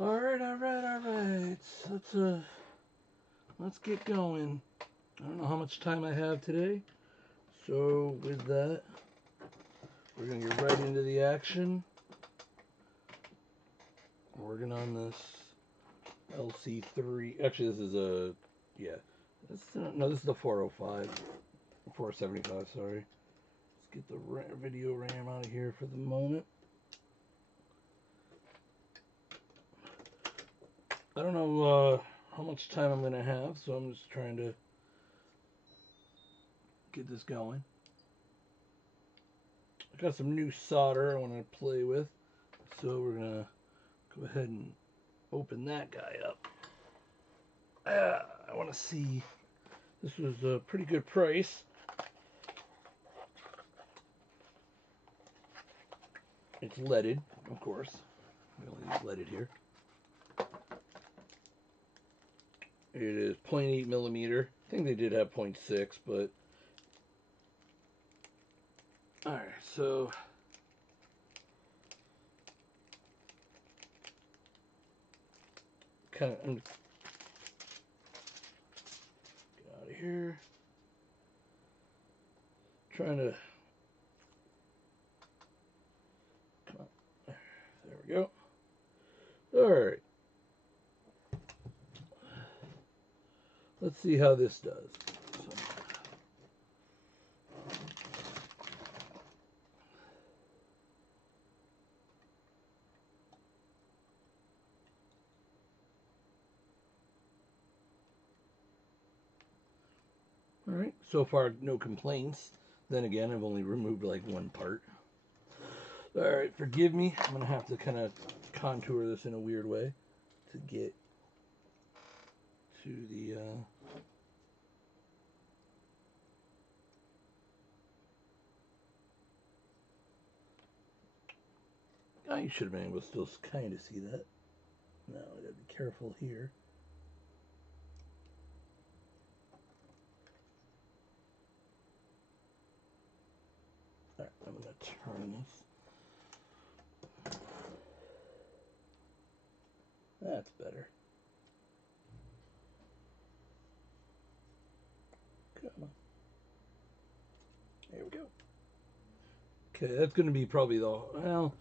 All right. Let's get going. I don't know how much time I have today, so with that, we're gonna get right into the action. We're working on this LC3. Actually, this is a this is the 405, 475. Sorry. Let's get the video RAM out of here for the moment. I don't know how much time I'm gonna have, so I'm just trying to get this going. I got some new solder I want to play with, so we're gonna go ahead and open that guy up. I want to see. This was a pretty good price. It's leaded, of course. We only use leaded here. It is 0.8 millimeter. I think they did have 0.6, but all right. So kind of get out of here. Trying to come on. There we go. All right. Let's see how this does. All right. So far, no complaints. Then again, I've only removed like one part. All right. Forgive me. I'm gonna have to kind of contour this in a weird way to get to the. You should have been able to still kind of see that. Now I gotta be careful here. All right, I'm gonna turn this. That's better. Come on. There we go. Okay, that's gonna be probably well.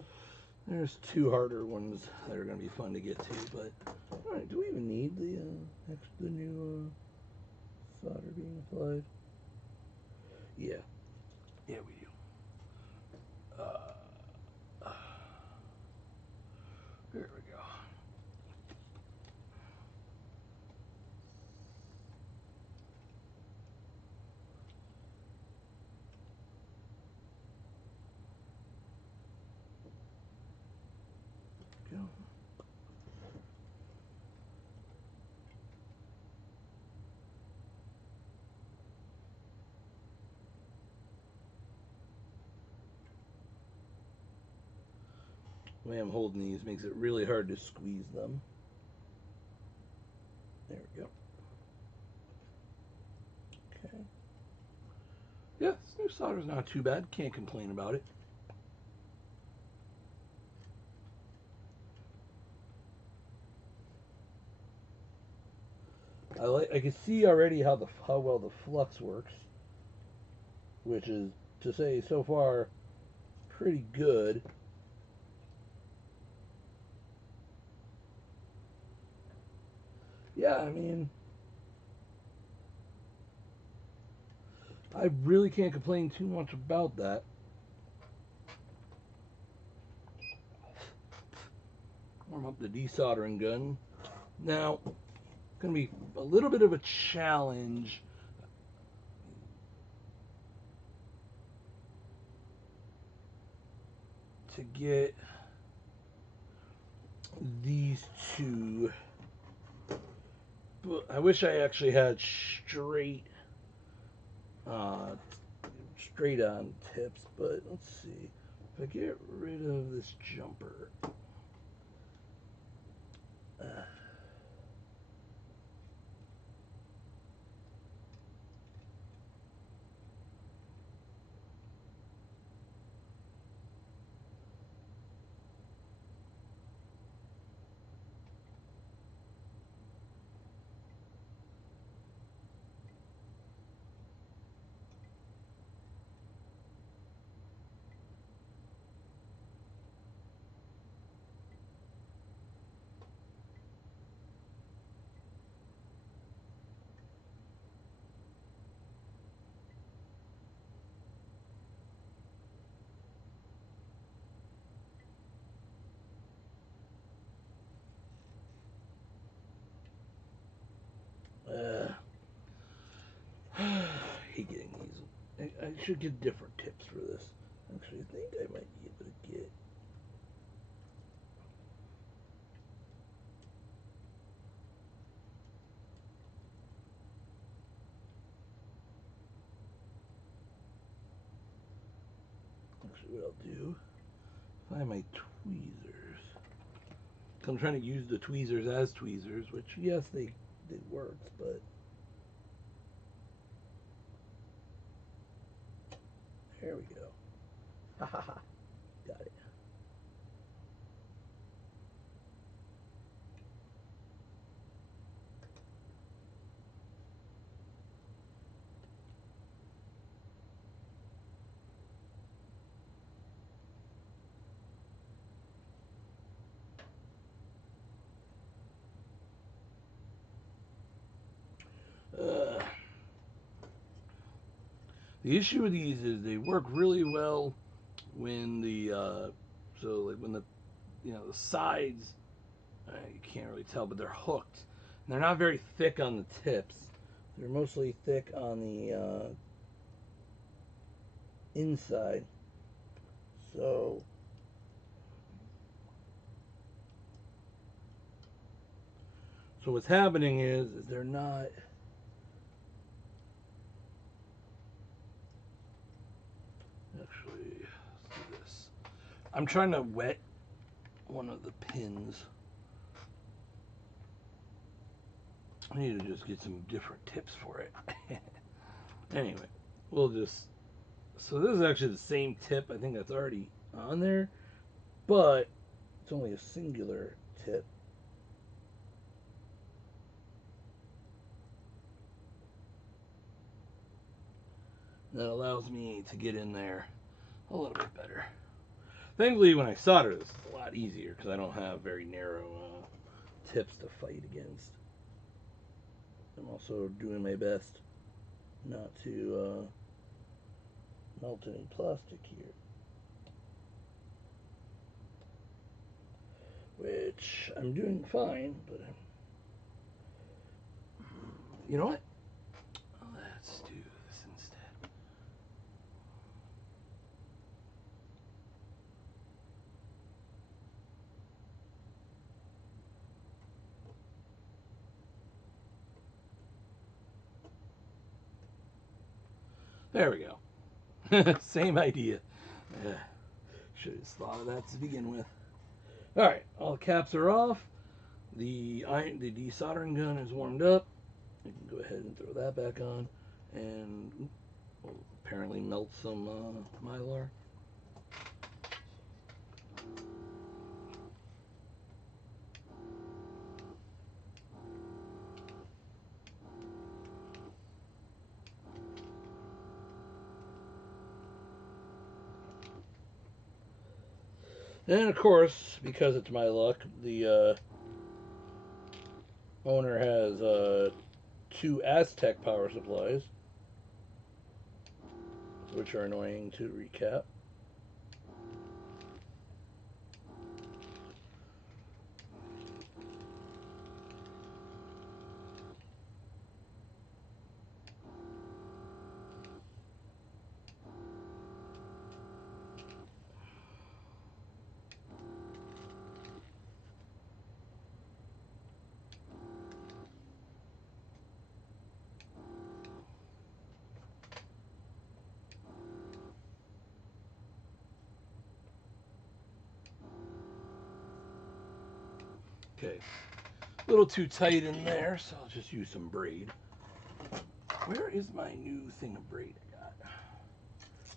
There's two harder ones that are gonna be fun to get to, but all right. Do we even need the new solder being applied? Yeah, we do. There we go. Go. The way I'm holding these makes it really hard to squeeze them. There we go. Okay. Yeah, this new solder's not too bad. Can't complain about it. I can see already how well the flux works, which is to say so far pretty good. Yeah, I mean, I really can't complain too much about that. Warm up the desoldering gun. Now, it's going to be a little bit of a challenge. To get these two, but I wish I actually had straight on tips, but let's see. If I get rid of this jumper, should get different tips for this. Actually, I think I might be able to get. Actually, what I'll do, find my tweezers. I'm trying to use the tweezers as tweezers, which yes, they works, but there we go. Ha ha ha. Got it. The issue with these is they work really well when the so like when the the sides you can't really tell, but they're hooked. And they're not very thick on the tips. They're mostly thick on the inside. So what's happening is they're not. Actually, let's do this. I'm trying to wet one of the pins. I need to just get some different tips for it. Anyway, we'll just. So this is actually the same tip. I think that's already on there, but it's only a singular tip. That allows me to get in there a little bit better. Thankfully, when I solder this, it's a lot easier because I don't have very narrow tips to fight against. I'm also doing my best not to melt any plastic here, which I'm doing fine, but you know what? Let's do this instead. There we go. Same idea. Yeah. Should have thought of that to begin with. All right, all the caps are off. The desoldering gun is warmed up. You can go ahead and throw that back on, and we'll apparently melt some mylar. And of course, because it's my luck, the owner has 2 Aztec power supplies, which are annoying to recap. Okay, a little too tight in there, so I'll just use some braid. Where is my new thing of braid I got?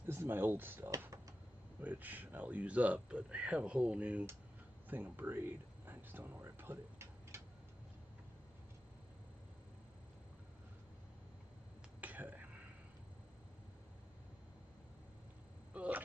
This is my old stuff, which I'll use up, but I have a whole new thing of braid. I just don't know where I put it. Okay. Ugh.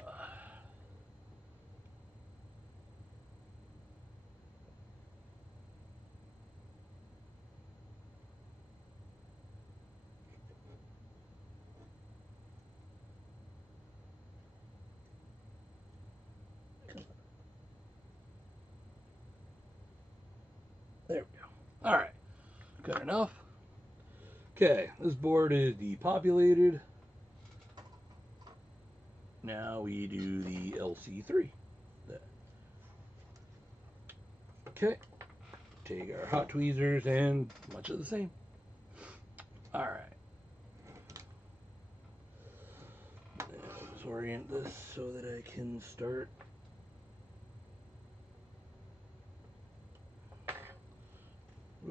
There we go. All right, good enough. Okay, this board is depopulated. now we do the LC3. Okay, take our hot tweezers and much of the same. All right. I'll just orient this so that I can start.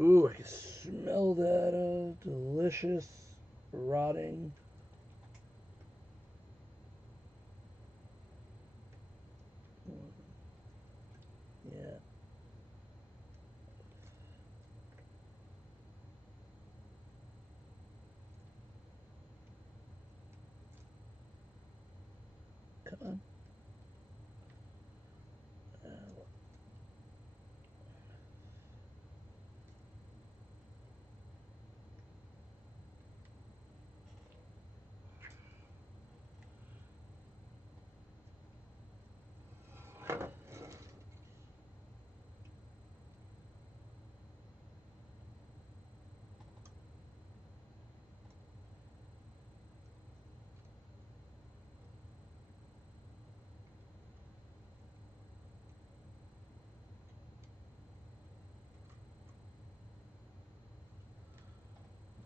Ooh, I can smell that delicious rotting. Yeah. Come on.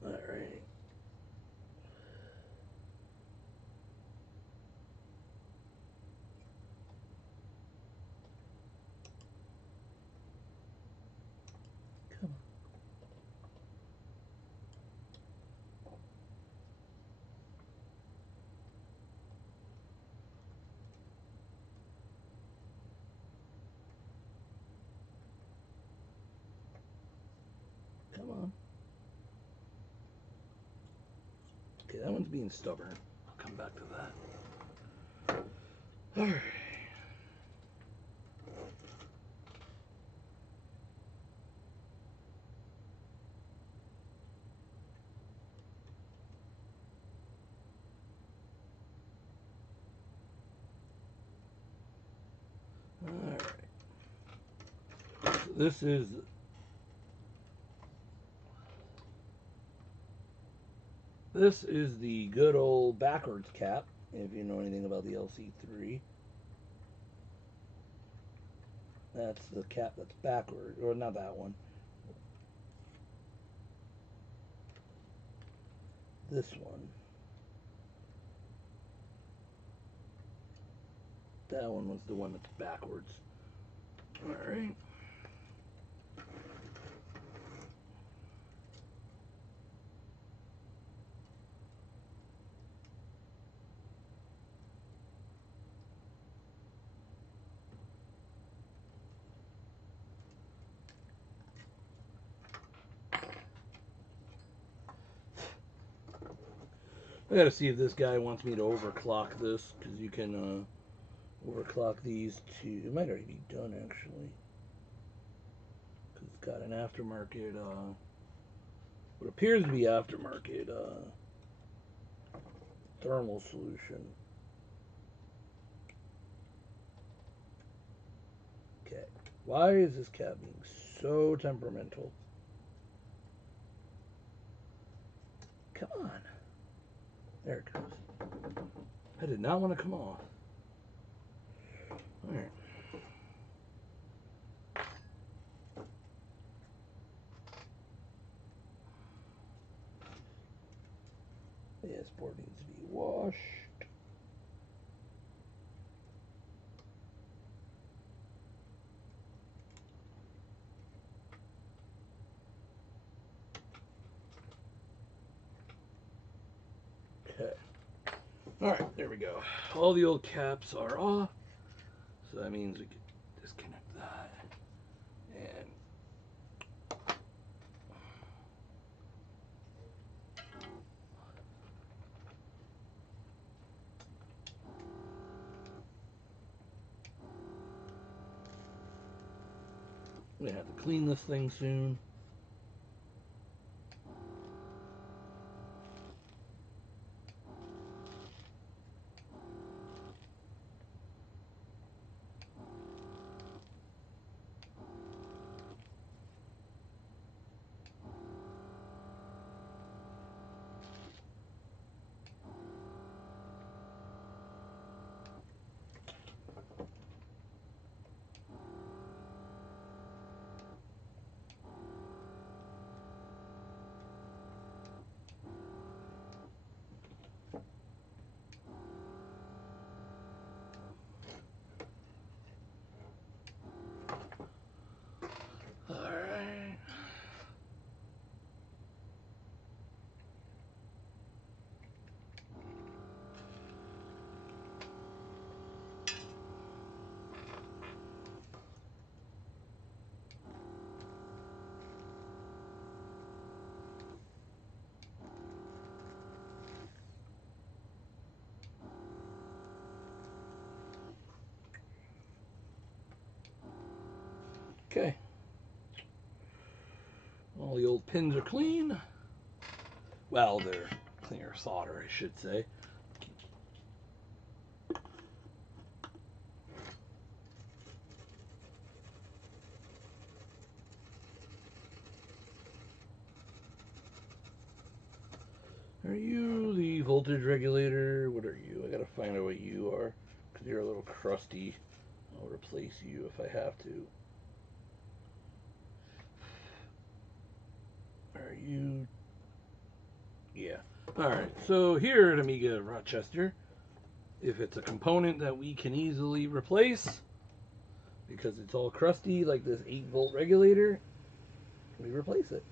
All right. Come on. Come on. Okay, that one's being stubborn. I'll come back to that. All right. All right. So this is the good old backwards cap, if you know anything about the LC3. That's the cap that's backward, or not that one. This one. That one was the one that's backwards. All right. I gotta see if this guy wants me to overclock this, because you can overclock these two. It might already be done, actually. Because it's got an aftermarket, what appears to be aftermarket thermal solution. Okay. Why is this cat being so temperamental? Come on. There it goes. I did not want to come off. All right. This board needs to be washed. Okay. All right, there we go. All the old caps are off, so that means we can disconnect that. And we have to clean this thing soon. All the old pins are clean. Well, they're cleaner solder, I should say. Are you the voltage regulator? What are you? I gotta find out what you are, because you're a little crusty. I'll replace you if I have to. Are you? Yeah. Alright, so here at Amiga of Rochester, if it's a component that we can easily replace, because it's all crusty like this 8-volt regulator, we replace it.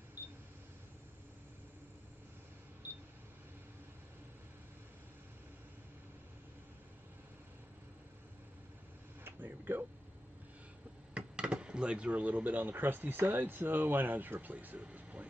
There we go. Legs were a little bit on the crusty side, so why not just replace it at this point?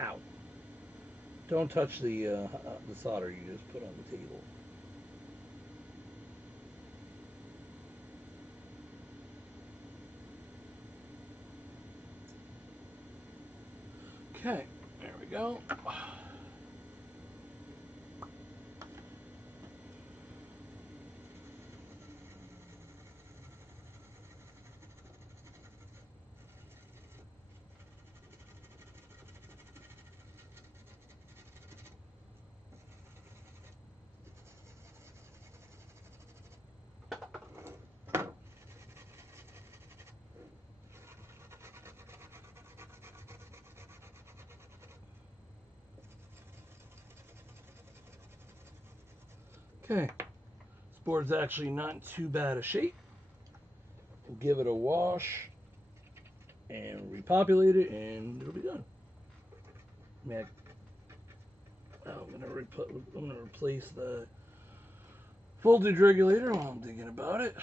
Ow. Don't touch the solder you just put on the table. Okay, there we go. Okay, this board's actually not in too bad a shape. We'll give it a wash and repopulate it, and it'll be done. I'm gonna replace the voltage regulator while I'm thinking about it.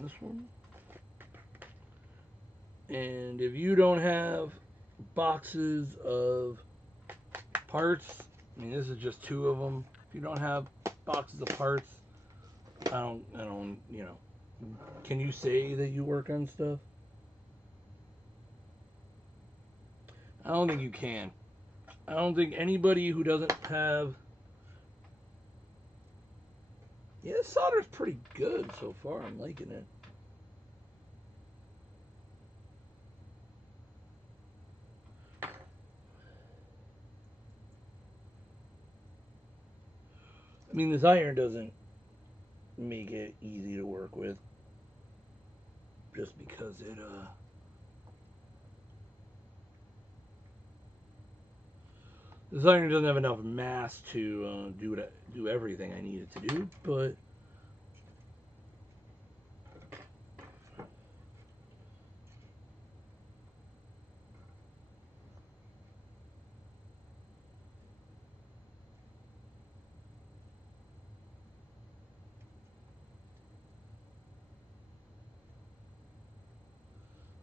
This one. And if you don't have boxes of parts, I mean, this is just 2 of them. If you don't have boxes of parts, I don't, you know, can you say that you work on stuff? I don't think you can. I don't think anybody who doesn't have... Yeah, this solder's pretty good so far. I'm liking it. I mean, this iron doesn't make it easy to work with, just because it this iron doesn't have enough mass to do everything I need it to do. But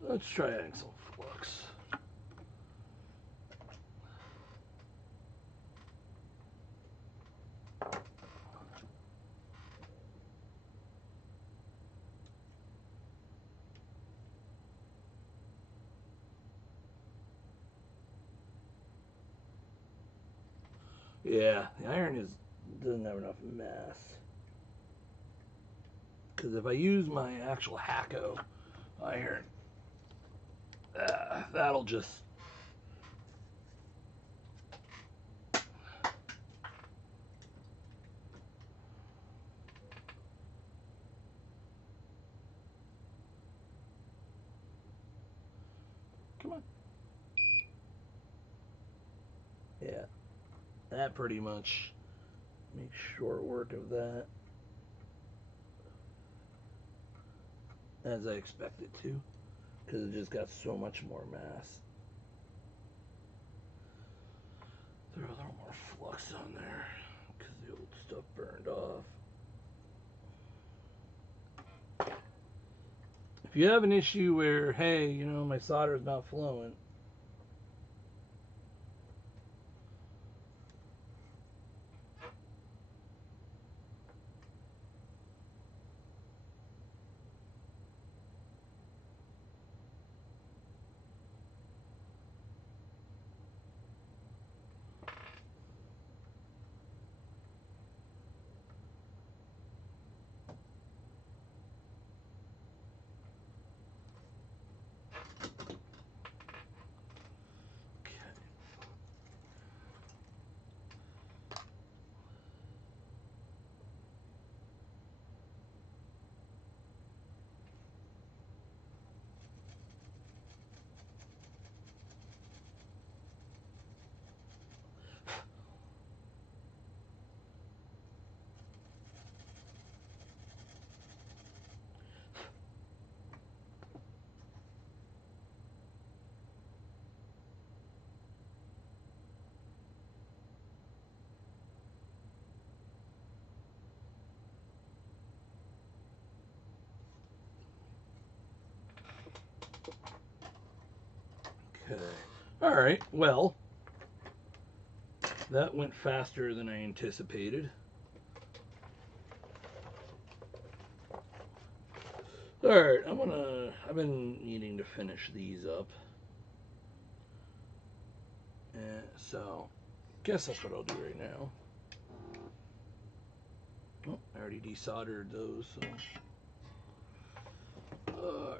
let's try adding some flux. Yeah, the iron doesn't have enough mass. Because if I use my actual Hacko iron, that'll just... Come on. that pretty much makes short work of that, as I expect it to, because it just got so much more mass. Throw a little more flux on there because the old stuff burned off. If you have an issue where, hey, you know, my solder is not flowing, okay. All right, well, that went faster than I anticipated. All right, I've been needing to finish these up. And so, guess that's what I'll do right now. Oh, I already desoldered those, so. All right.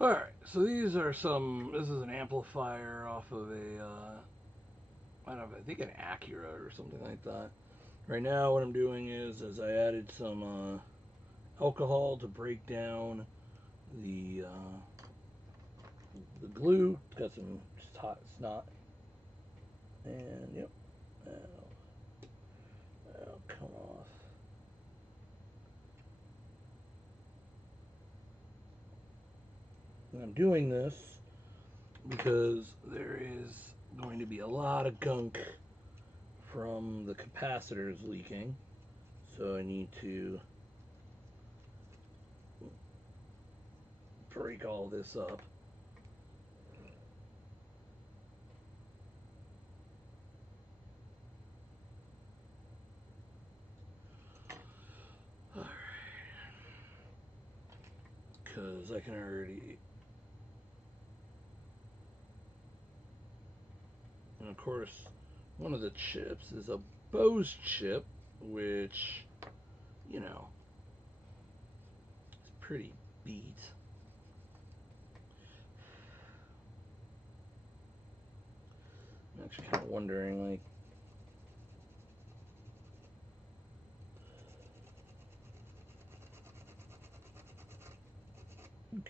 All right, so these are some. This is an amplifier off of a, I don't know, I think an Acura or something like that. Right now, what I'm doing is I added some alcohol to break down the glue. It's got some just hot snot, and yep, that'll come off. And I'm doing this because there is going to be a lot of gunk from the capacitors leaking, so I need to break all this up. Because I can already, and of course, one of the chips is a Bose chip, which, you know, is pretty beat. I'm actually kind of wondering, like,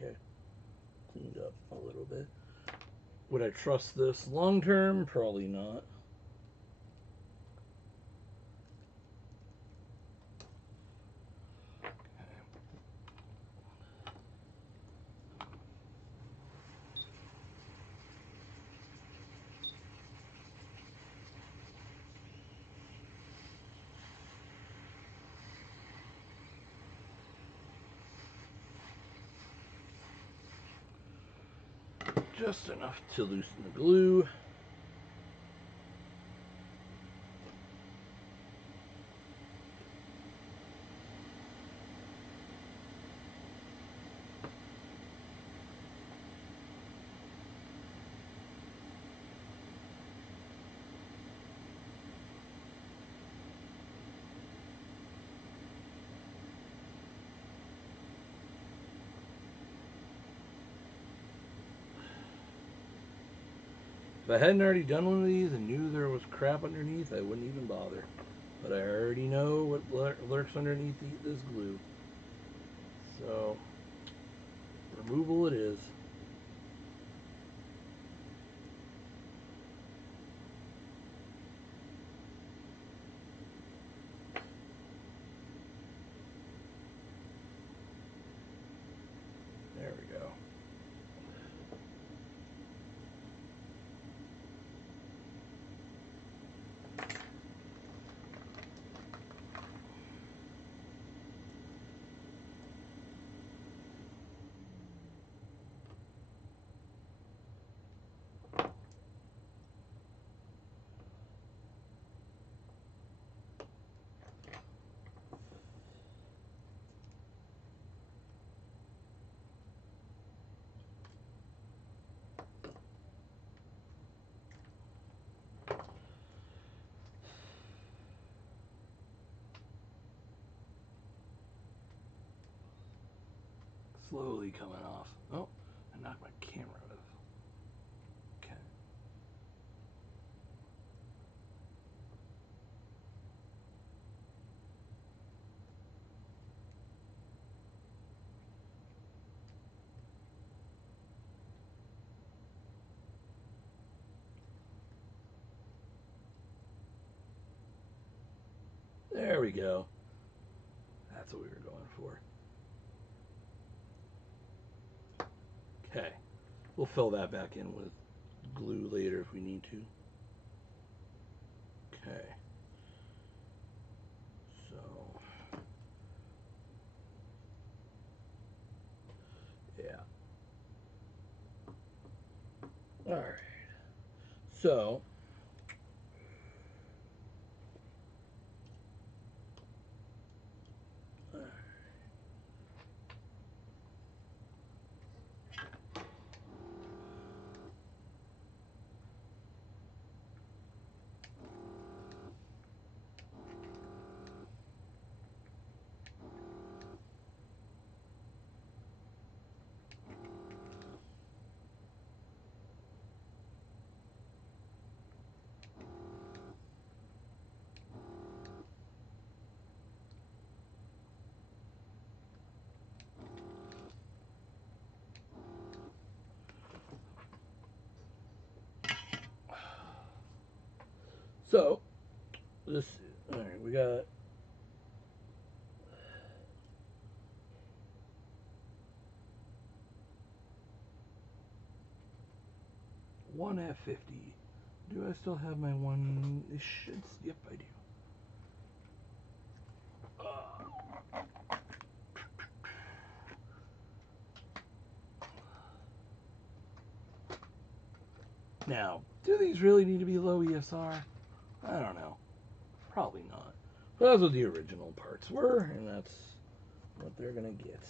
Okay, cleaned up a little bit. Would I trust this long term? Probably not. Just enough to loosen the glue. If I hadn't already done one of these and knew there was crap underneath, I wouldn't even bother. But I already know what lurks underneath this glue. So, removal it is. There we go. Slowly coming off. Oh, I knocked my camera out of. Okay. There we go. That's what we were going for. Okay. We'll fill that back in with glue later if we need to. Okay. So, yeah. All right. So, this, all right, we got one F50. Do I still have my one? It should, yep, I do. Now, do these really need to be low ESR? I don't know. Probably not. But that's what the original parts were, and that's what they're going to get.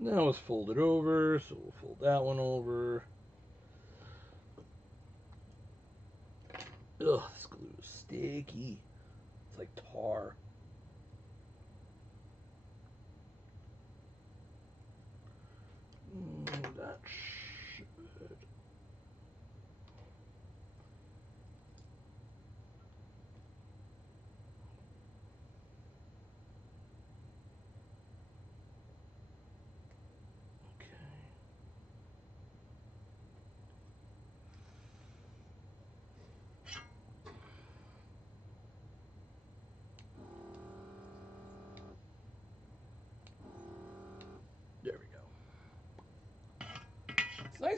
Now it's folded over, so we'll fold that one over. Ugh, this glue is sticky. It's like tar.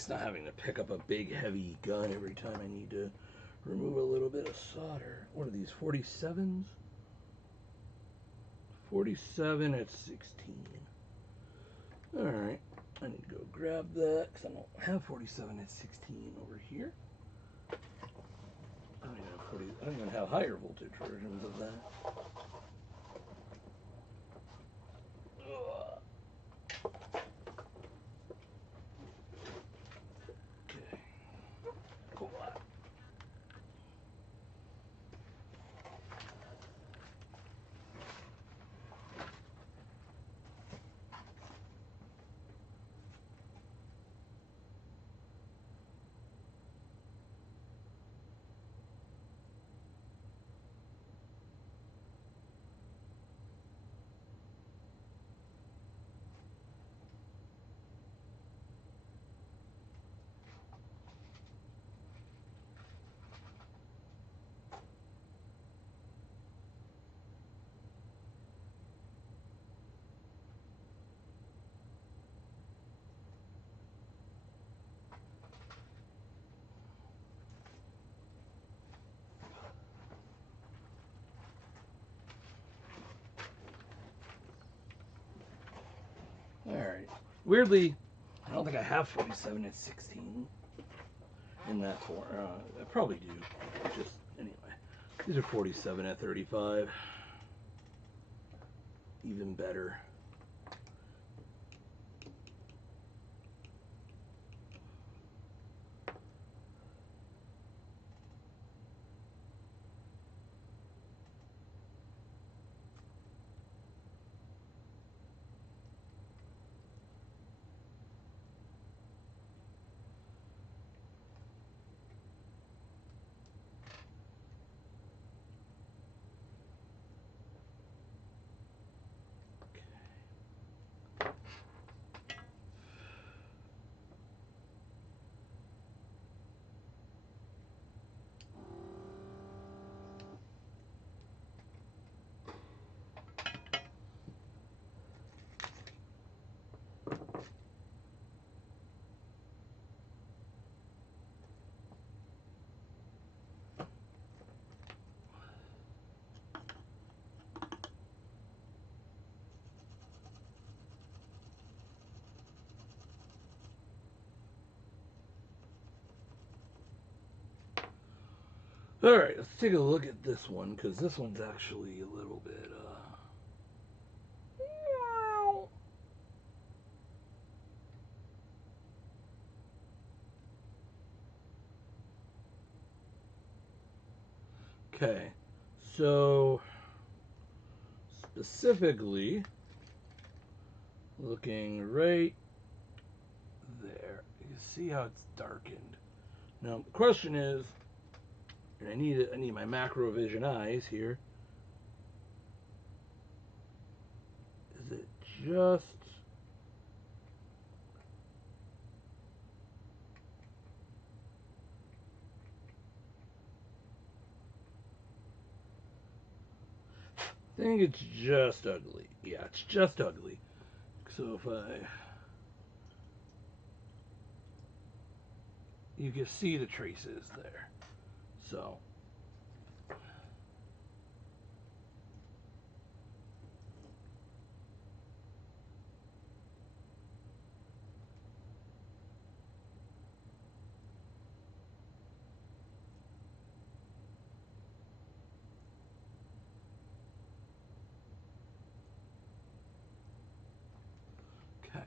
nice not having to pick up a big heavy gun every time I need to remove a little bit of solder. What are these, 47s? 47 at 16. Alright, I need to go grab that because I don't have 47 at 16 over here. I don't even have higher voltage versions of that. Okay. Cool. Alright. Weirdly, I don't think I have 47 at 16 in that form. I probably do. Just, anyway. These are 47 at 35. Even better. Alright, let's take a look at this one, because this one's actually a little bit, Okay, so specifically, looking right there, you can see how it's darkened. Now, the question is, and I need my macrovision eyes here. Is it just I think it's just ugly. Yeah, it's just ugly. So if you can see the traces there. So okay.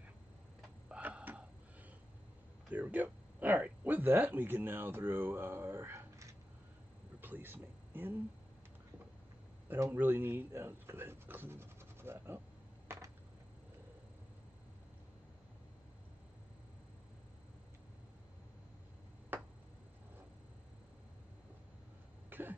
There we go. All right. With that, we can now throw our replacement in. I don't really need. Let's go ahead and clean that up. Okay.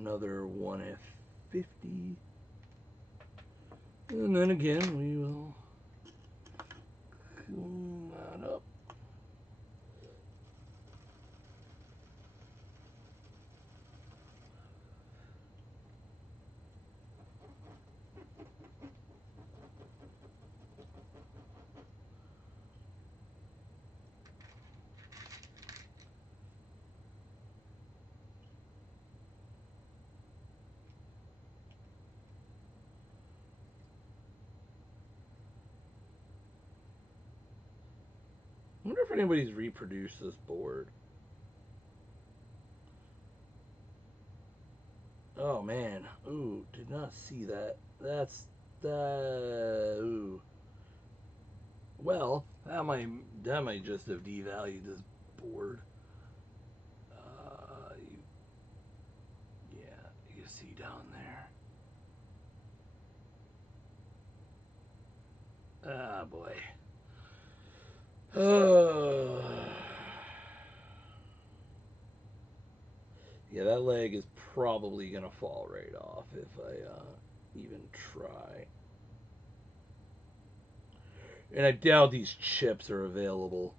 another 1F50. And then again, we will clean that up. I wonder if anybody's reproduced this board. Oh man, ooh, did not see that. That's the ooh. Well, that might just have devalued this board. Yeah, you can see down there. Ah boy. Yeah, that leg is probably gonna fall right off if I even try. And I doubt these chips are available.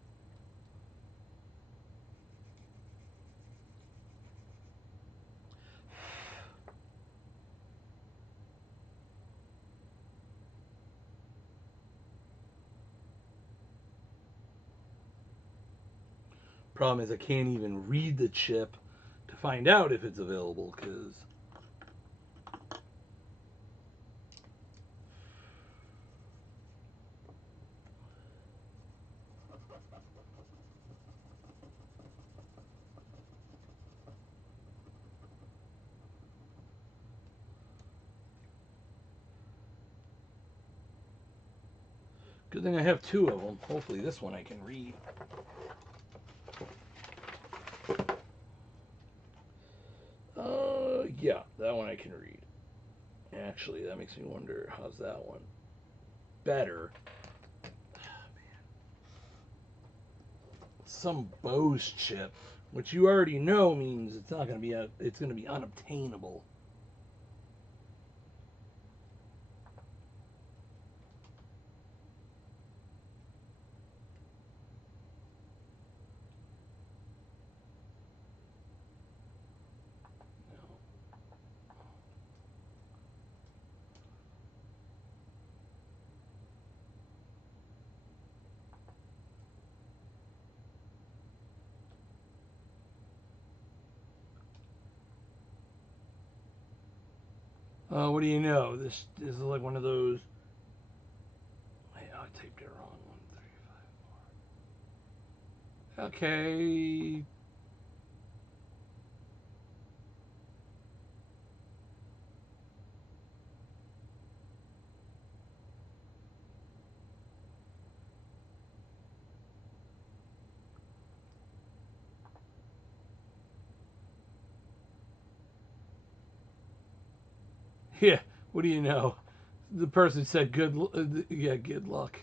Problem is I can't even read the chip to find out if it's available, because good thing I have two of them. Hopefully this one I can read. Yeah, that one I can read. Actually, that makes me wonder, how's that one? Better. Some Bose chip, which you already know means it's not going to be it's going to be unobtainable. What do you know? This is like one of those. I typed it wrong. 1, 3, 5, 4. Okay. Yeah. What do you know? The person said good. Yeah, good luck.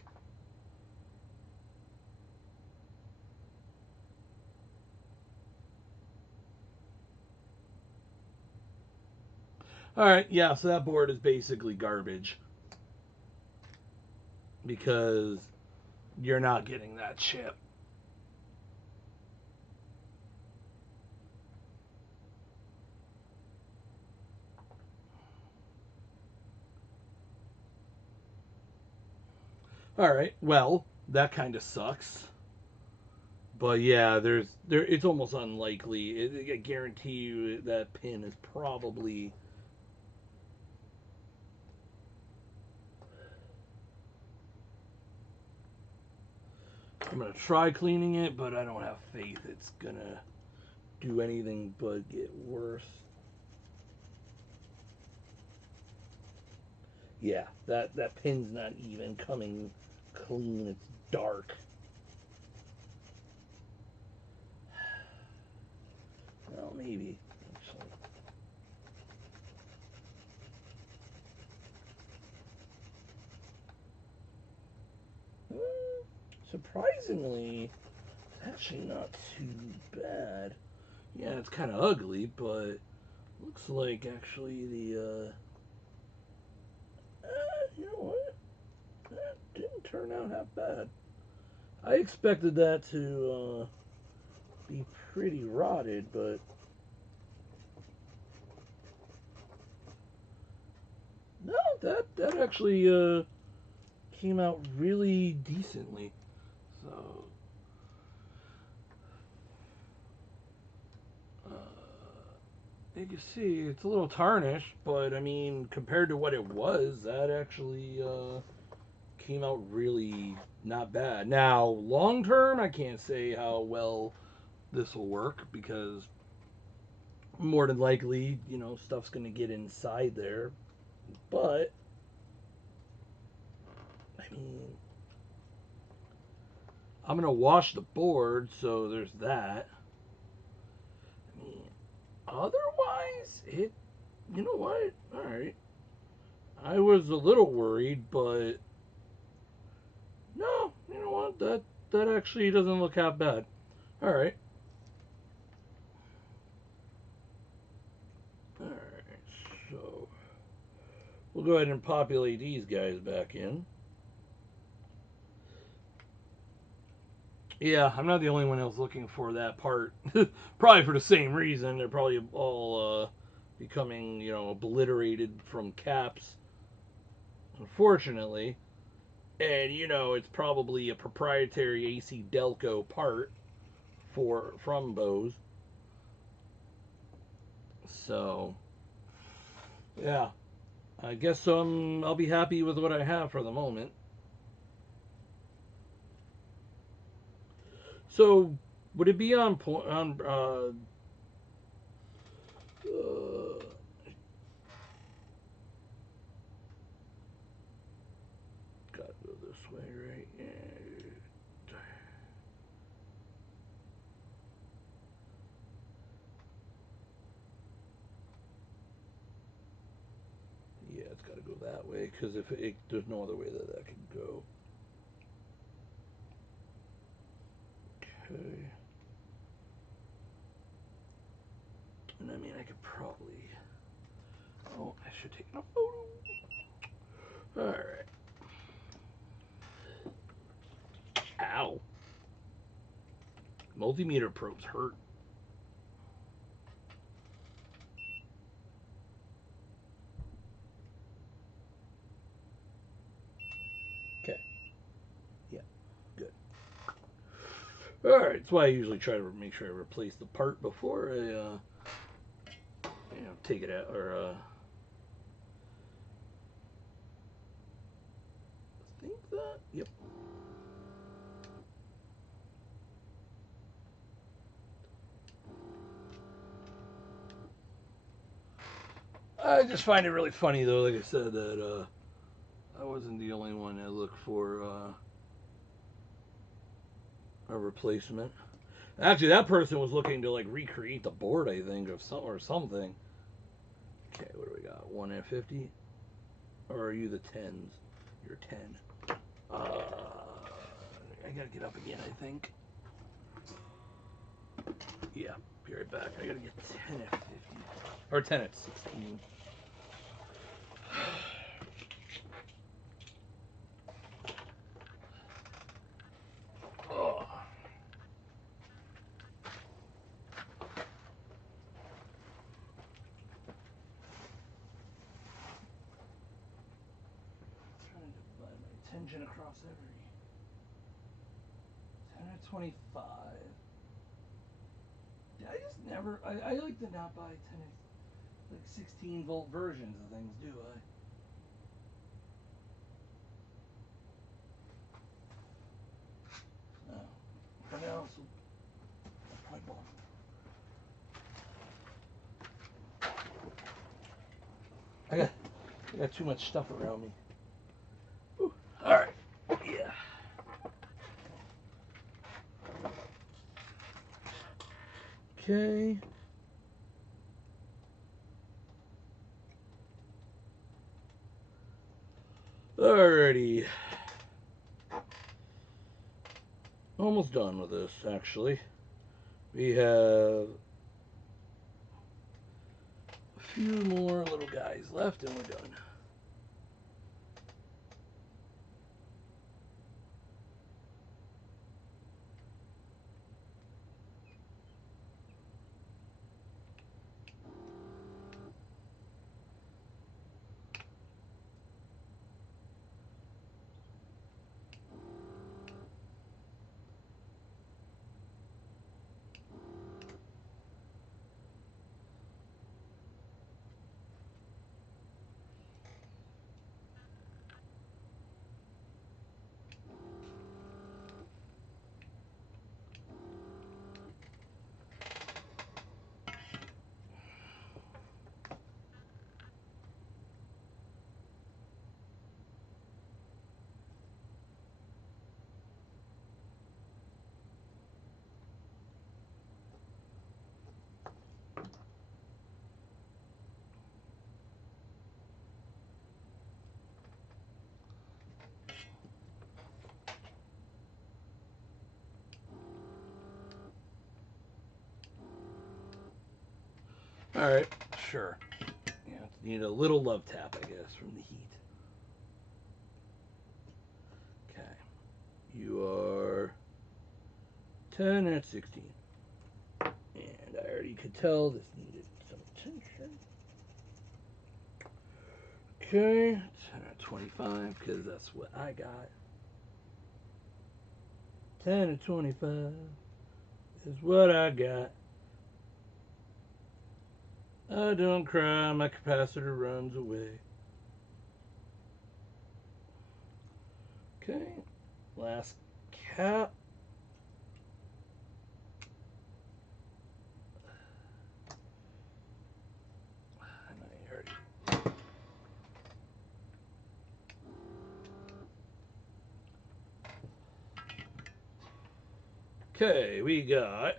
All right, yeah, so that board is basically garbage because you're not getting that chip. All right, well, that kind of sucks. But yeah, it's almost unlikely. I guarantee you that pin is probably. I'm gonna try cleaning it, but I don't have faith it's gonna do anything but get worse. Yeah, that pin's not even coming clean. It's dark. Well, maybe actually. Surprisingly, it's actually not too bad. Yeah, it's kind of ugly, but Looks like actually the, you know what? That didn't turn out half bad. I expected that to be pretty rotted, but no, that actually came out really decently. So, you can see it's a little tarnished, but I mean, compared to what it was, that actually came out really not bad. Now, long term, I can't say how well this will work because more than likely, you know, stuff's going to get inside there. But, I mean, I'm going to wash the board, so there's that. I mean, otherwise, you know what? All right. I was a little worried, but no, you know what? That actually doesn't look half bad. All right. All right. So we'll go ahead and populate these guys back in. Yeah, I'm not the only one else looking for that part. Probably for the same reason. They're probably all becoming, you know, obliterated from caps, unfortunately. And you know, it's probably a proprietary AC Delco part from Bose. So, yeah, I guess I'll be happy with what I have for the moment. So, would it be on point on gotta go this way, right? Yeah, it's got to go that way because there's no other way that can go. Okay. And I mean, I could probably. Oh, I should take a photo. All right. Ow. Multimeter probes hurt. Okay. Yeah. Good. All right. That's why I usually try to make sure I replace the part before I, take it out or think that. Yep. I just find it really funny though. Like I said, that I wasn't the only one that looked for a replacement. Actually, that person was looking to like recreate the board, I think, or something. Okay, what do we got? 1 F50, or are you the tens? You're 10. I gotta get up again, I think. Yeah, be right back. I gotta get 10 F50 or 10 at 16. Oh. Trying to divide my attention across every 10 at 25. Yeah, I just never. I like to not buy 10 at like 16-volt versions of things, do I? No. For now, so I'll probably I got too much stuff around me. Ooh. All right. Yeah. Okay. Alrighty. Almost done with this, actually. We have Two more little guys left and we're done. All right, sure. Yeah, need a little love tap, I guess, from the heat. Okay. You are 10 at 16. And I already could tell this needed some attention. Okay, 10 at 25, because that's what I got. 10 at 25 is what I got. I don't cry, my capacitor runs away. Okay, last cap. And I already... Okay, we got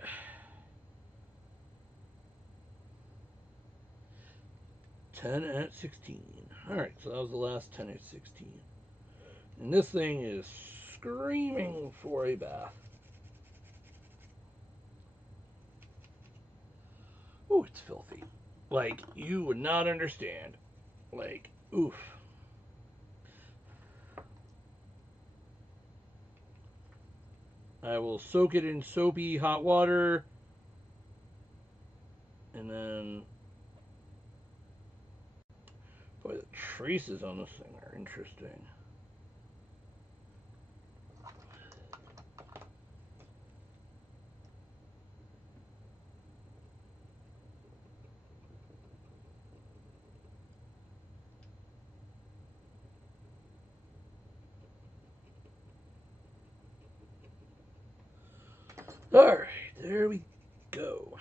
10 at 16. Alright, so that was the last 10 at 16. And this thing is screaming for a bath. Oh, it's filthy. Like, you would not understand. Like, oof. I will soak it in soapy hot water. And then... Boy, the traces on this thing are interesting. Alright, there we go.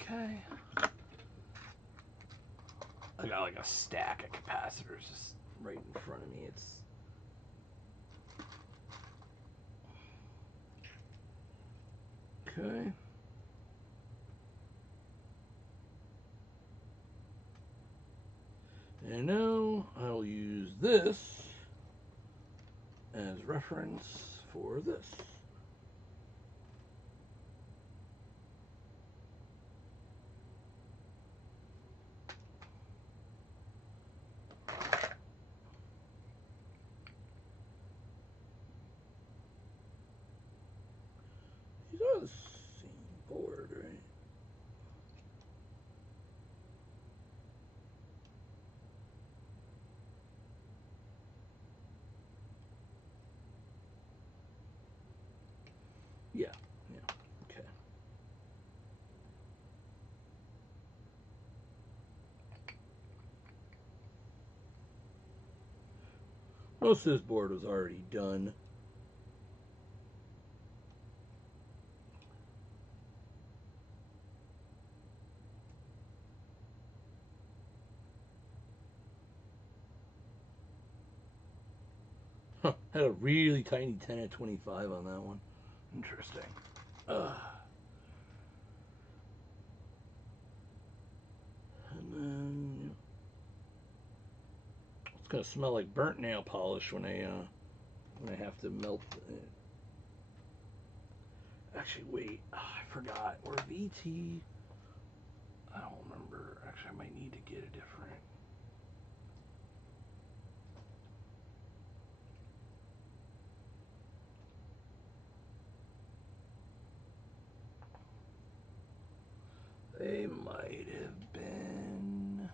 Okay. I got like a stack of capacitors just right in front of me. It's... Okay. And now I'll use this as reference for this. These are the same board, right? Yeah, yeah, okay. Most of this board was already done. Huh, had a really tiny 10 at 25 on that one. Interesting. And then it's gonna smell like burnt nail polish when I have to melt it. Actually, wait, I forgot. Or VT. I don't remember. Actually, I might need to get a different. They might have been.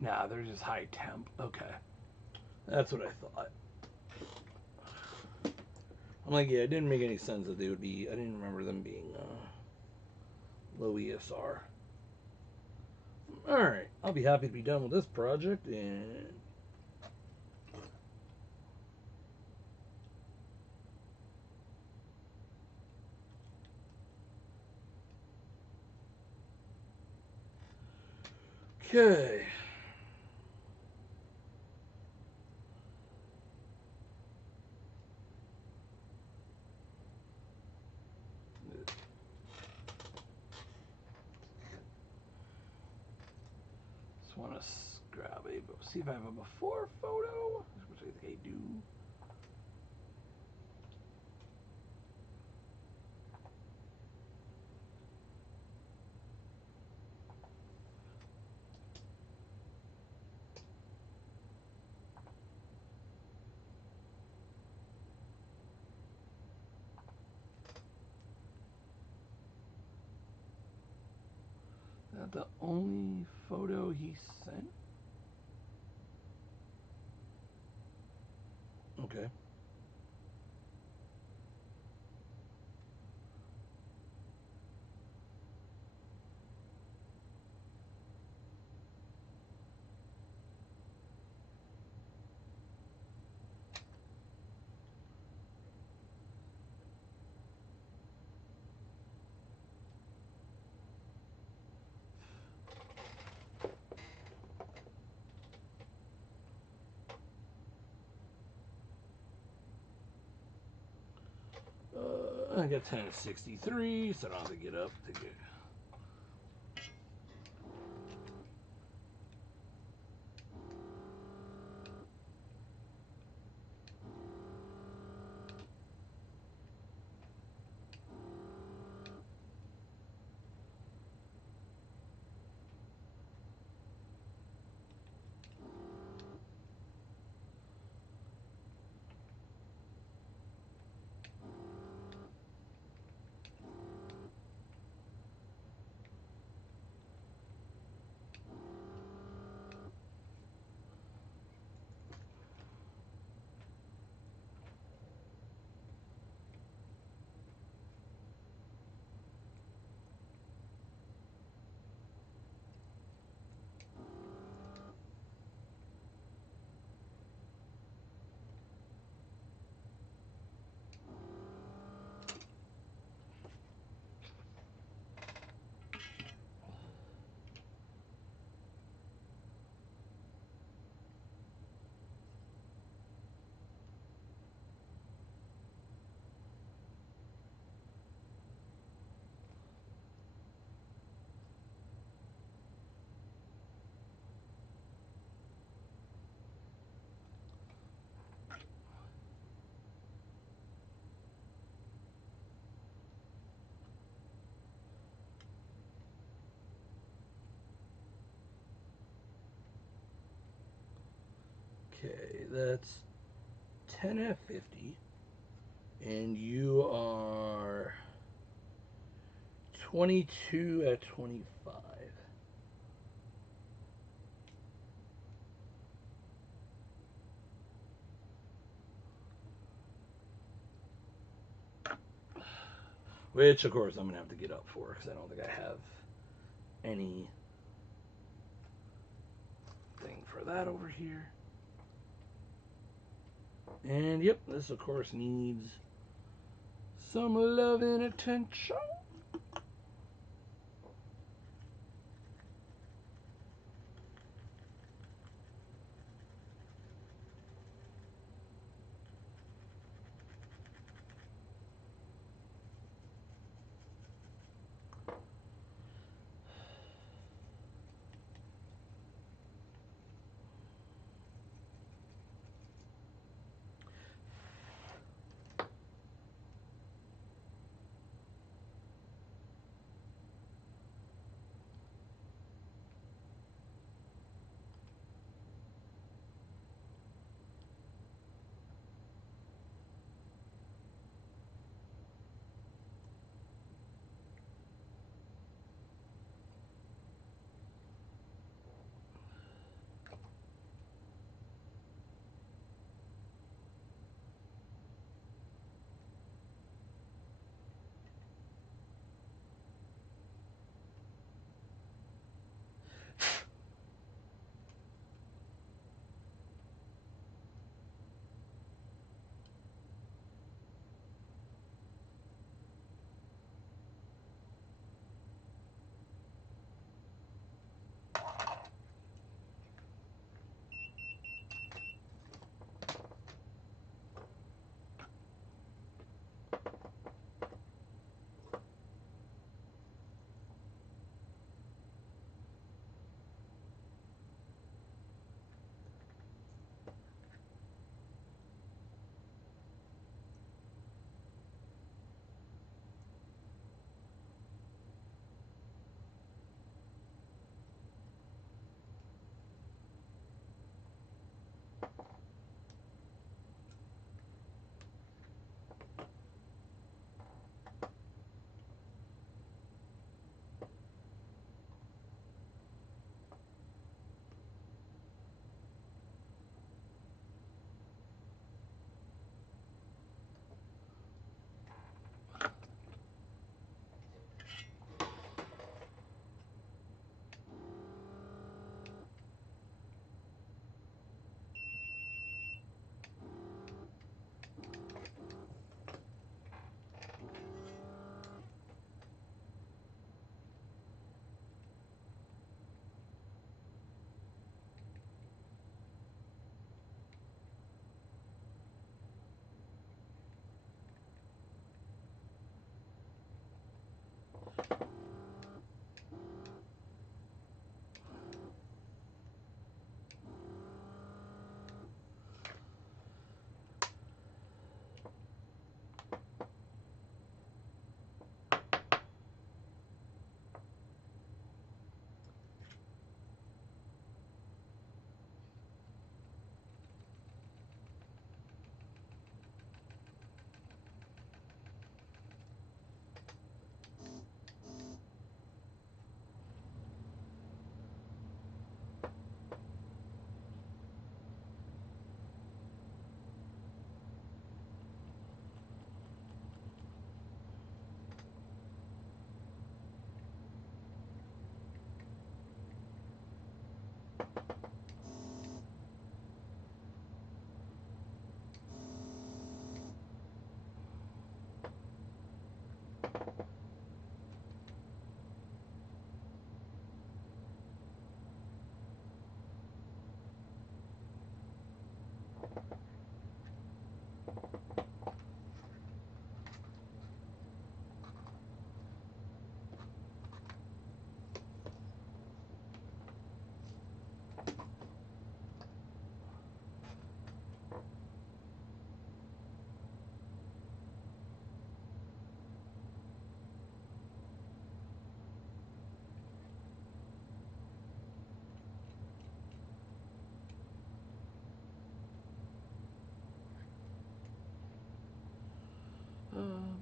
Nah, they're just high temp. Okay. That's what I thought. I'm like, yeah, it didn't make any sense that they would be. I didn't remember them being low ESR. Alright, I'll be happy to be done with this project and. Okay. Just want to grab a, see if I have a before photo, which I think I do. Is that the only photo he sent? Okay. I got 10 at 63, so I don't have to get up to get. Okay, that's 10 at 50, and you are 22 at 25. which of course I'm gonna have to get up for because I don't think I have any thing for that over here. And yep, this of course needs some love and attention.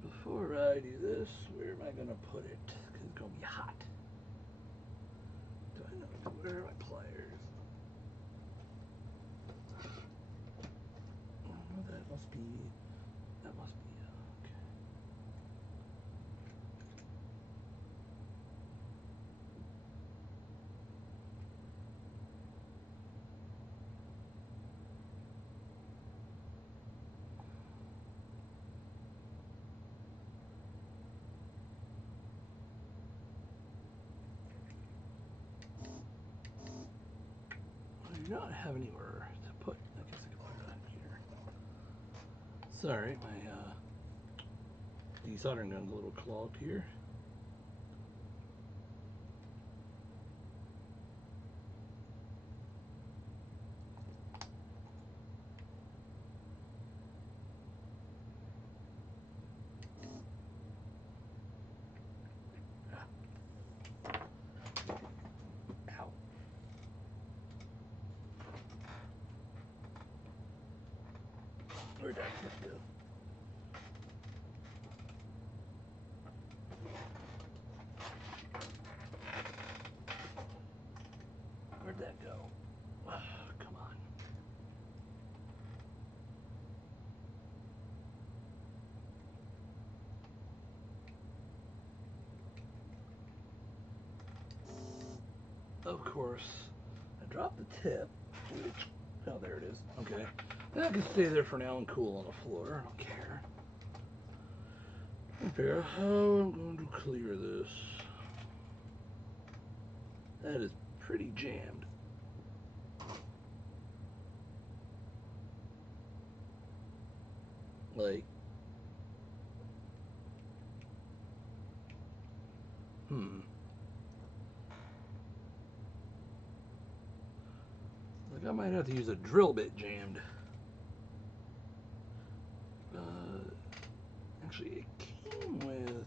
Before I do this, where am I going to put it? Because it's going to be hot. Do I know where are my pliers? Oh, that must be okay. not have anywhere to put. I guess I can put that in here. Sorry, my desoldering gun's a little clogged here. Where'd that go? Where'd that go? Oh, come on. Of course, I dropped the tip, which, oh, there it is. Okay. That can stay there for now and cool on the floor. I don't care. Okay, how I'm going to clear this. That is pretty jammed. Like, like I might have to use a drill bit jammed. Actually, it came with.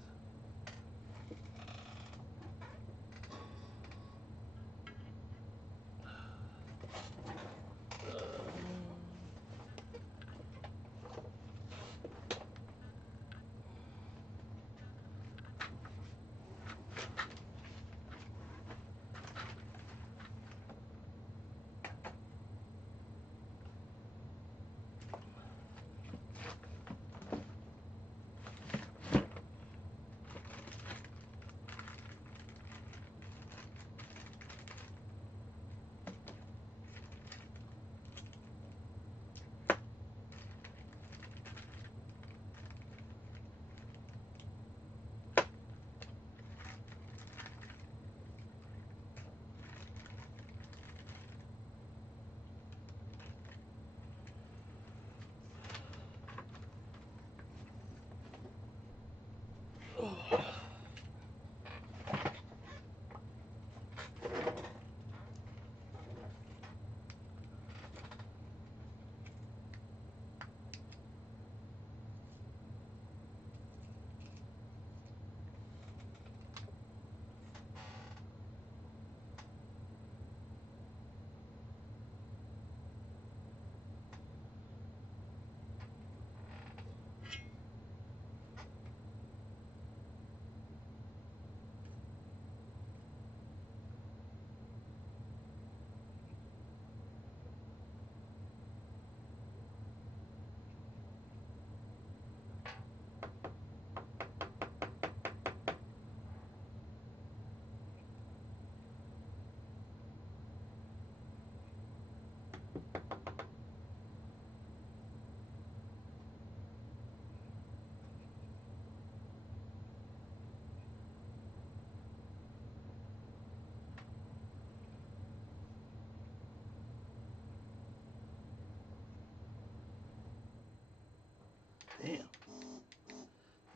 Damn.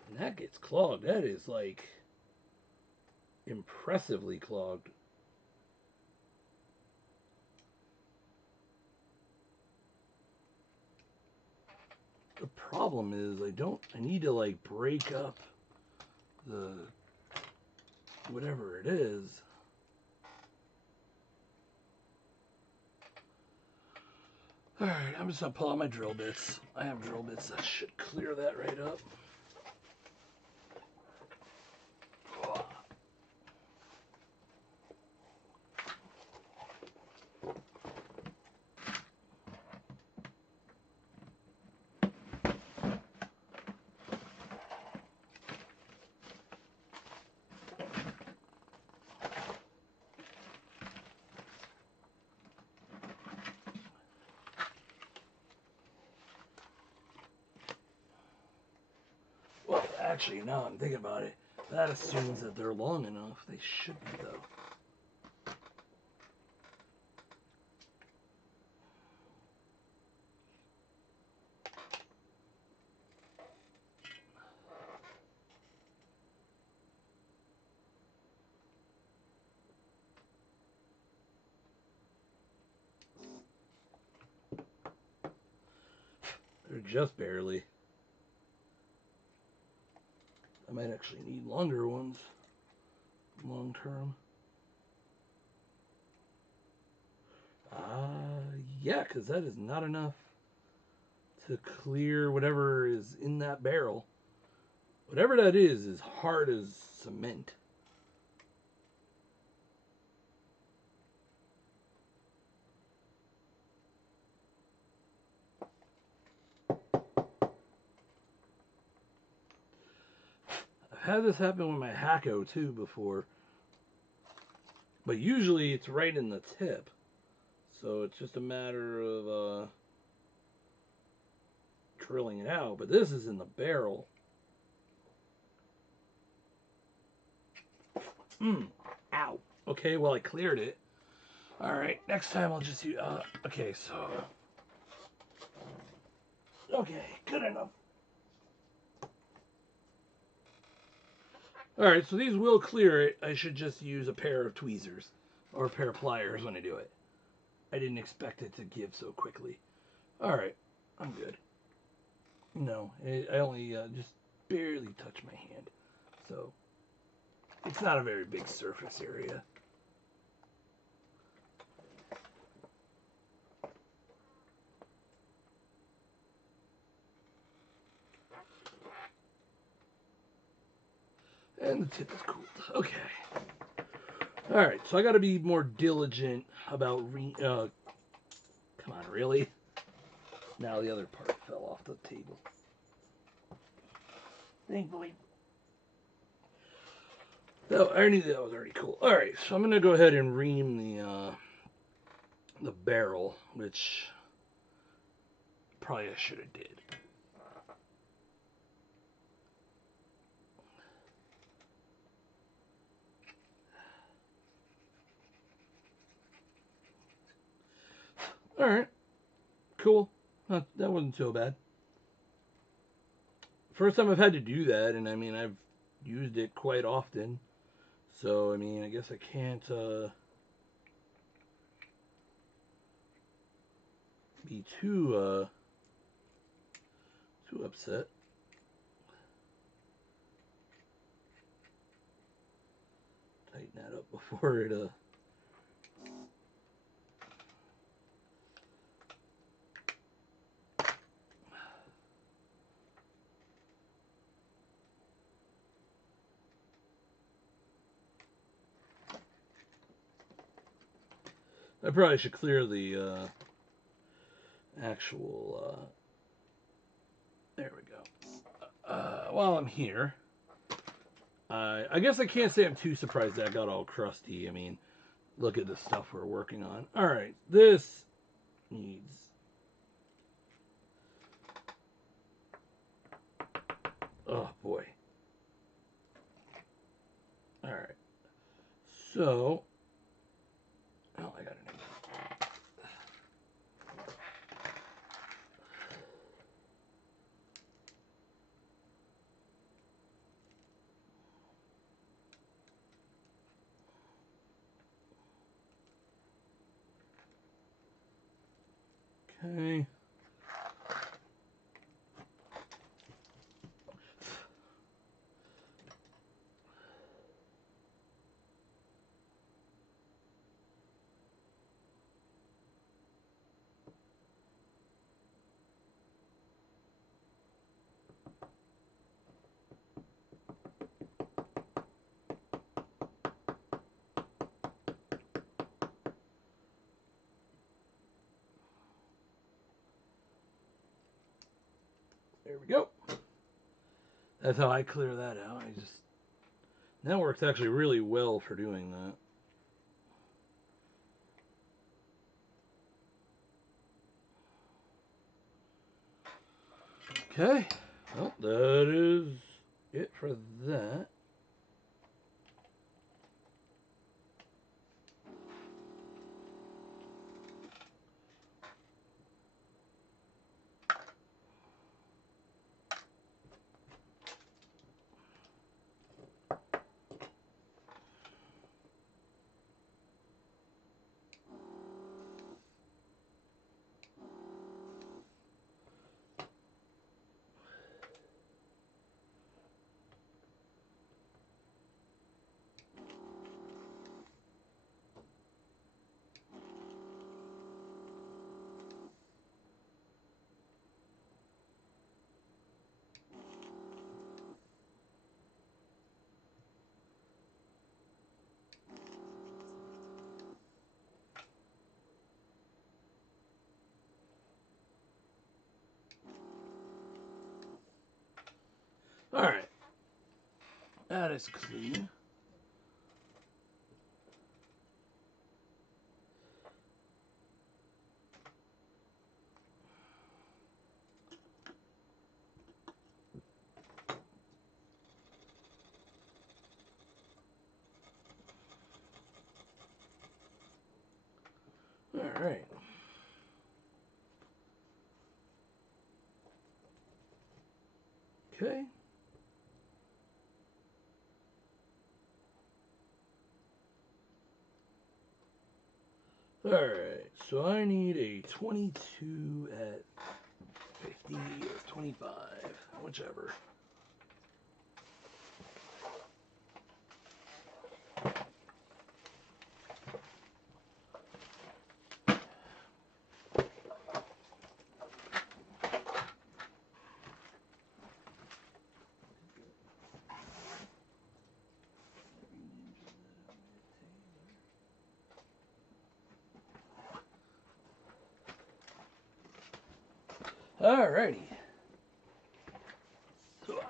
And that gets clogged. That is like impressively clogged. The problem is I need to like break up the whatever it is. Alright, I'm just gonna pull out my drill bits. I have drill bits that should clear that right up. Well, actually, now I'm thinking about it, that assumes that they're long enough. They should be, though. Or just barely. I might actually need longer ones. Long term. Yeah, because that is not enough to clear whatever is in that barrel. Whatever that is hard as cement. I've had this happen with my Hacko too before. But usually it's right in the tip. So it's just a matter of drilling it out. But this is in the barrel. Ow. Okay, well I cleared it. Alright, next time I'll just use... okay, so... Okay, good enough. Alright, so these will clear it. I should just use a pair of tweezers. Or a pair of pliers when I do it. I didn't expect it to give so quickly. Alright, I'm good. No, I only just barely touched my hand. So, it's not a very big surface area. And the tip is cooled. Okay. Alright, so I gotta be more diligent about come on, really? Now the other part fell off the table. Thankfully. No, I knew that was already cool. Alright, so I'm gonna go ahead and ream the barrel, which probably I should have did. Alright. Cool. That wasn't so bad. First time I've had to do that, and I mean, I've used it quite often. So, I mean, I guess I can't be too upset. Tighten that up before it I probably should clear the actual there we go. While I'm here, I guess I can't say I'm too surprised that got all crusty. I mean, look at the stuff we're working on. Alright, this needs... Oh, boy. Alright. So... Oh, I got it. Okay. There we go. That's how I clear that out. That works actually really well for doing that. Okay. Well, that is it for that. All right, that is clean. All right. Okay. All right. So I need a 22 at 50 or 25, whichever. Alrighty. So,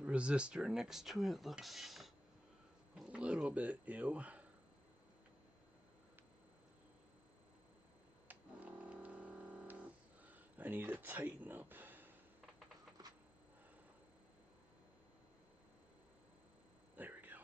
the resistor next to it looks a little bit ew. I need to tighten up. There we go.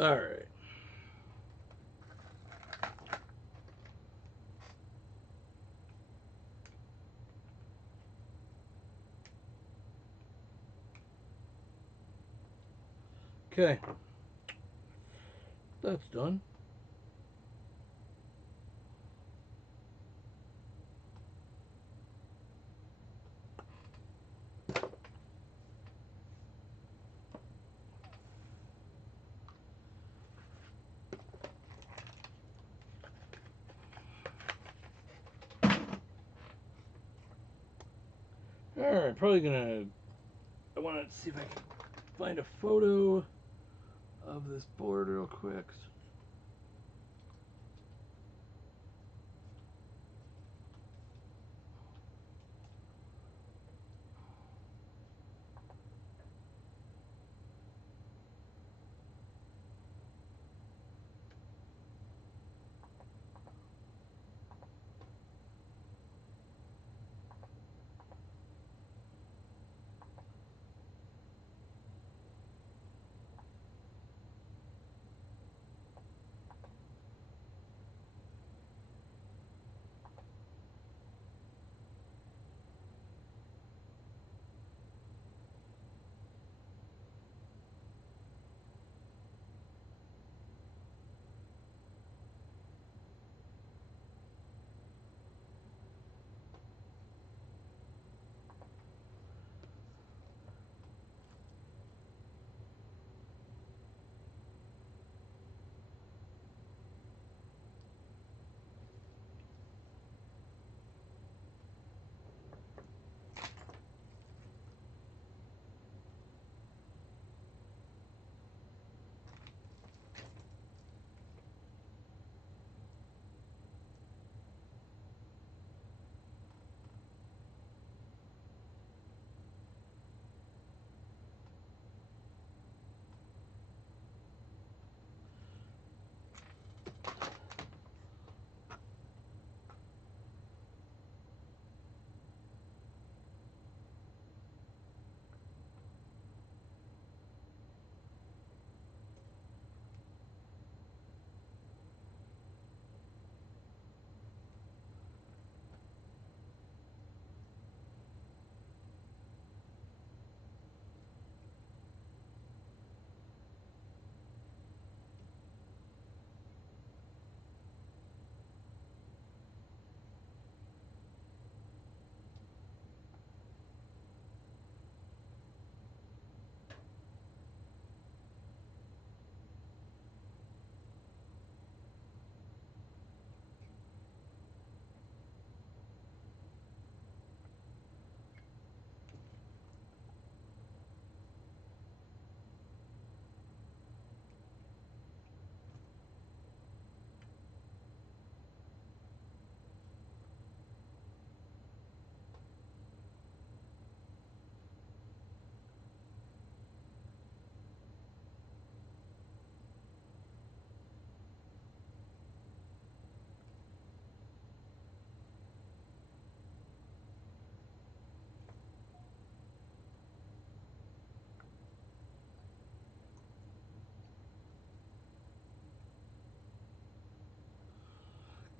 Alright. Okay. That's done. Alright, probably gonna... I want to see if I can find a photo of this board real quick.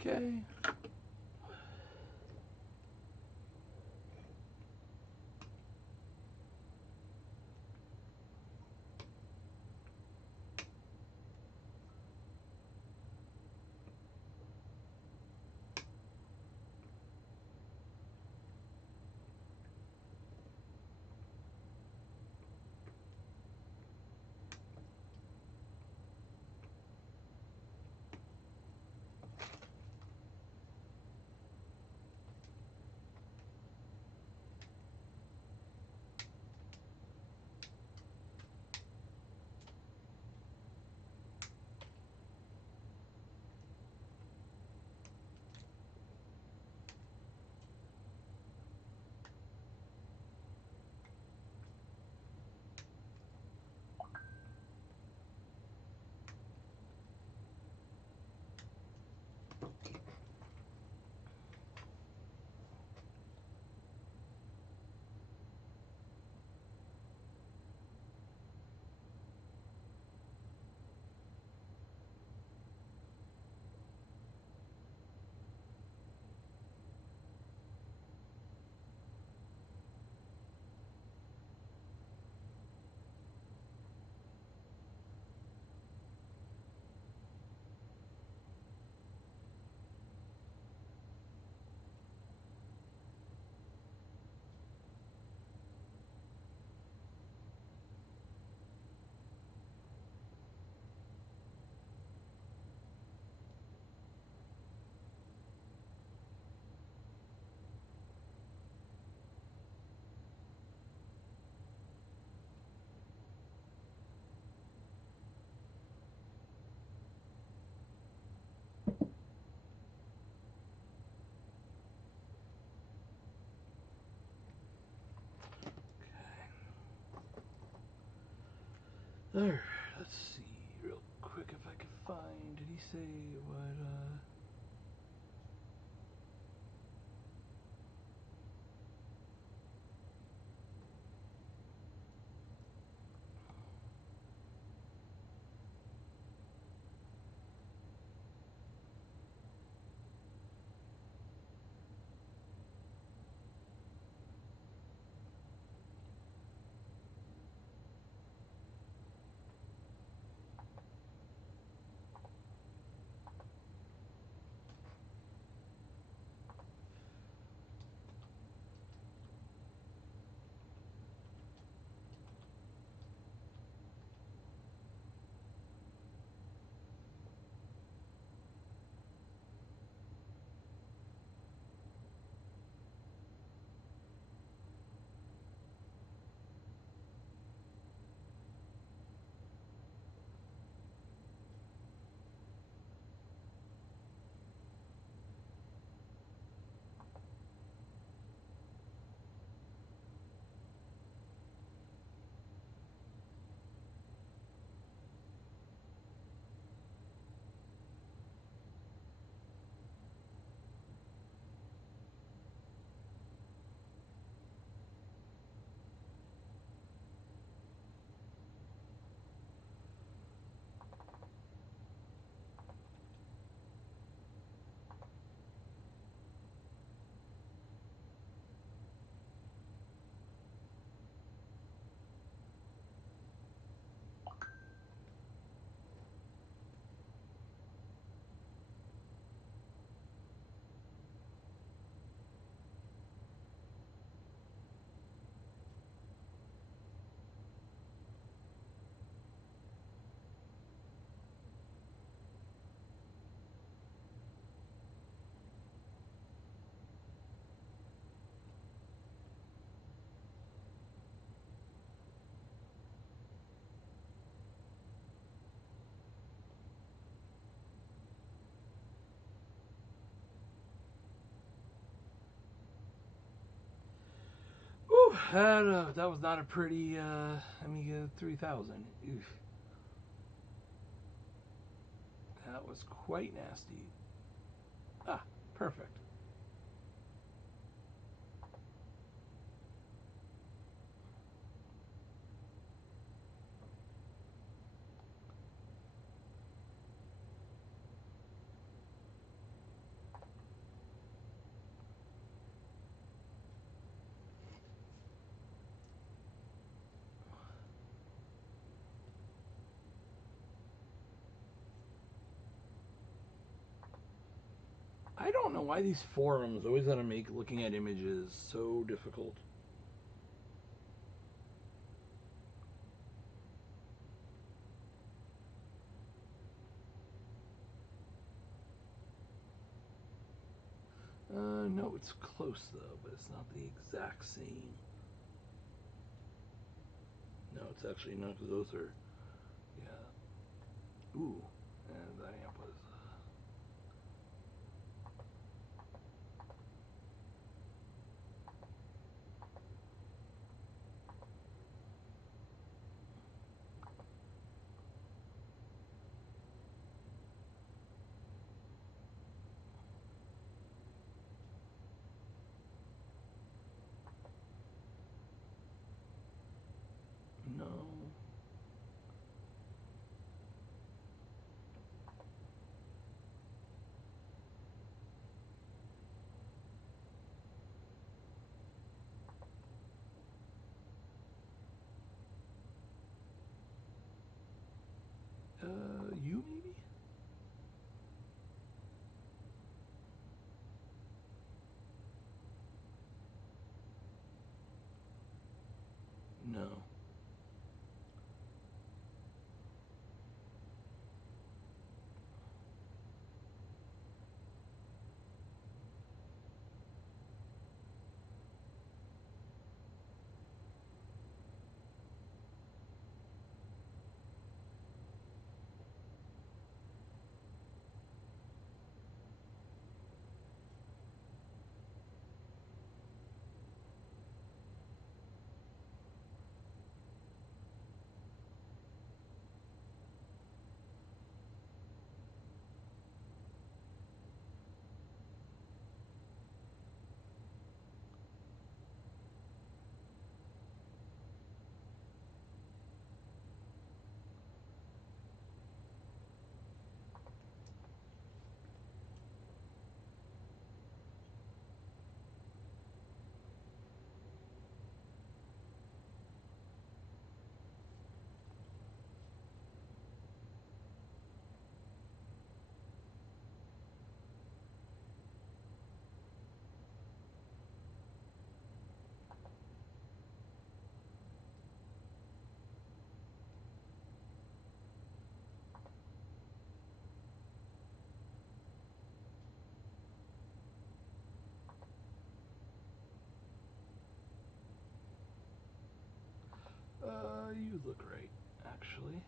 Okay. There. Let's see real quick if I can find. Did he say what? Whew, that was not a pretty Amiga 3000. Oof. That was quite nasty. Ah, perfect. know why these forums always gotta make looking at images so difficult. No, it's close though, but it's not the exact same. No, it's actually not, because those are, yeah. Ooh, and that amp was. No. You maybe? No. You look right, actually.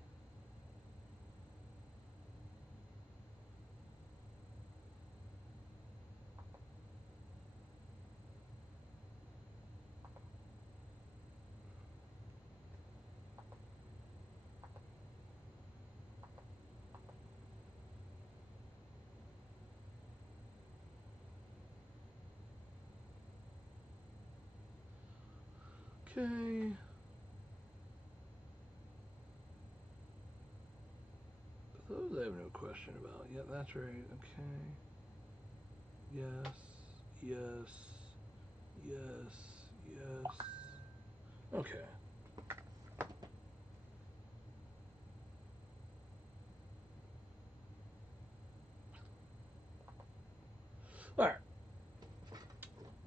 Okay. Those I have no question about. Yeah, that's right. Okay. Yes. Yes. Yes. Yes. Okay. All right.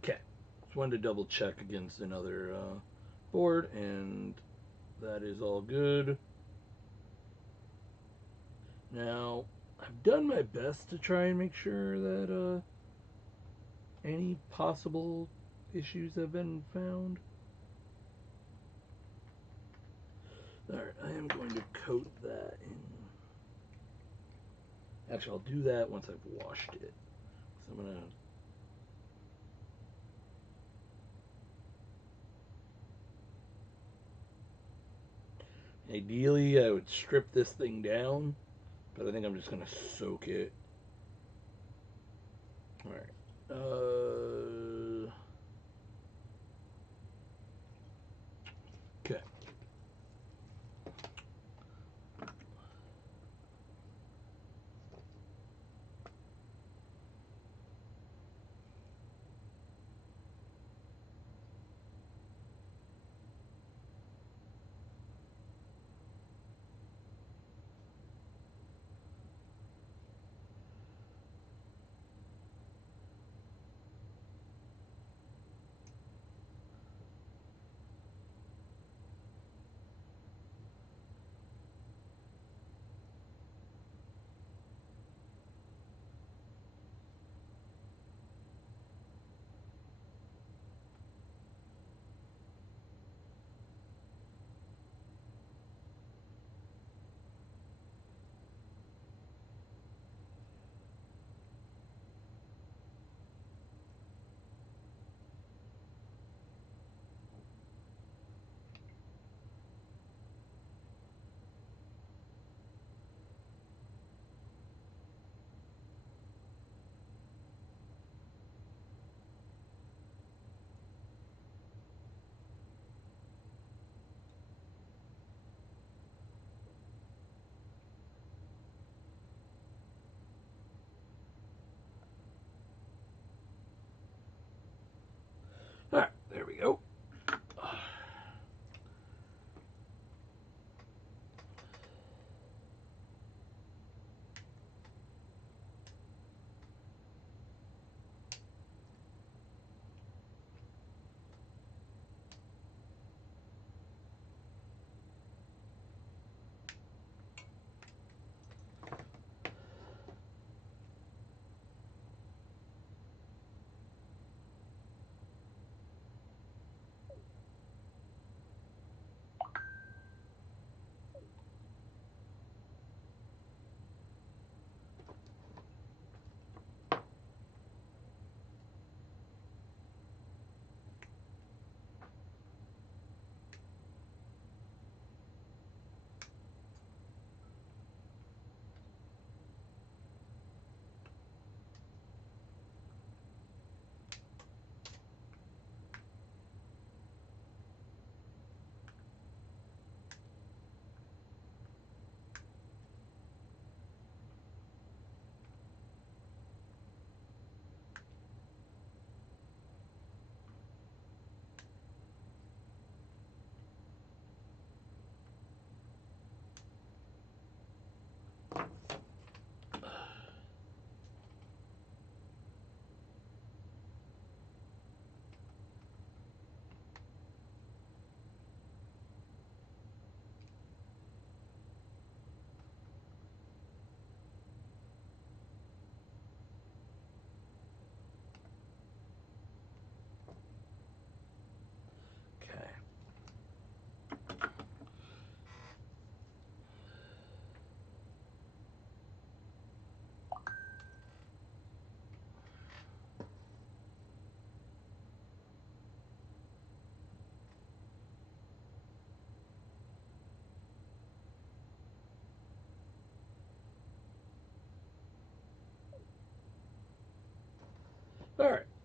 Okay. Just wanted to double check against another board, and that is all good. Now, I've done my best to try and make sure that any possible issues have been found. Alright, I am going to coat that in. Actually, I'll do that once I've washed it. So I'm going to. Ideally, I would strip this thing down, but I think I'm just going to soak it. Alright. Okay.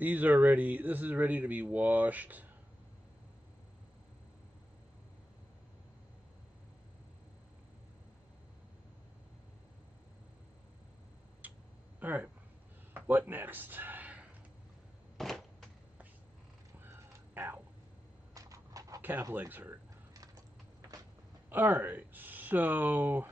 These are ready. This is ready to be washed. All right. What next? Ow. Calf legs hurt. All right. So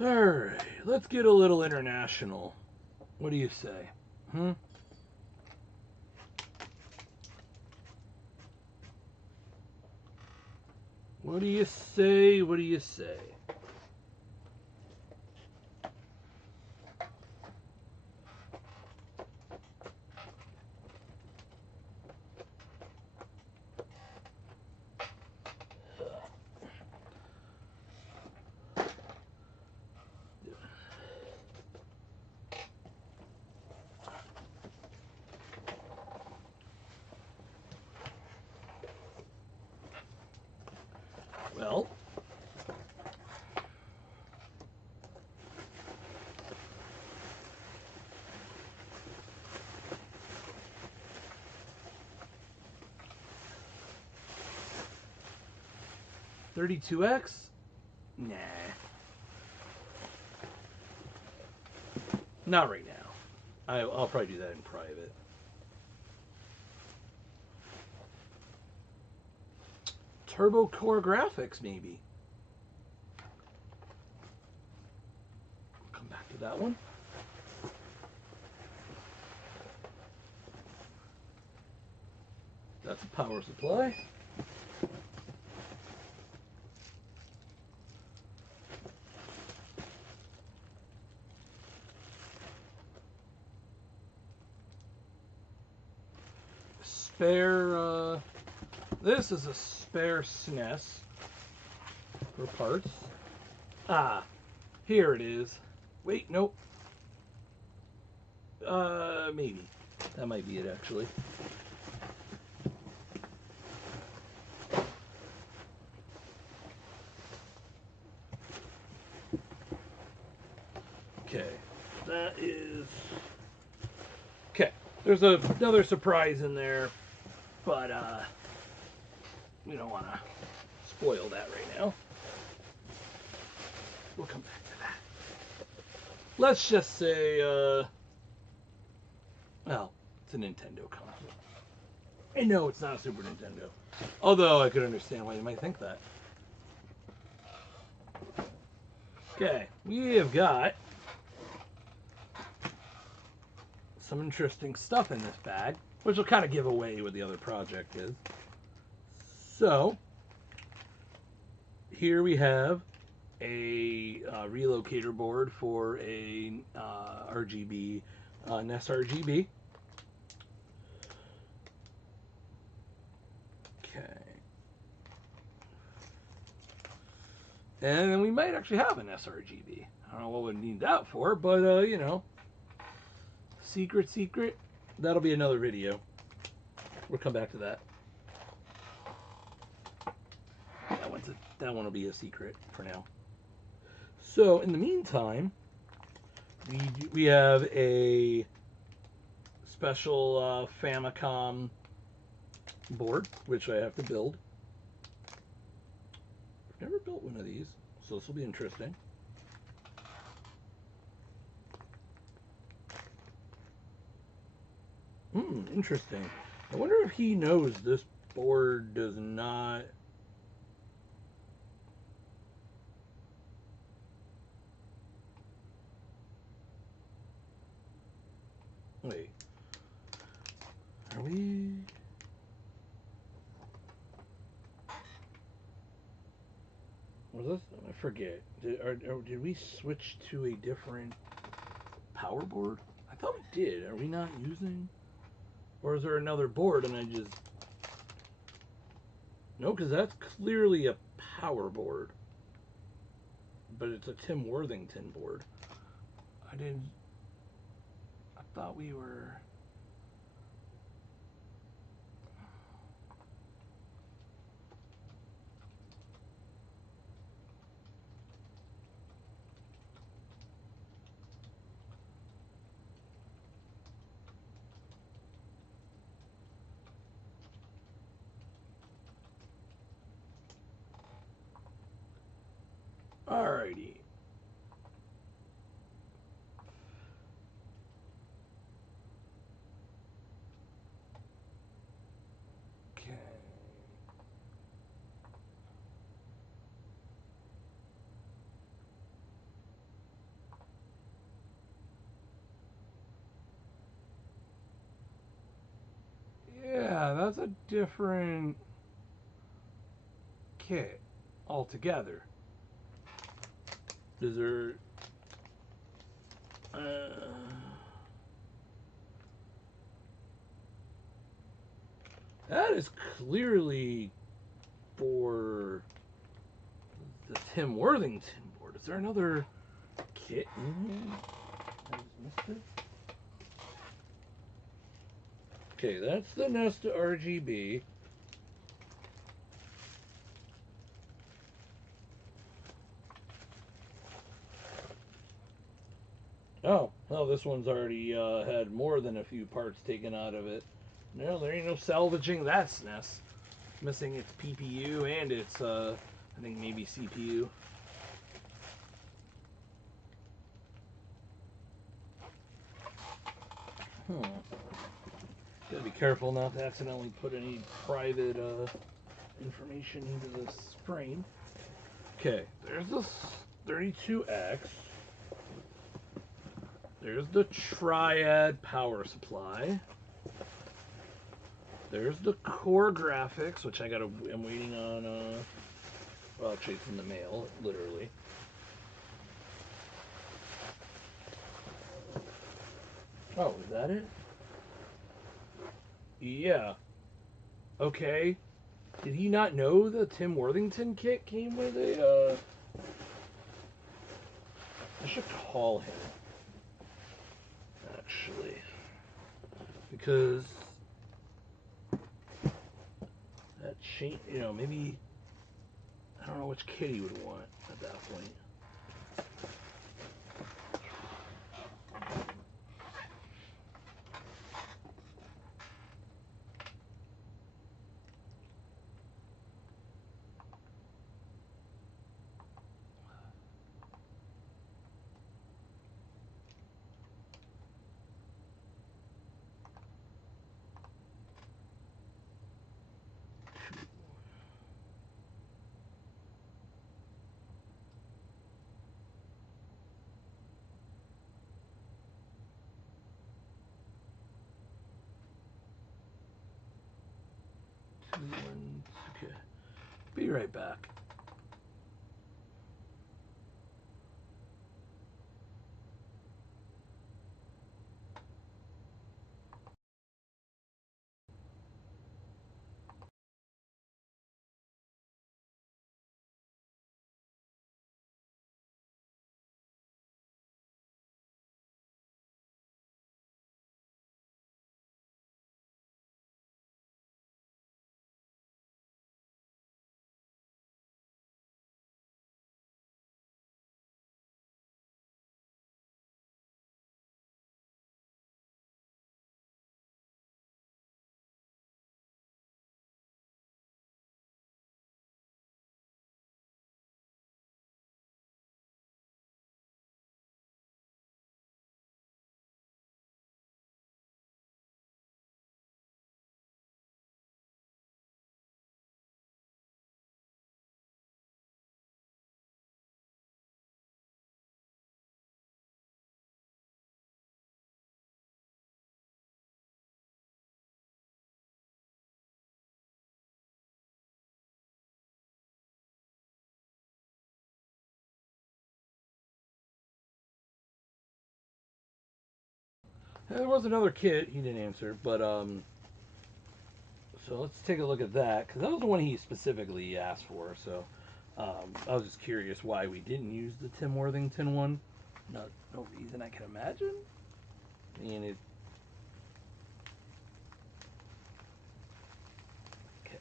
all right, let's get a little international. What do you say? What do you say? What do you say? Well, $32X? Nah. Not right now. I'll probably do that in private. Turbo Core graphics, maybe. Come back to that one. That's a power supply. Spare, this is a spare SNES for parts. Ah, here it is. Wait, nope. Maybe. That might be it, actually. Okay, that is... Okay, there's another surprise in there, but we don't want to spoil that right now. We'll come back to that. Let's just say, well, it's a Nintendo console. I know it's not a Super Nintendo, although I could understand why you might think that. Okay, we have got some interesting stuff in this bag, which will kind of give away what the other project is. So, here we have a relocator board for a RGB, NES RGB. Okay. And then we might actually have an sRGB. I don't know what we'd need that for, but, you know, secret. That'll be another video. We'll come back to that. That one will be a secret for now. So, in the meantime, we have a special Famicom board, which I have to build. I've never built one of these, so this will be interesting. Interesting. I wonder if he knows this board does not... Wait. Are we... Was this? I forget. Did we switch to a different power board? I thought we did. Are we not using... Or is there another board and I just... No, because that's clearly a power board. but it's a Tim Worthington board. I thought we were. Alrighty. Okay. Yeah, that's a different kit altogether. Is there? That is clearly for the Tim Worthington board. Is there another kit in here? I just missed it. Okay, that's the Nesta RGB. Oh, well, this one's already had more than a few parts taken out of it. No, there ain't no salvaging that SNES. Missing its PPU and its, I think maybe CPU. Gotta be careful not to accidentally put any private information into this frame. Okay, there's this 32X. There's the Triad power supply. There's the core graphics, which I'm waiting on, well, actually it's in the mail, literally. Oh, is that it? Yeah. Okay. Did he not know the Tim Worthington kit came with a, I should call him, actually. Because that change, maybe, I don't know which kit he would want at that point. Okay. Be right back. There was another kit he didn't answer, but so let's take a look at that because that was the one he specifically asked for. So I was just curious why we didn't use the Tim Worthington one. No reason I can imagine. And it. Okay.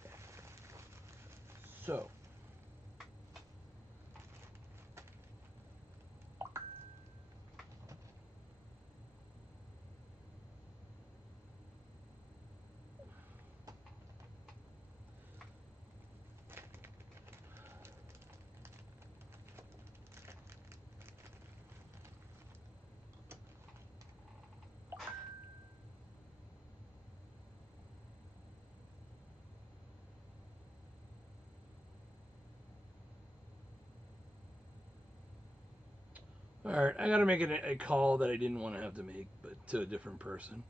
So. Alright, I gotta make a call that I didn't want to have to make, but to a different person.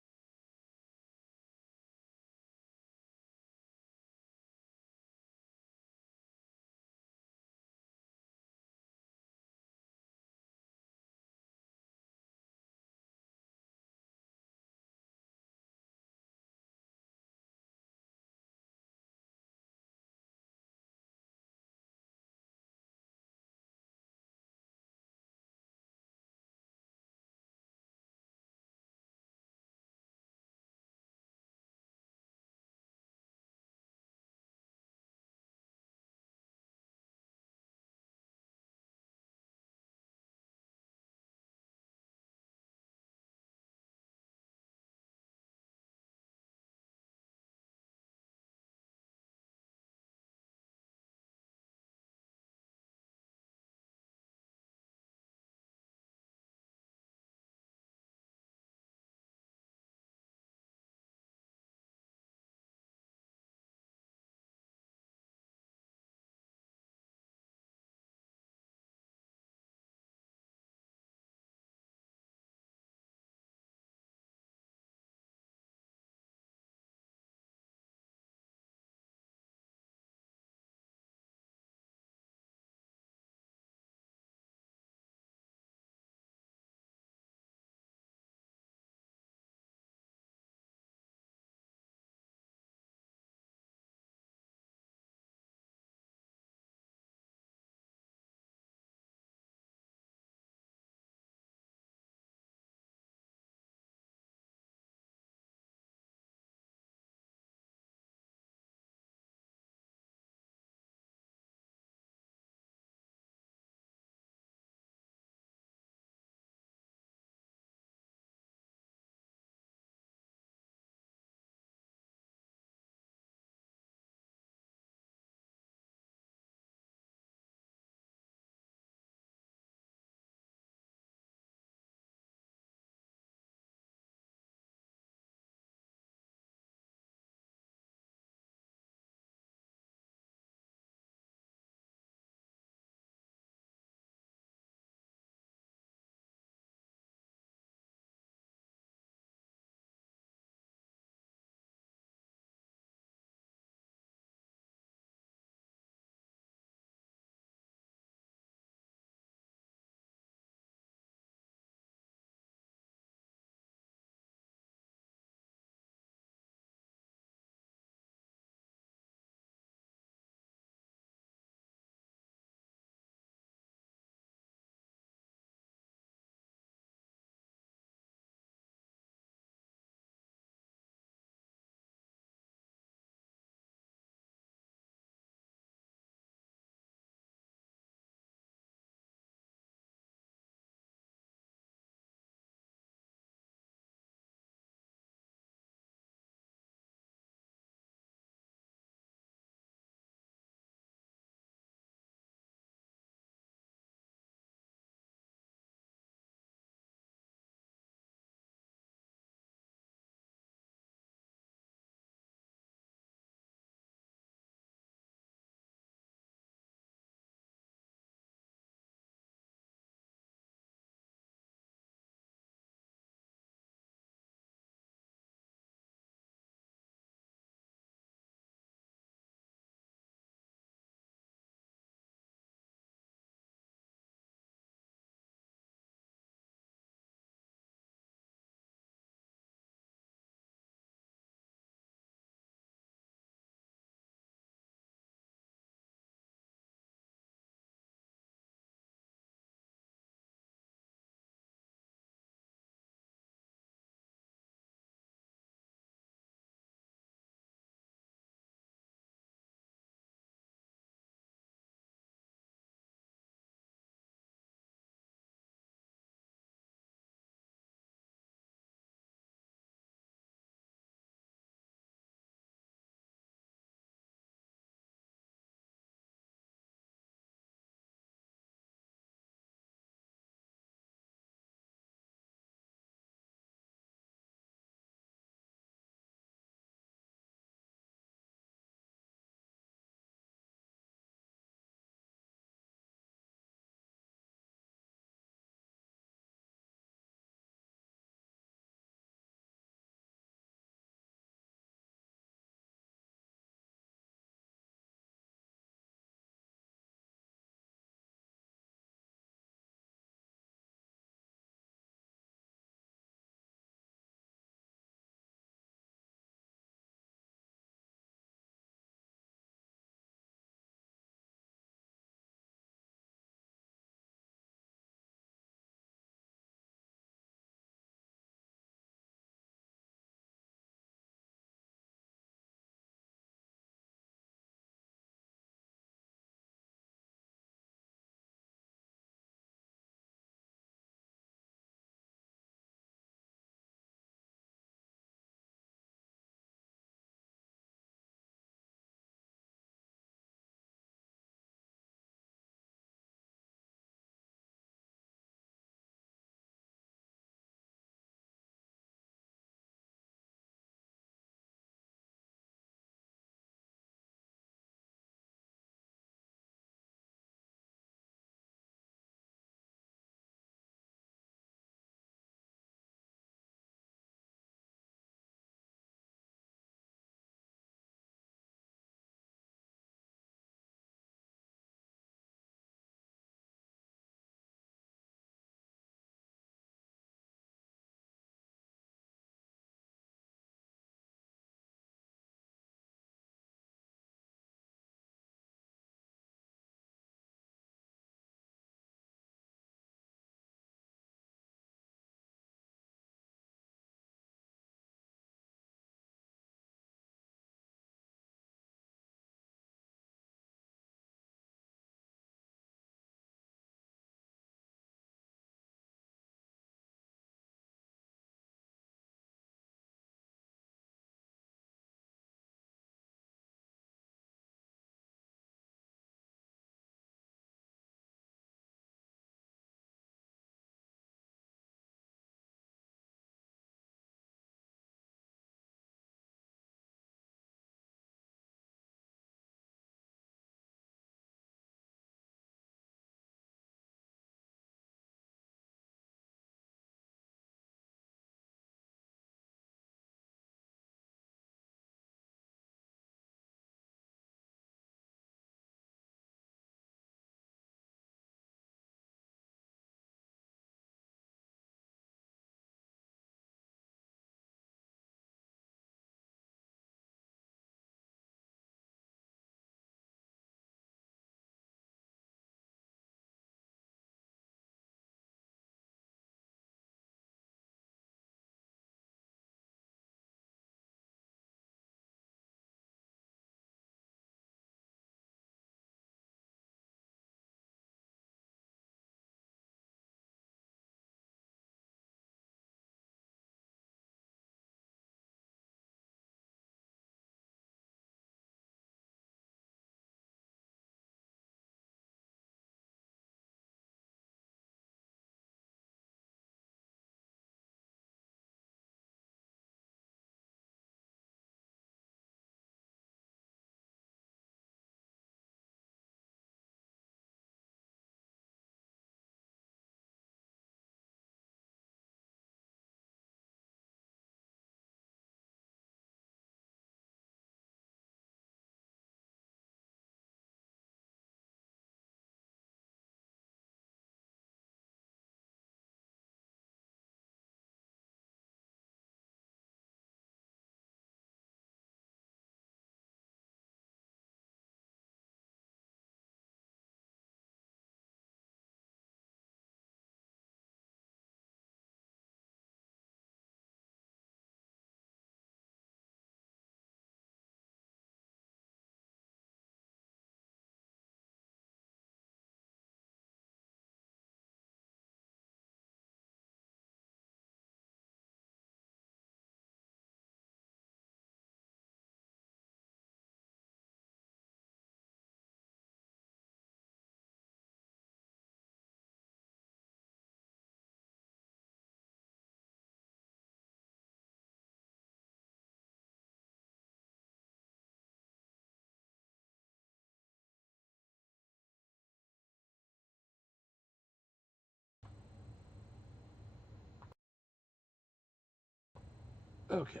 Okay,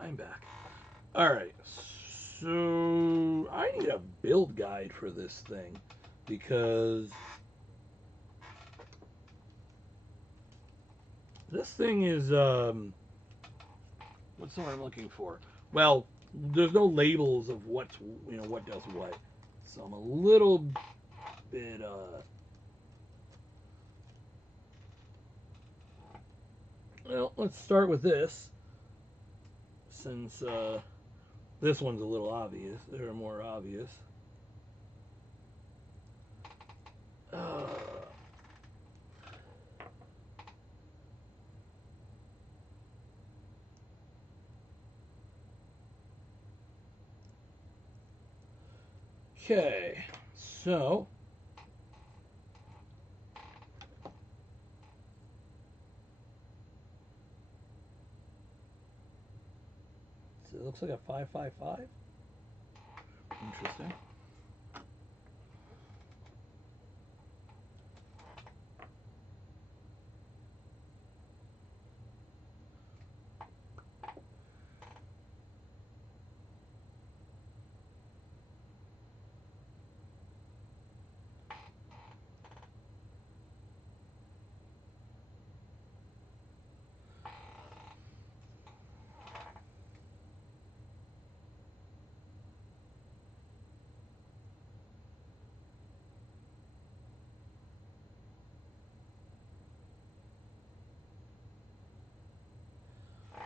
I'm back. All right, so I need a build guide for this thing because this thing is what's the word I'm looking for? Well, there's no labels of what's what does what, so I'm a little bit well, let's start with this since this one's a little obvious. They're more obvious. Okay, so it looks like a 555. Interesting.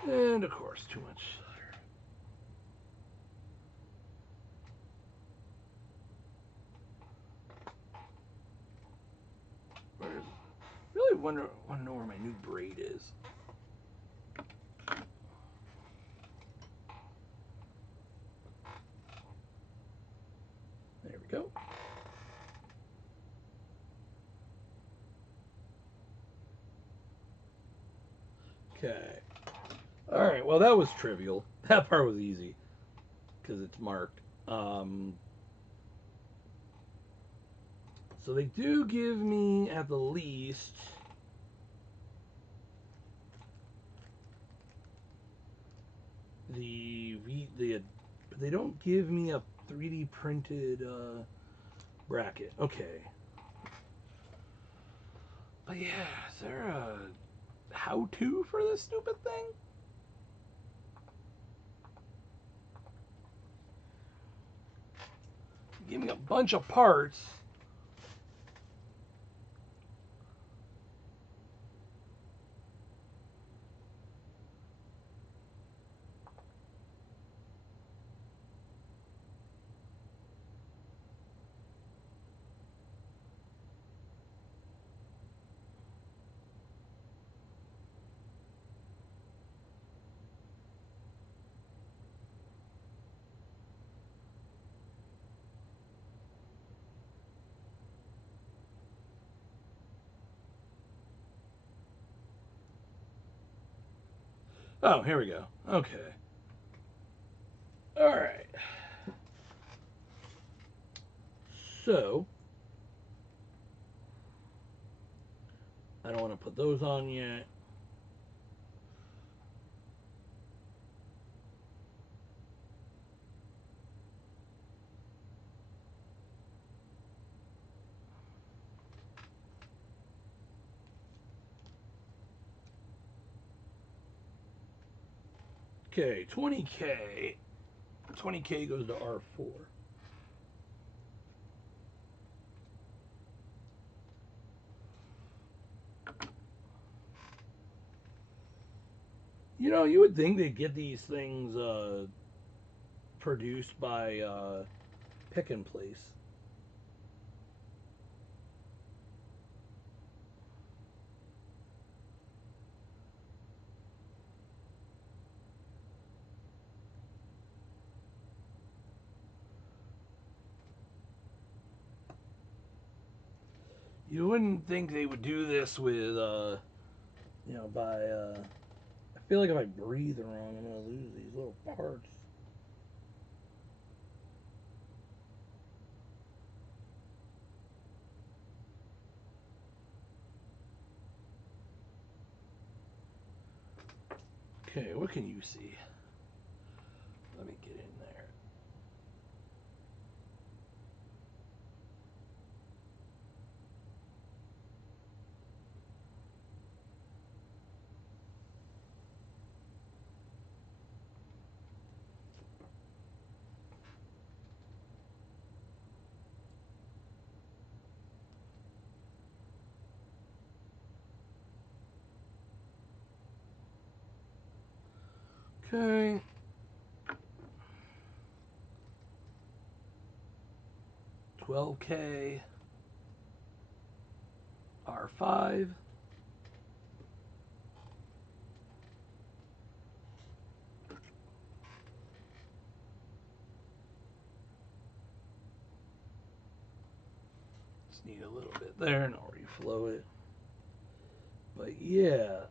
And of course, too much. Really want to know where my new braid is. There we go. Okay. All right. Well, that was trivial. That part was easy because it's marked. So they do give me at the least but they don't give me a 3D printed bracket. Okay. But yeah, is there a how-to for this stupid thing? Give me a bunch of parts. Oh, here we go. Okay. All right. So, I don't want to put those on yet. Okay, 20K. 20K goes to R4. You know, you would think they'd get these things produced by Pick and Place. You wouldn't think they would do this with, by, I feel like if I breathe wrong, I'm going to lose these little parts. Okay, what can you see? Let me get in there. Okay. $12K R5. Just need a little bit there and I'll reflow it. But yeah.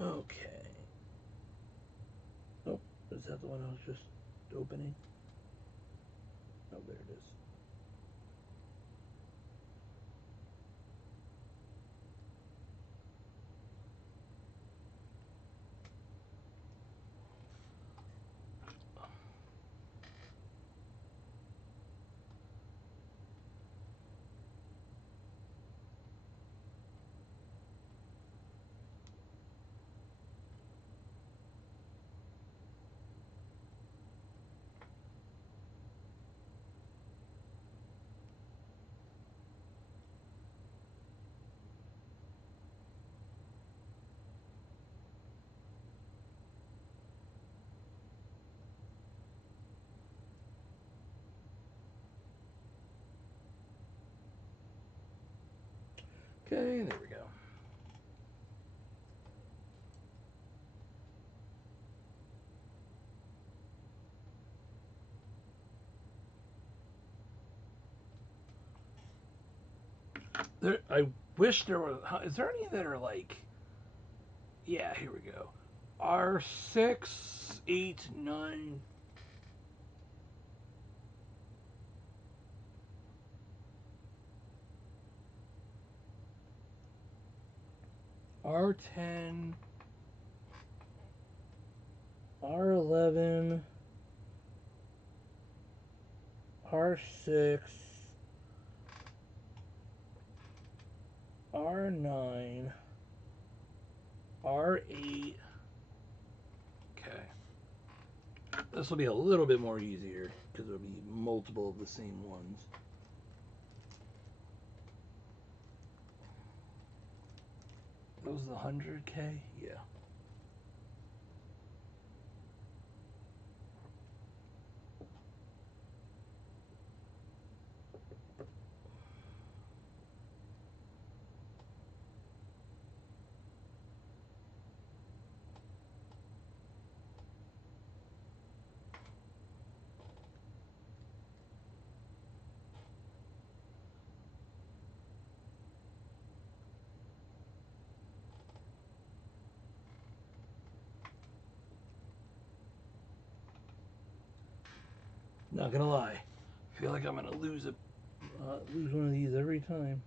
Okay. Oh, is that the one I was just opening? Oh, there it is. Okay, there we go. There, I wish there were. Is there any that are like? Yeah, here we go. R6, 8, 9. R10, R11, R6, R9, R8. Okay. This will be a little bit more easier because it'll be multiple of the same ones. That was the 100K? Yeah. Not gonna lie, I feel like I'm gonna lose one of these every time.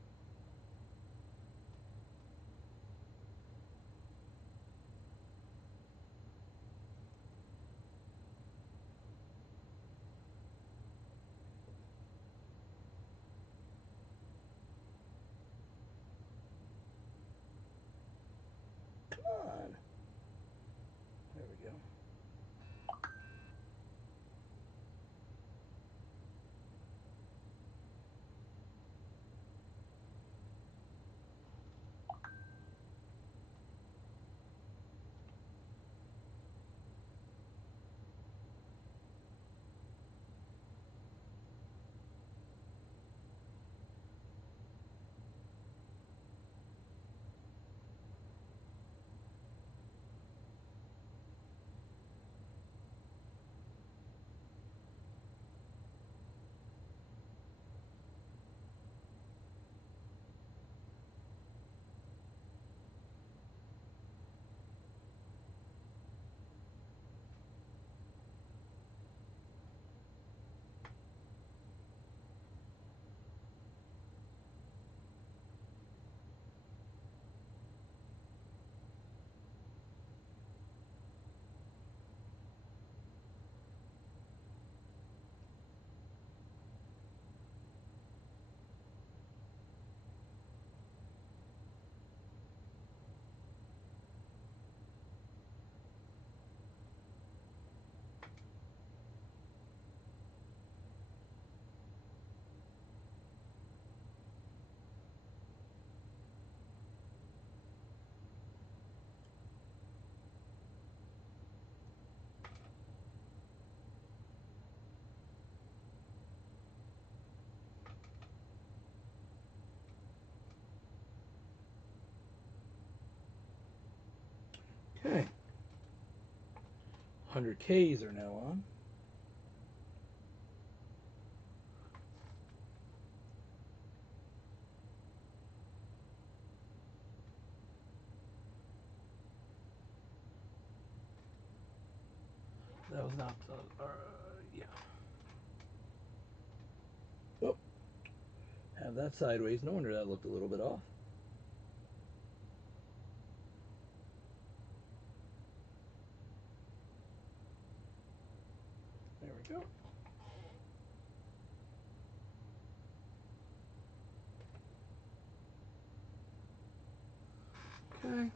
Come on. There we go. Okay. 100Ks are now on. That was not yeah. Oh, have that sideways. No wonder that looked a little bit off. There we go. Okay.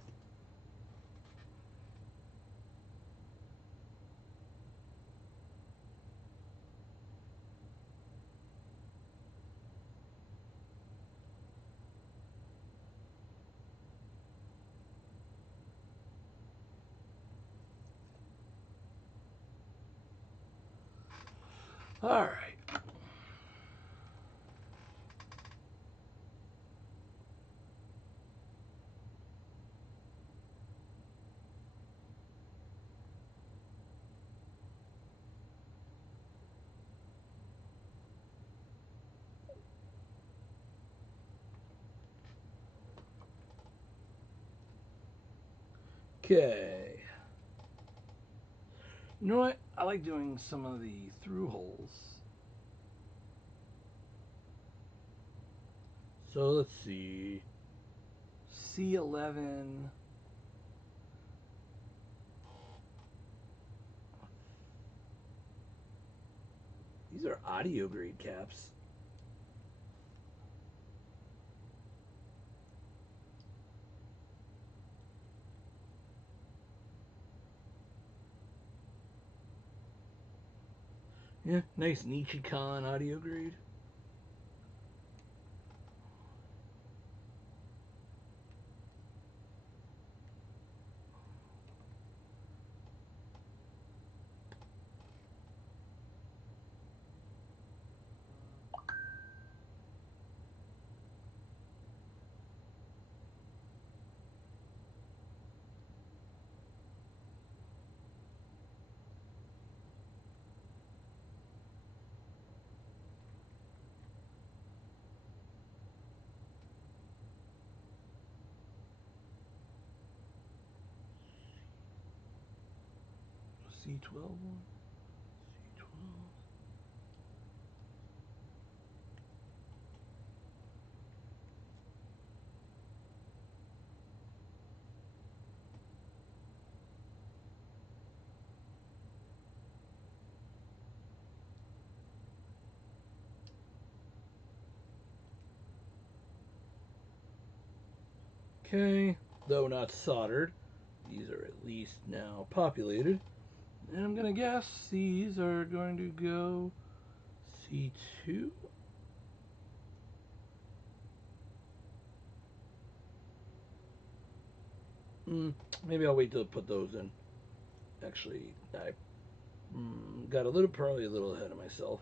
All right. Okay. You know what? I like doing some of the through holes. So let's see. C11. These are audio grade caps. Yeah, nice Nichicon audio grade. C12 one. C12. Okay, though not soldered, these are at least now populated. And I'm gonna guess these are going to go C2. Maybe I'll wait till I put those in. Actually, I got probably a little ahead of myself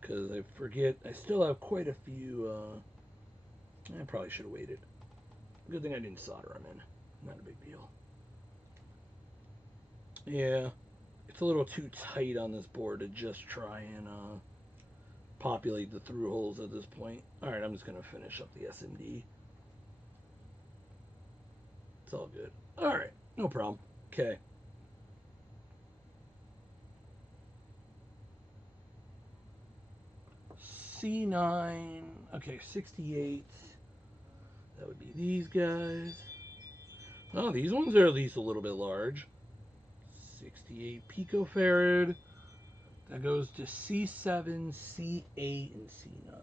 because I forget. I still have quite a few. I probably should have waited. Good thing I didn't solder them in. Not a big deal. Yeah, it's a little too tight on this board to just try and populate the through holes at this point. All right, I'm just gonna finish up the SMD. It's all good. All right, no problem. Okay. C9. Okay, 68. That would be these guys. Oh, these ones are at least a little bit large. 68 picofarad. That goes to C7, C8, and C9.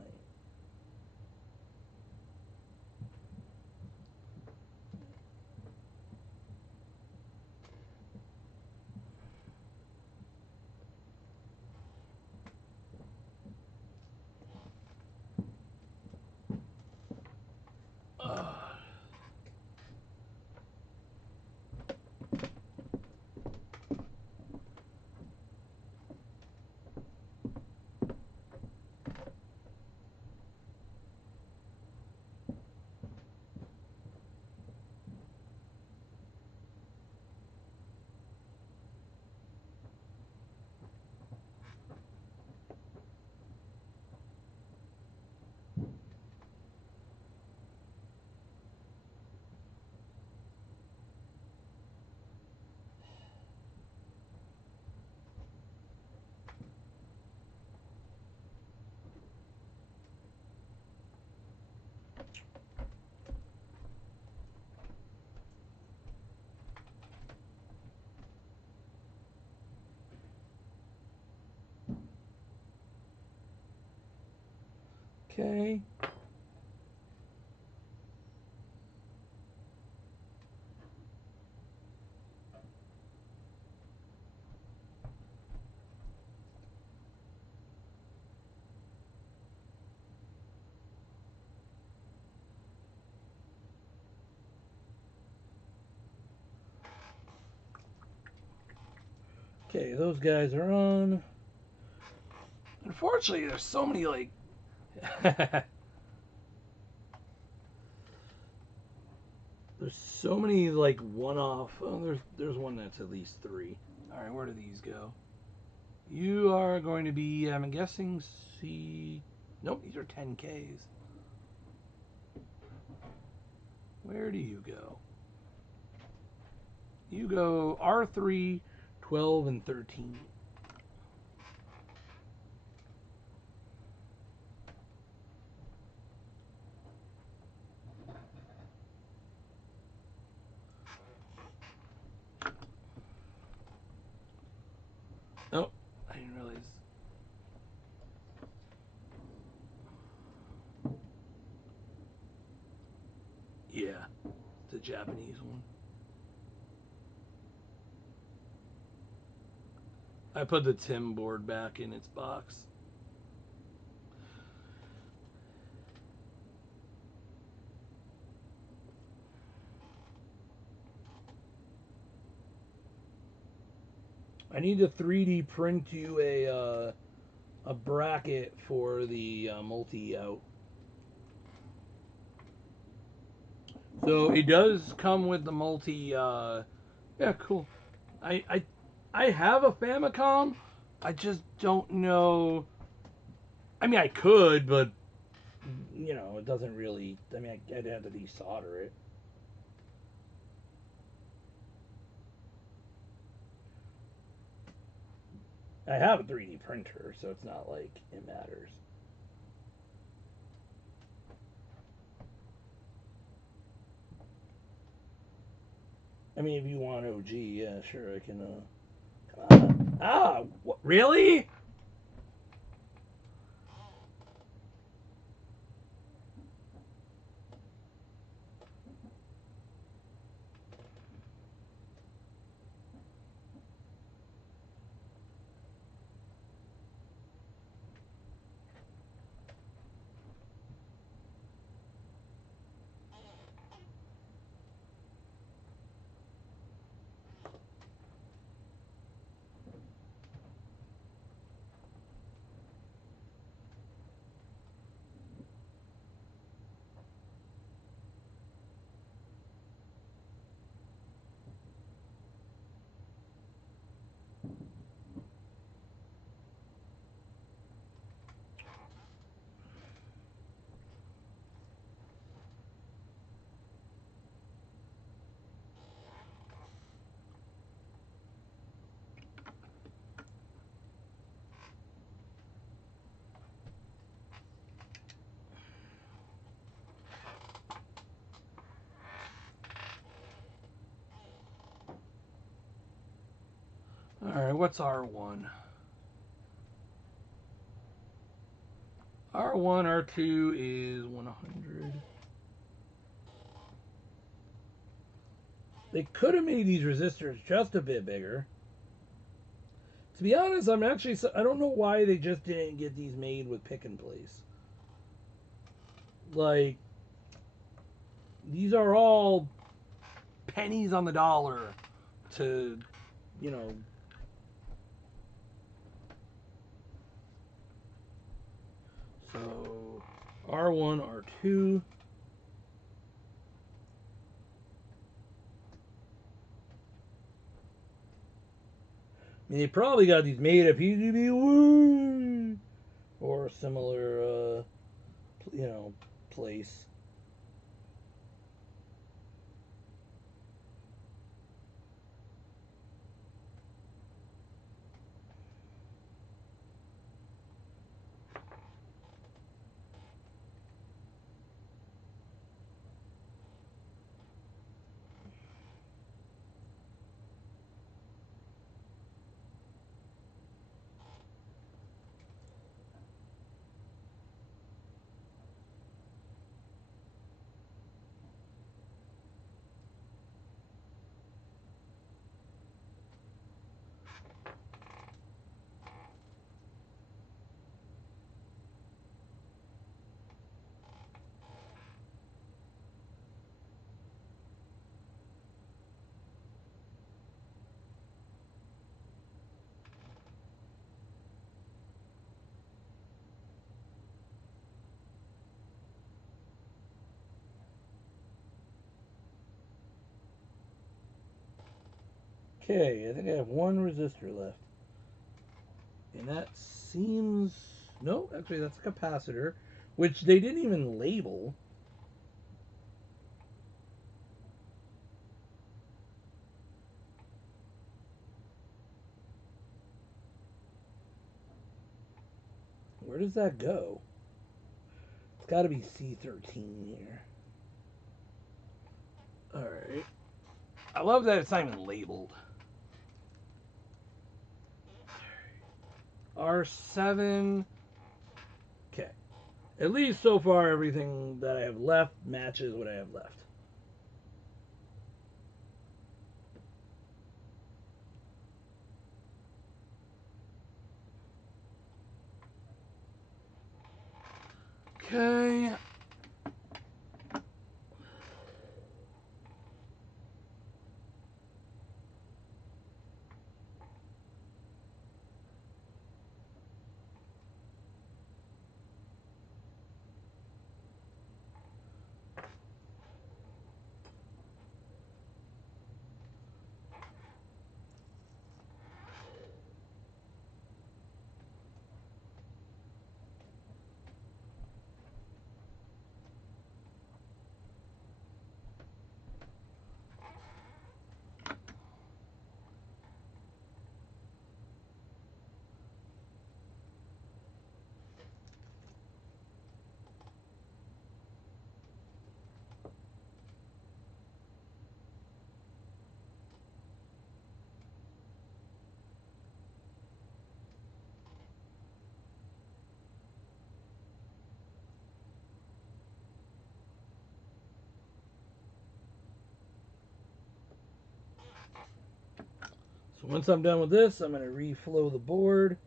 Okay. Okay, those guys are on. Unfortunately, there's so many, like... there's so many, like, one-off... Oh, there's one that's at least 3. Alright, where do these go? You are going to be, I'm guessing, C... Nope, these are 10Ks. Where do you go? You go R3, 12, and 13. Japanese one. I put the Tim board back in its box. I need to 3D print you a bracket for the multi out. So it does come with the multi. Yeah, cool. I have a Famicom. I just don't know. I mean, I could, but you know, it doesn't really. I mean, I'd have to desolder it. I have a 3D printer, so it's not like it matters. I mean, if you want OG, yeah, sure, I can. Come on. What, really? All right, what's R1? R1, R2 is 100. They could have made these resistors just a bit bigger. To be honest, I don't know why they just didn't get these made with pick and place. Like, these are all pennies on the dollar to, you know. So, R1, R2. I mean, they probably got these made at PCB or a similar, you know, place. Okay, I think I have one resistor left. And that seems... No, actually that's a capacitor, which they didn't even label. Where does that go? It's got to be C13 here. Alright. I love that it's not even labeled. R7. Okay. At least so far everything that I have left matches what I have left. Okay. So once I'm done with this, I'm going to reflow the board.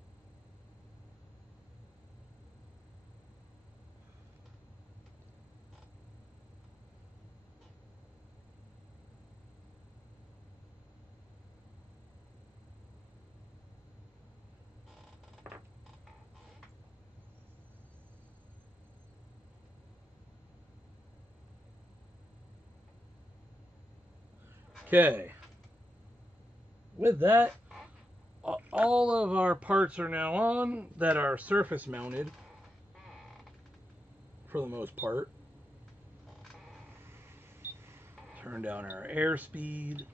Okay. With that, all of our parts are now on that are surface mounted for the most part. Turn down our airspeed.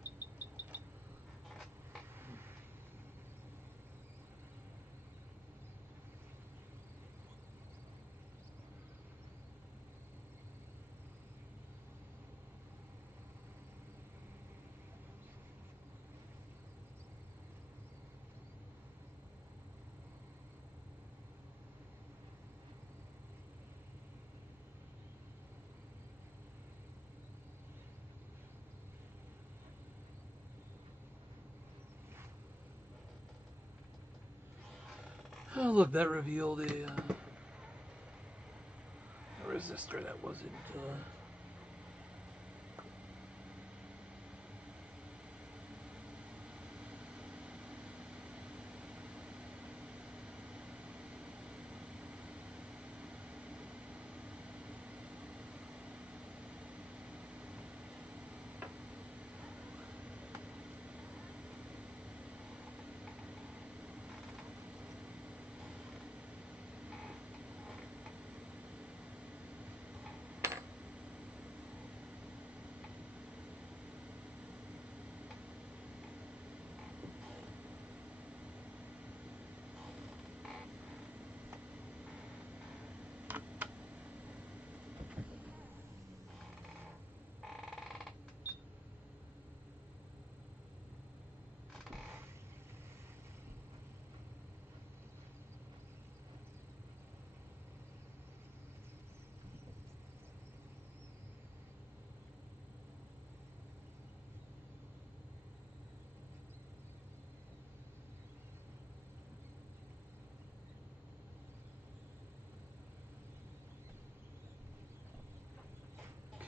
Oh, look, that revealed a resistor that wasn't.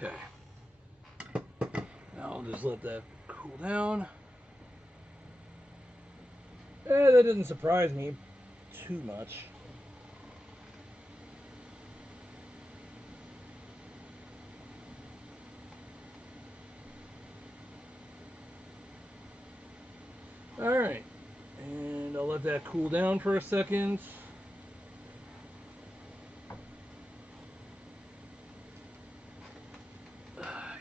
Okay. Now I'll just let that cool down. That didn't surprise me too much. Alright. And I'll let that cool down for a second.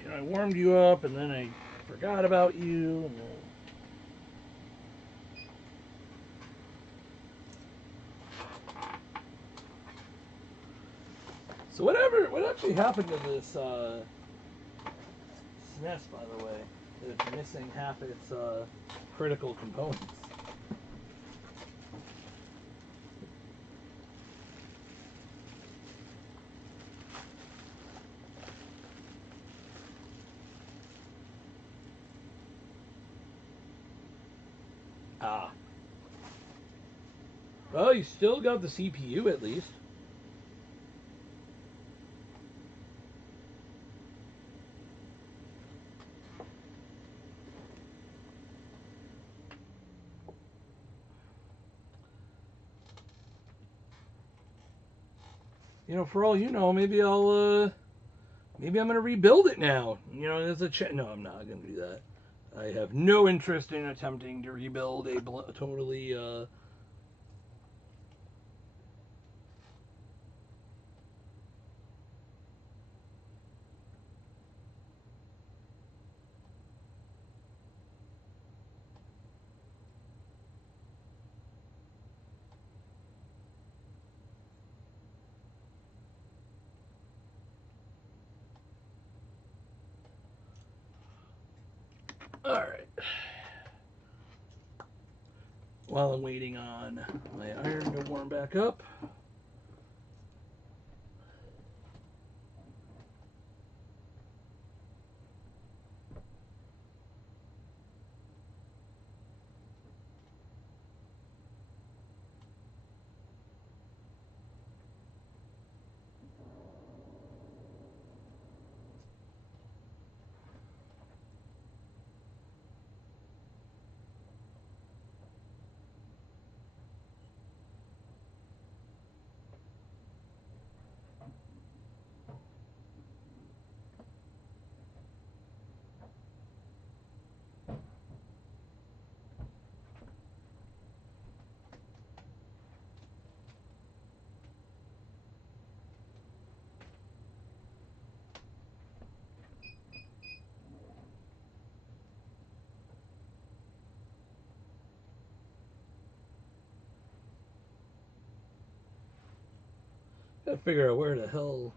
You know, I warmed you up and then I forgot about you. So what actually happened to this SNES, by the way? It's missing half its critical components. Ah. Well, you still got the CPU at least. You know, for all you know, maybe maybe I'm gonna rebuild it now. You know, there's a no, I'm not gonna do that. I have no interest in attempting to rebuild a totally all right. While I'm waiting on my iron to warm back up. Gotta figure out where the hell.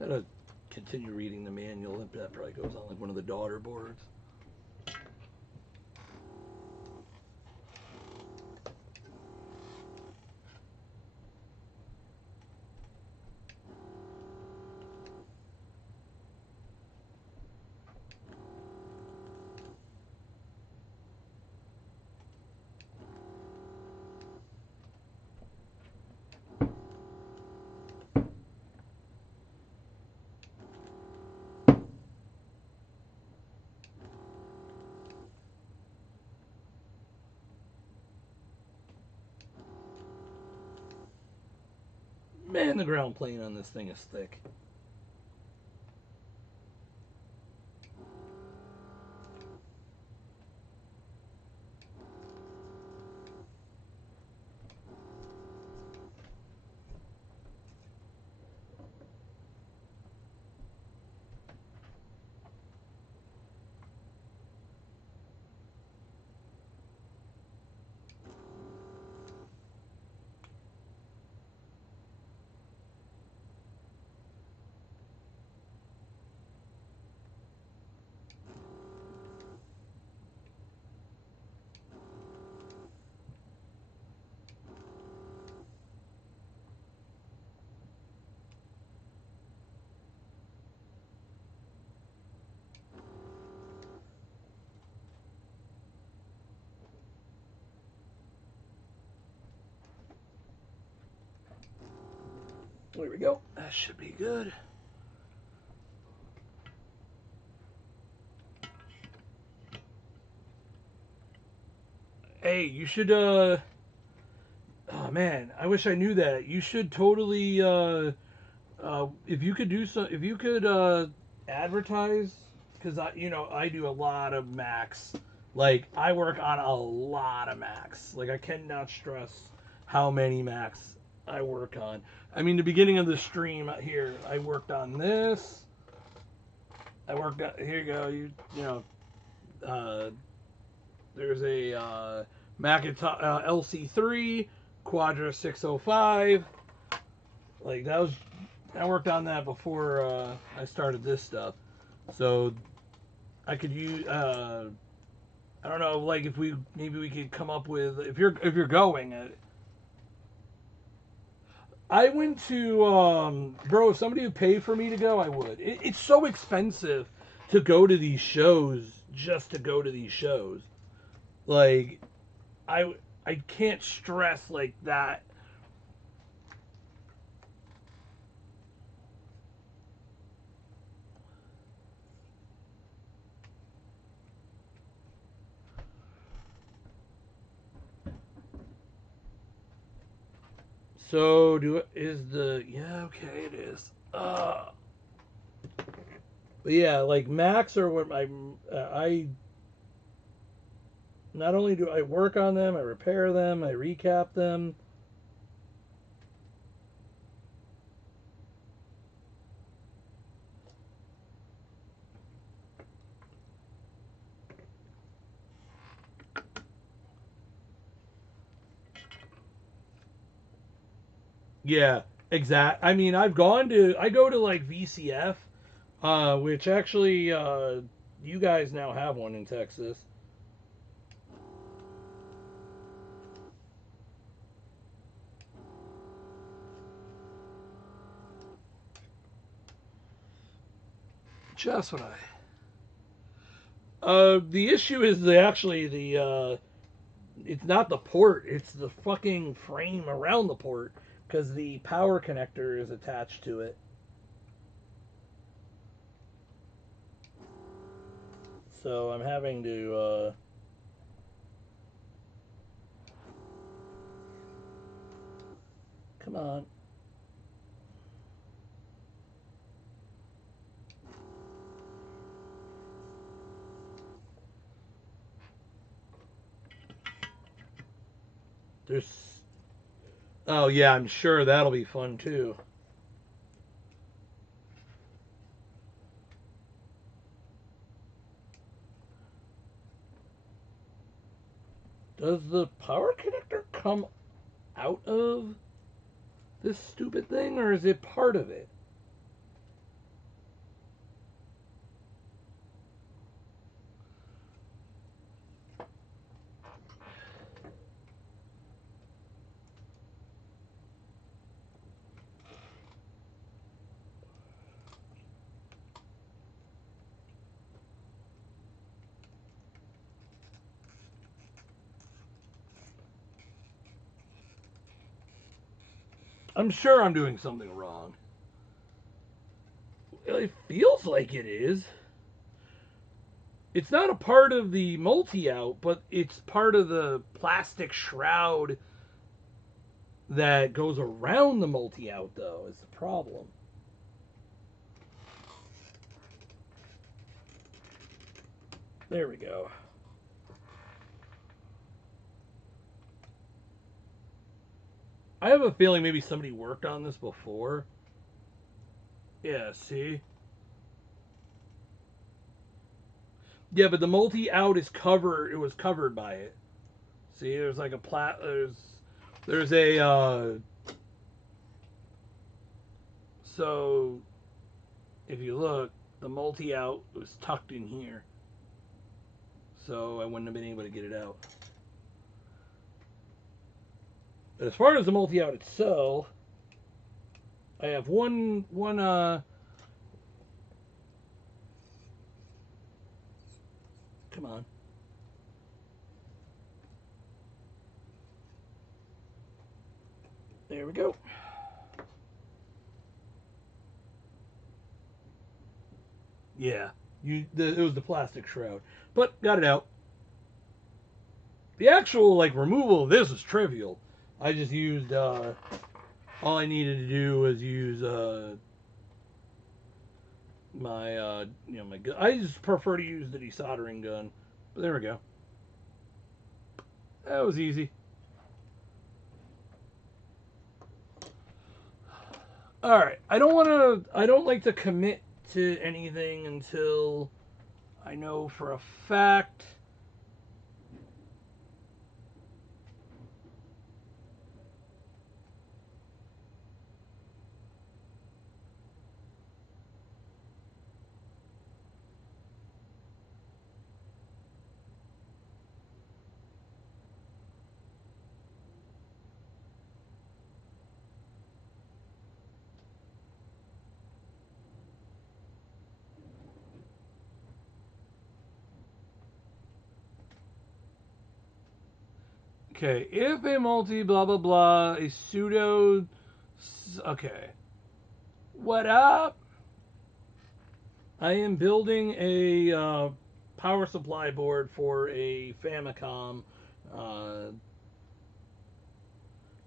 Gotta continue reading the manual. That probably goes on like one of the daughter boards. Man, the ground plane on this thing is thick. There we go. That should be good. Hey, you should oh man, I wish I knew that. You should totally if you could do so, if you could advertise, because I do a lot of Macs. Like I work on a lot of Macs. Like I cannot stress how many Macs I work on. I mean, the beginning of the stream here, I worked on this. I worked on, here you go. There's a Macintosh LC3 Quadra 605. Like that was, I worked on that before I started this stuff. So I could use I don't know, like if maybe we could come up with, if you're going. I went to bro. If somebody would pay for me to go, I would. It's so expensive to go to these shows, just to go to these shows. Like I can't stress like that. So is the yeah, okay, it is. But yeah, like Macs are what I not only do I work on them, I repair them, I recap them. Yeah, exact. I mean, I go to like VCF, which actually you guys now have one in Texas. Just what I. The issue is it's not the port, it's the fucking frame around the port because the power connector is attached to it. So I'm having to. Come on. There's. Oh, yeah, I'm sure that'll be fun too. Does the power connector come out of this stupid thing, or is it part of it? I'm sure I'm doing something wrong. It feels like it is. It's not a part of the multi-out, but it's part of the plastic shroud that goes around the multi-out, though, is the problem. There we go. I have a feeling maybe somebody worked on this before. Yeah, see? Yeah, but the multi-out is covered. It was covered by it. See, there's like a there's a so if you look, the multi-out was tucked in here, so I wouldn't have been able to get it out. But as far as the multi-out itself, I have one. Come on. There we go. Yeah, it was the plastic shroud, but got it out. The actual like removal of this is trivial. I just used all I needed to do was use my my gun. I just prefer to use the desoldering gun. But there we go. That was easy. All right. I don't like to commit to anything until I know for a fact. Okay, if a multi blah blah blah a pseudo. Okay, what up? I am building a power supply board for a Famicom.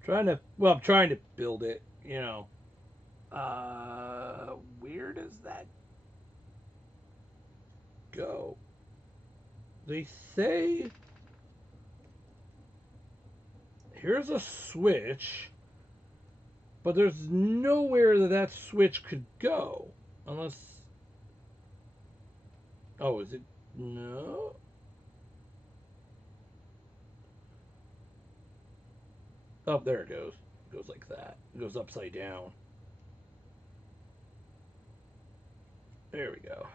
I'm trying to build it, you know. Where does that go? They say here's a switch, but there's nowhere that that switch could go. Unless... Oh, is it? No? Oh, there it goes. It goes like that. It goes upside down. There we go.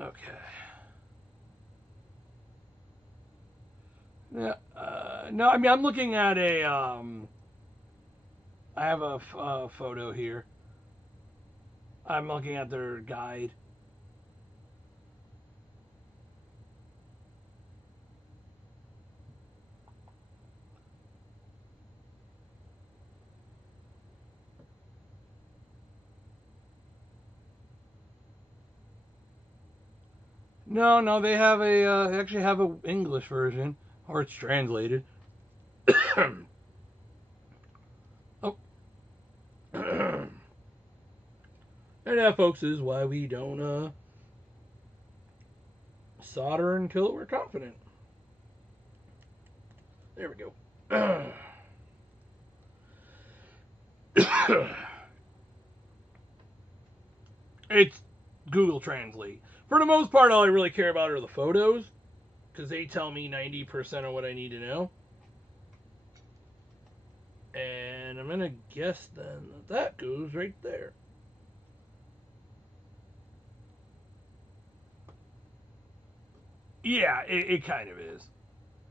Okay. Yeah. No, I mean, I'm looking at a... I have a photo here. I'm looking at their guide. No, they have a they actually have a English version, or it's translated. Oh, and that, folks, is why we don't solder until we're confident. There we go. It's Google Translate. For the most part, all I really care about are the photos, because they tell me 90% of what I need to know. And I'm going to guess then that goes right there. Yeah, it kind of is.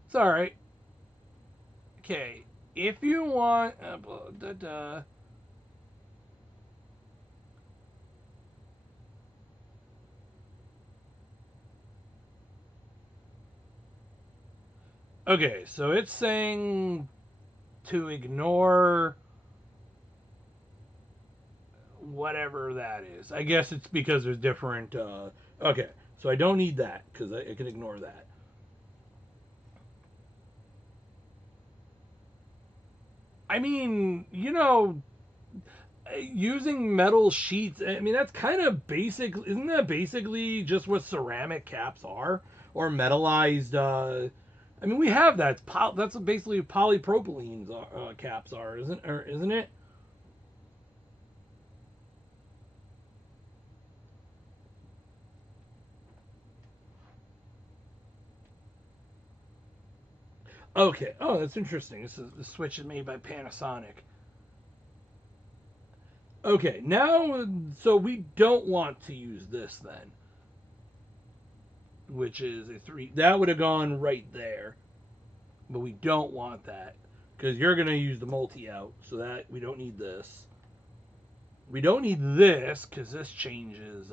It's alright. Okay, if you want... Okay, so it's saying to ignore whatever that is. I guess it's because there's different... okay, so I don't need that, because I can ignore that. I mean, you know, using metal sheets, I mean, that's kind of basic. Isn't that basically just what ceramic caps are? Or metallized, I mean, we have that. That's what basically polypropylene caps are, isn't it? Okay. Oh, that's interesting. The switch is made by Panasonic. Okay, now, so we don't want to use this then, which is a 3. That would have gone right there, but we don't want that because you're going to use the multi out, so that we don't need this. We don't need this because this changes.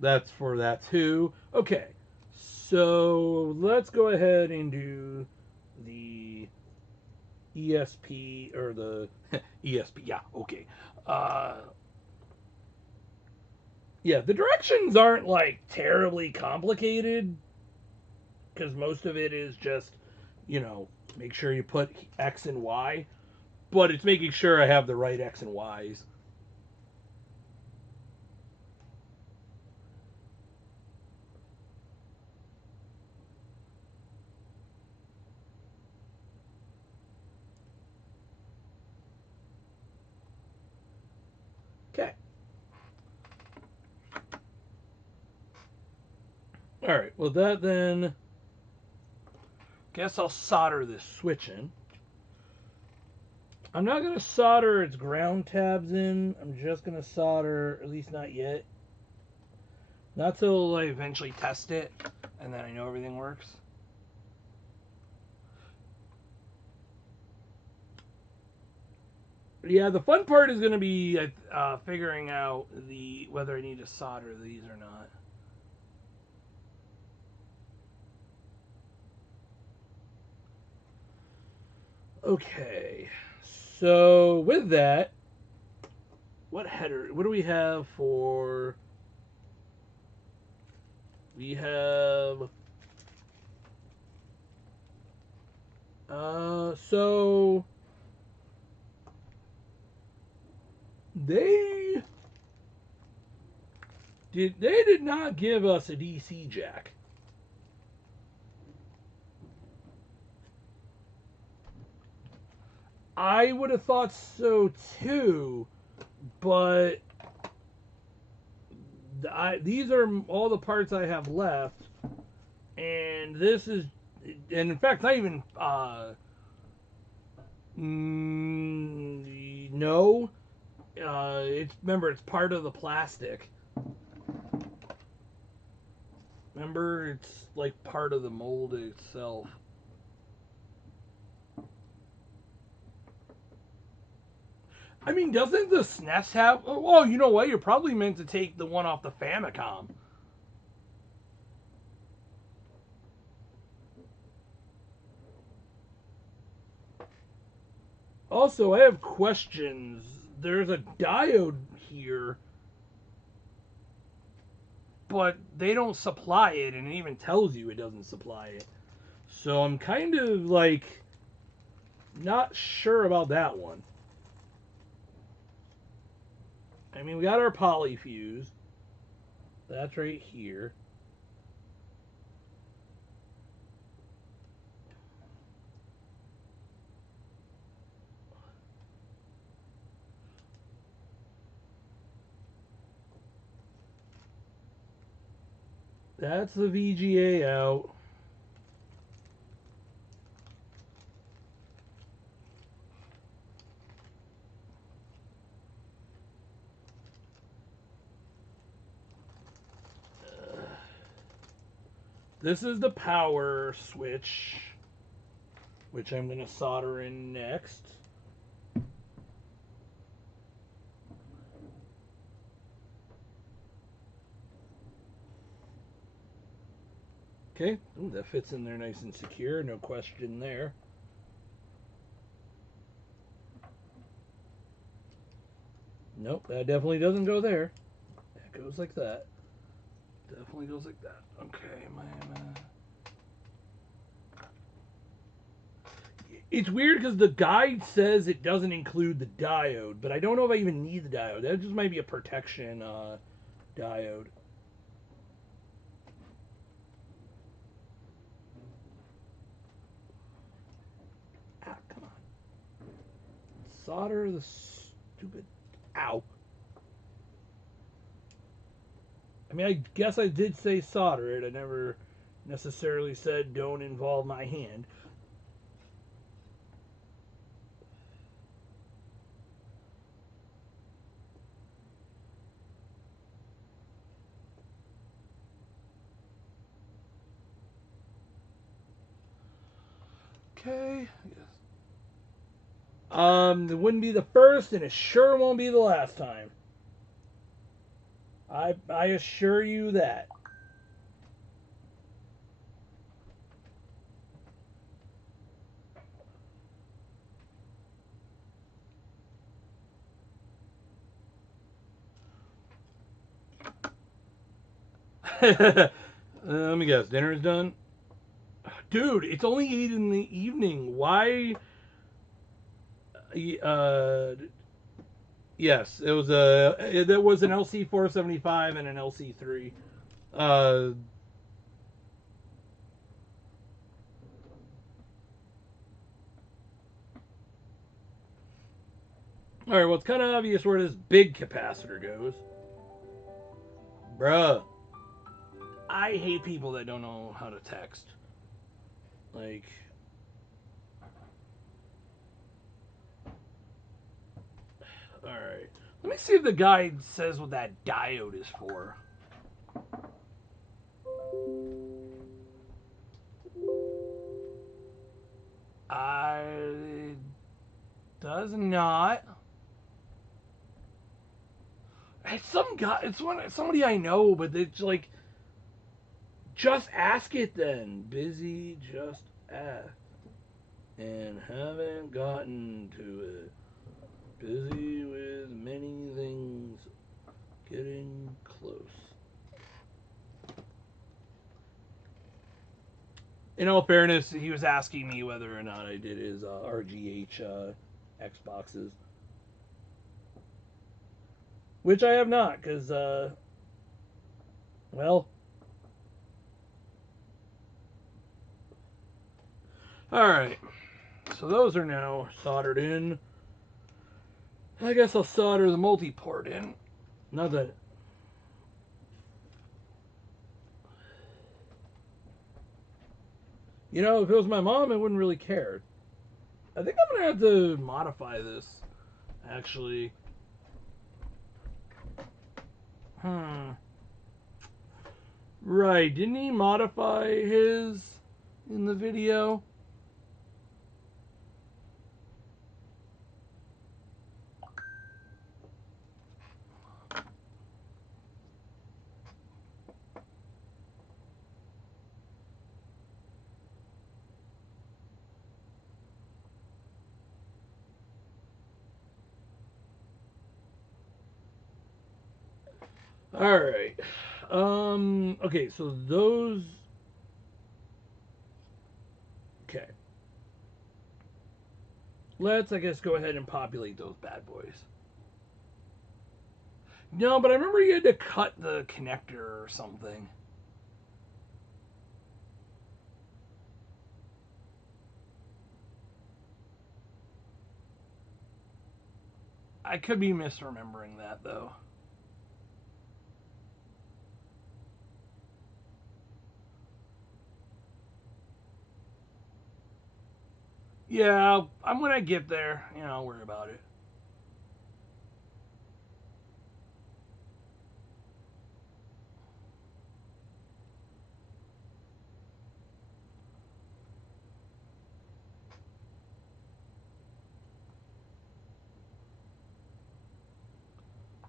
That's for that too. Okay, so let's go ahead and do the ESP or the ESP. Yeah, okay. Yeah, the directions aren't like terribly complicated because most of it is just, you know, make sure you put X and Y, but it's making sure I have the right X and Y's. Okay. All right. Well, that then. Guess I'll solder this switch in. I'm not going to solder its ground tabs in. I'm just going to solder, at least not yet. Not till I eventually test it, and then I know everything works. Yeah, the fun part is going to be figuring out whether I need to solder these or not. Okay, so with that, what do we have for... We have So they did not give us a DC jack. I would have thought so too, but these are all the parts I have left, and this is, and in fact, not even no. Remember, it's part of the plastic. Remember, it's like part of the mold itself. I mean, doesn't the SNES have? Oh, you know what? You're probably meant to take the one off the Famicom. Also, I have questions. There's a diode here, but they don't supply it, and it even tells you it doesn't supply it. So I'm kind of like not sure about that one. I mean, we got our polyfuse. That's right here. That's the VGA out. This is the power switch, which I'm going to solder in next. Okay, ooh, that fits in there nice and secure, no question there. Nope, that definitely doesn't go there. That goes like that. Definitely goes like that. Okay, it's weird because the guide says it doesn't include the diode, but I don't know if I even need the diode. That just might be a protection diode. Ah, come on. Solder the stupid... Ow. I mean, I guess I did say solder it. I never necessarily said don't involve my hand. Okay. It wouldn't be the first, and it sure won't be the last time. I assure you that. Let me guess. Dinner is done? Dude, it's only 8 in the evening. Why? Yes, it was there was an LC 475 and an LC 3. All right, well, it's kind of obvious where this big capacitor goes. Bruh. I hate people that don't know how to text. Like... Alright. Let me see if the guide says what that diode is for. It does not. It's some guy. It's somebody I know, but it's like, just ask it then. Busy, just ask. And haven't gotten to it. Busy with many things. Getting close. in all fairness, he was asking me whether or not I did his RGH Xboxes, which I have not, because well, all right. So those are now soldered in. I guess I'll solder the multi-port in. Not that. You know, if it was my mom, I wouldn't really care. I think I'm going to have to modify this, actually. Right, didn't he modify his in the video? All right. Okay, so those. Okay. Let's, I guess, go ahead and populate those bad boys. No, but I remember you had to cut the connector or something. I could be misremembering that, though. Yeah, I'm when I get there, I'll worry about it.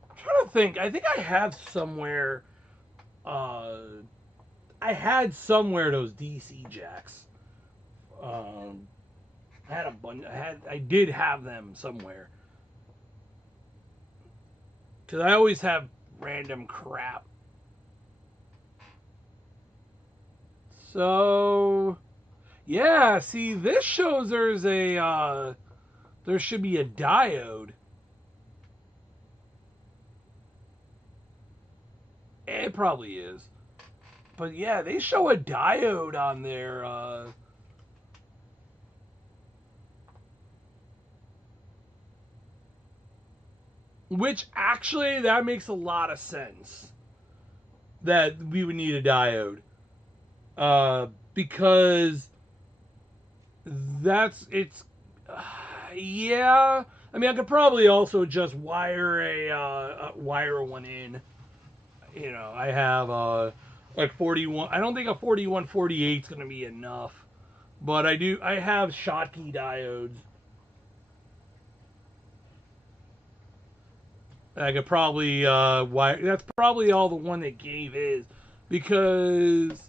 I'm trying to think. I think I have somewhere. I had somewhere those DC jacks. I had a bunch. I did have them somewhere. Because I always have random crap. So, yeah, see, this shows there's a, there should be a diode. It probably is. But yeah, they show a diode on there. Which actually, that makes a lot of sense. That we would need a diode. Because yeah. I mean, I could probably also just wire wire one in. I have like 41. I don't think a 4148 is going to be enough, but I have Schottky diodes. I could probably wire. That's probably all the one that gave is, because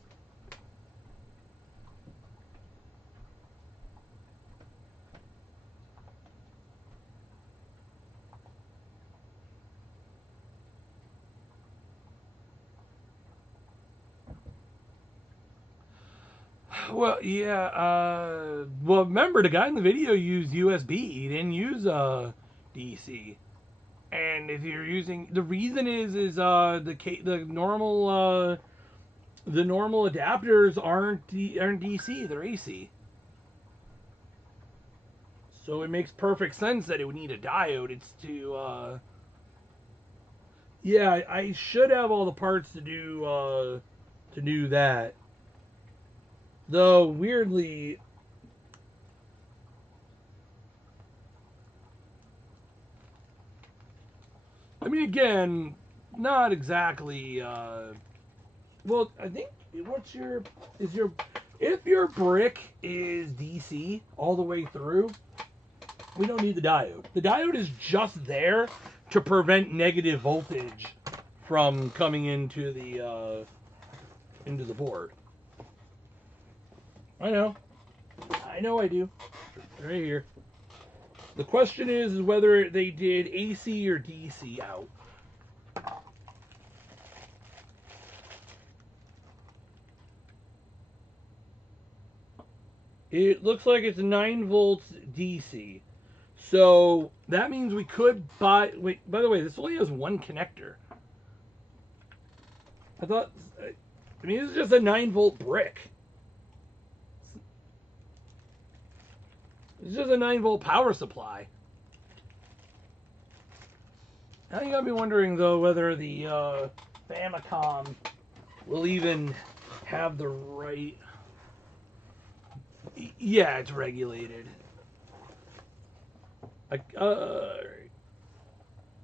well, yeah. Well, remember the guy in the video used USB. He didn't use DC. And if you're using, the reason is the normal adapters aren't DC. They're AC. So it makes perfect sense that it would need a diode. It's to yeah. I should have all the parts to do that. Though weirdly, I mean, again, not exactly. Well, I think if your brick is DC all the way through, we don't need the diode. The diode is just there to prevent negative voltage from coming into the board. I know I do. Right here. The question is whether they did AC or DC out. It looks like it's 9 volts DC. So that means we could buy. Wait, by the way, this only has one connector. I thought. I mean, this is just a 9-volt brick. It's just a 9-volt power supply. Now you gotta be wondering though whether the Famicom will even have the right. Yeah, it's regulated.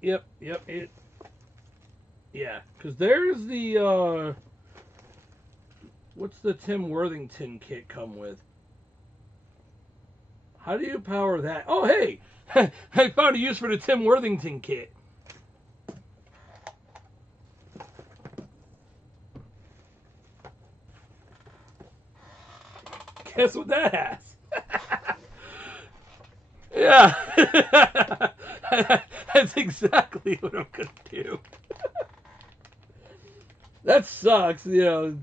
Yep, it. Yeah, because there's the what's the Tim Worthington kit come with? How do you power that? Oh, hey, I found a use for the Tim Worthington kit. Guess what that has? Yeah. That's exactly what I'm going to do. That sucks, you know.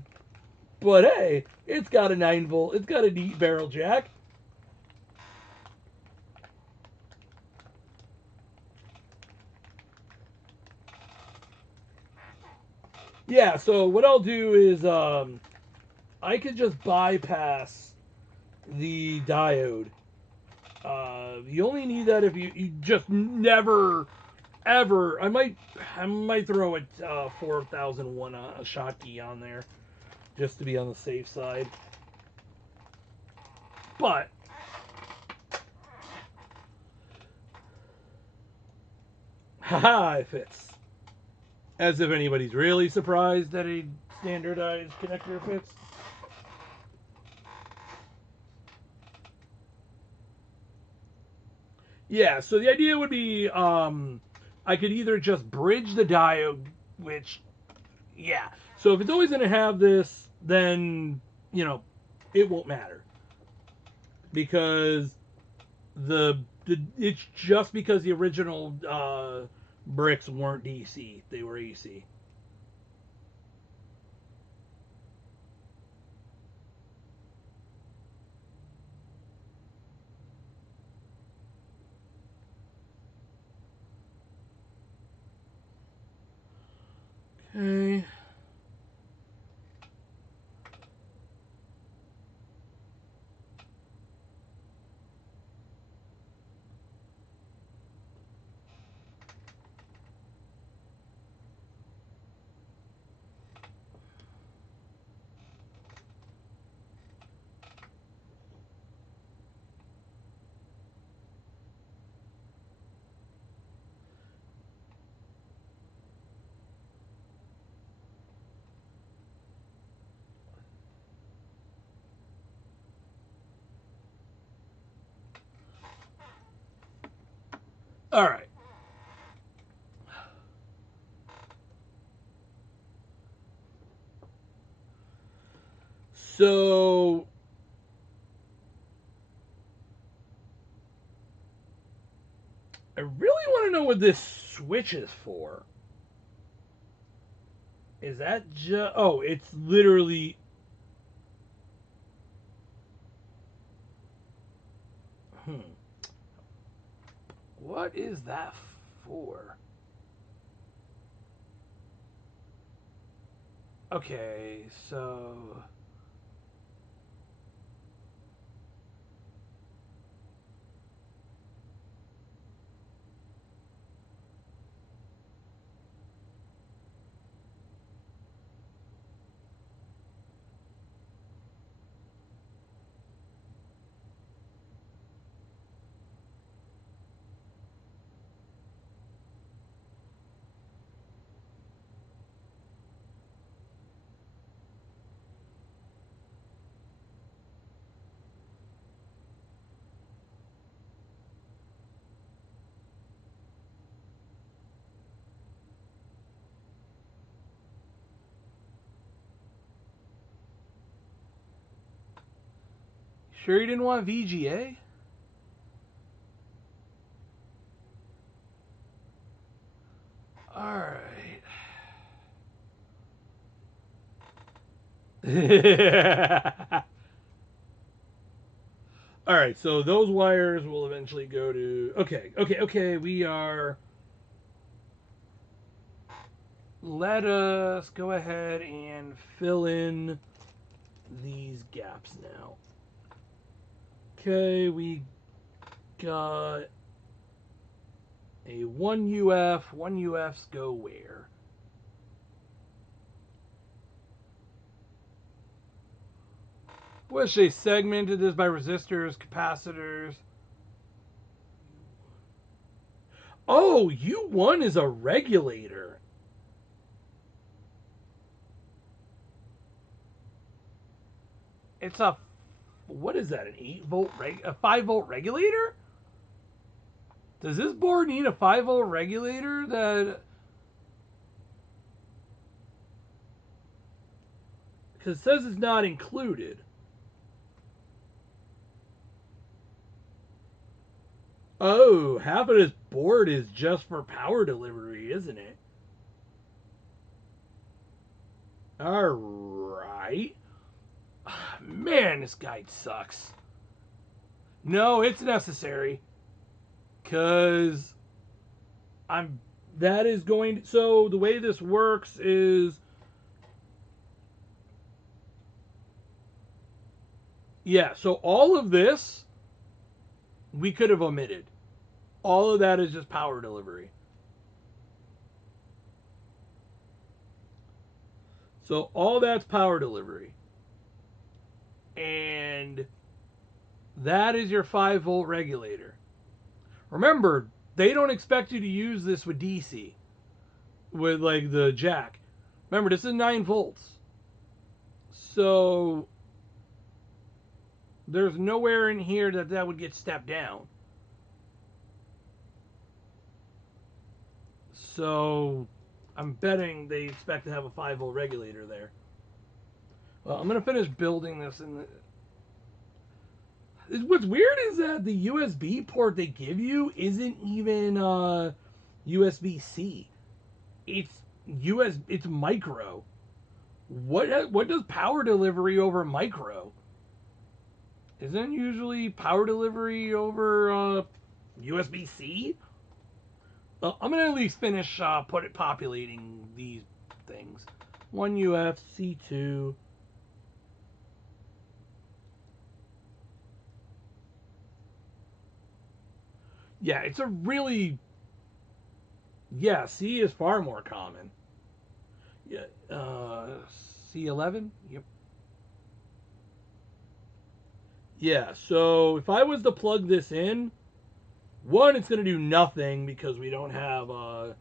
But hey, it's got a 9-volt. It's got a neat barrel jack. Yeah, so what I'll do is I could just bypass the diode. You only need that if you just never ever. I might throw a 4001 a Schottky on there just to be on the safe side. But haha, it fits. As if anybody's really surprised that a standardized connector fits. Yeah, so the idea would be I could either just bridge the diode, which, yeah. So if it's always going to have this, then, you know, it won't matter. Because it's just because the original bricks weren't DC, they were AC. Okay. All right. So I really want to know what this switch is for. Is that just... Oh, it's literally... What is that for? Okay, so... Sure you didn't want VGA? Alright. All right, so those wires will eventually go to. Okay. We are. Let us go ahead and fill in these gaps now. Okay, we got a 1 UF. 1 UFs go where? Wish they segmented this by resistors, capacitors. Oh, U1 is a regulator. It's a, what is that, an 8-volt, a 5-volt regulator? Does this board need a 5-volt regulator that... Because it says it's not included. Oh, half of this board is just for power delivery, isn't it? Alright. Man, this guide sucks. No, it's necessary. Because that is going to, so the way this works is, yeah, so all of this we could have omitted. All of that is just power delivery. So all that's power delivery. And that is your 5-volt regulator. Remember, they don't expect you to use this with DC, with like the jack. Remember, this is 9 volts. So there's nowhere in here that would get stepped down. So I'm betting they expect to have a 5-volt regulator there. Well, I'm going to finish building this. What's weird is that the USB port they give you isn't even USB-C. It's micro. What does power delivery over micro? Isn't usually power delivery over USB-C? Well, I'm gonna at least finish populating these things. 1 UF C2. Yeah, it's a really, yeah, C is far more common. Yeah, C11. Yep. Yeah, so if I was to plug this in, one, it's going to do nothing because we don't have, at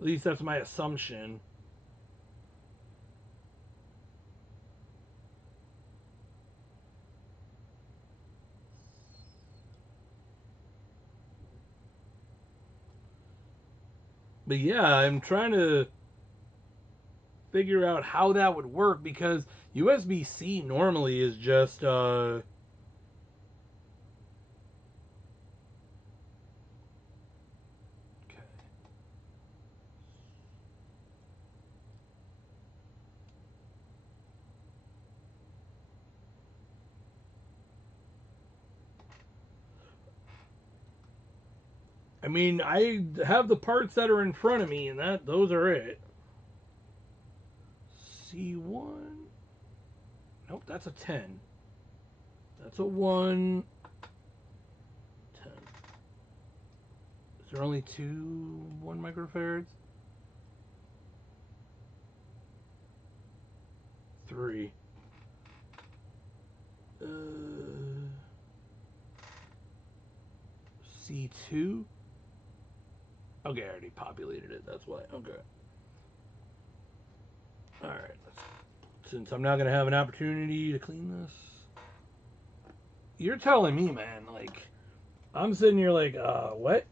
least that's my assumption. But yeah, I'm trying to figure out how that would work because USB-C normally is just, I mean, I have the parts that are in front of me, and those are it. C1. Nope, that's a 10. That's a 1. 10. Is there only 1 microfarads? 3. C2. Okay, I already populated it. That's why. Okay. All right. Since I'm not gonna have an opportunity to clean this, you're telling me, man. Like, I'm sitting here like, what?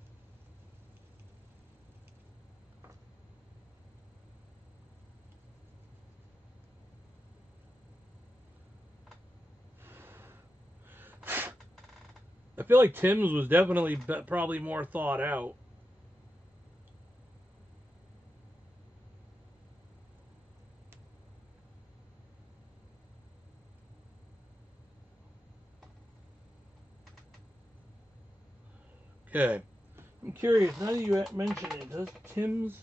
I feel like Tim's was definitely probably more thought out. Okay. I'm curious, now that you mention it, does Tim's...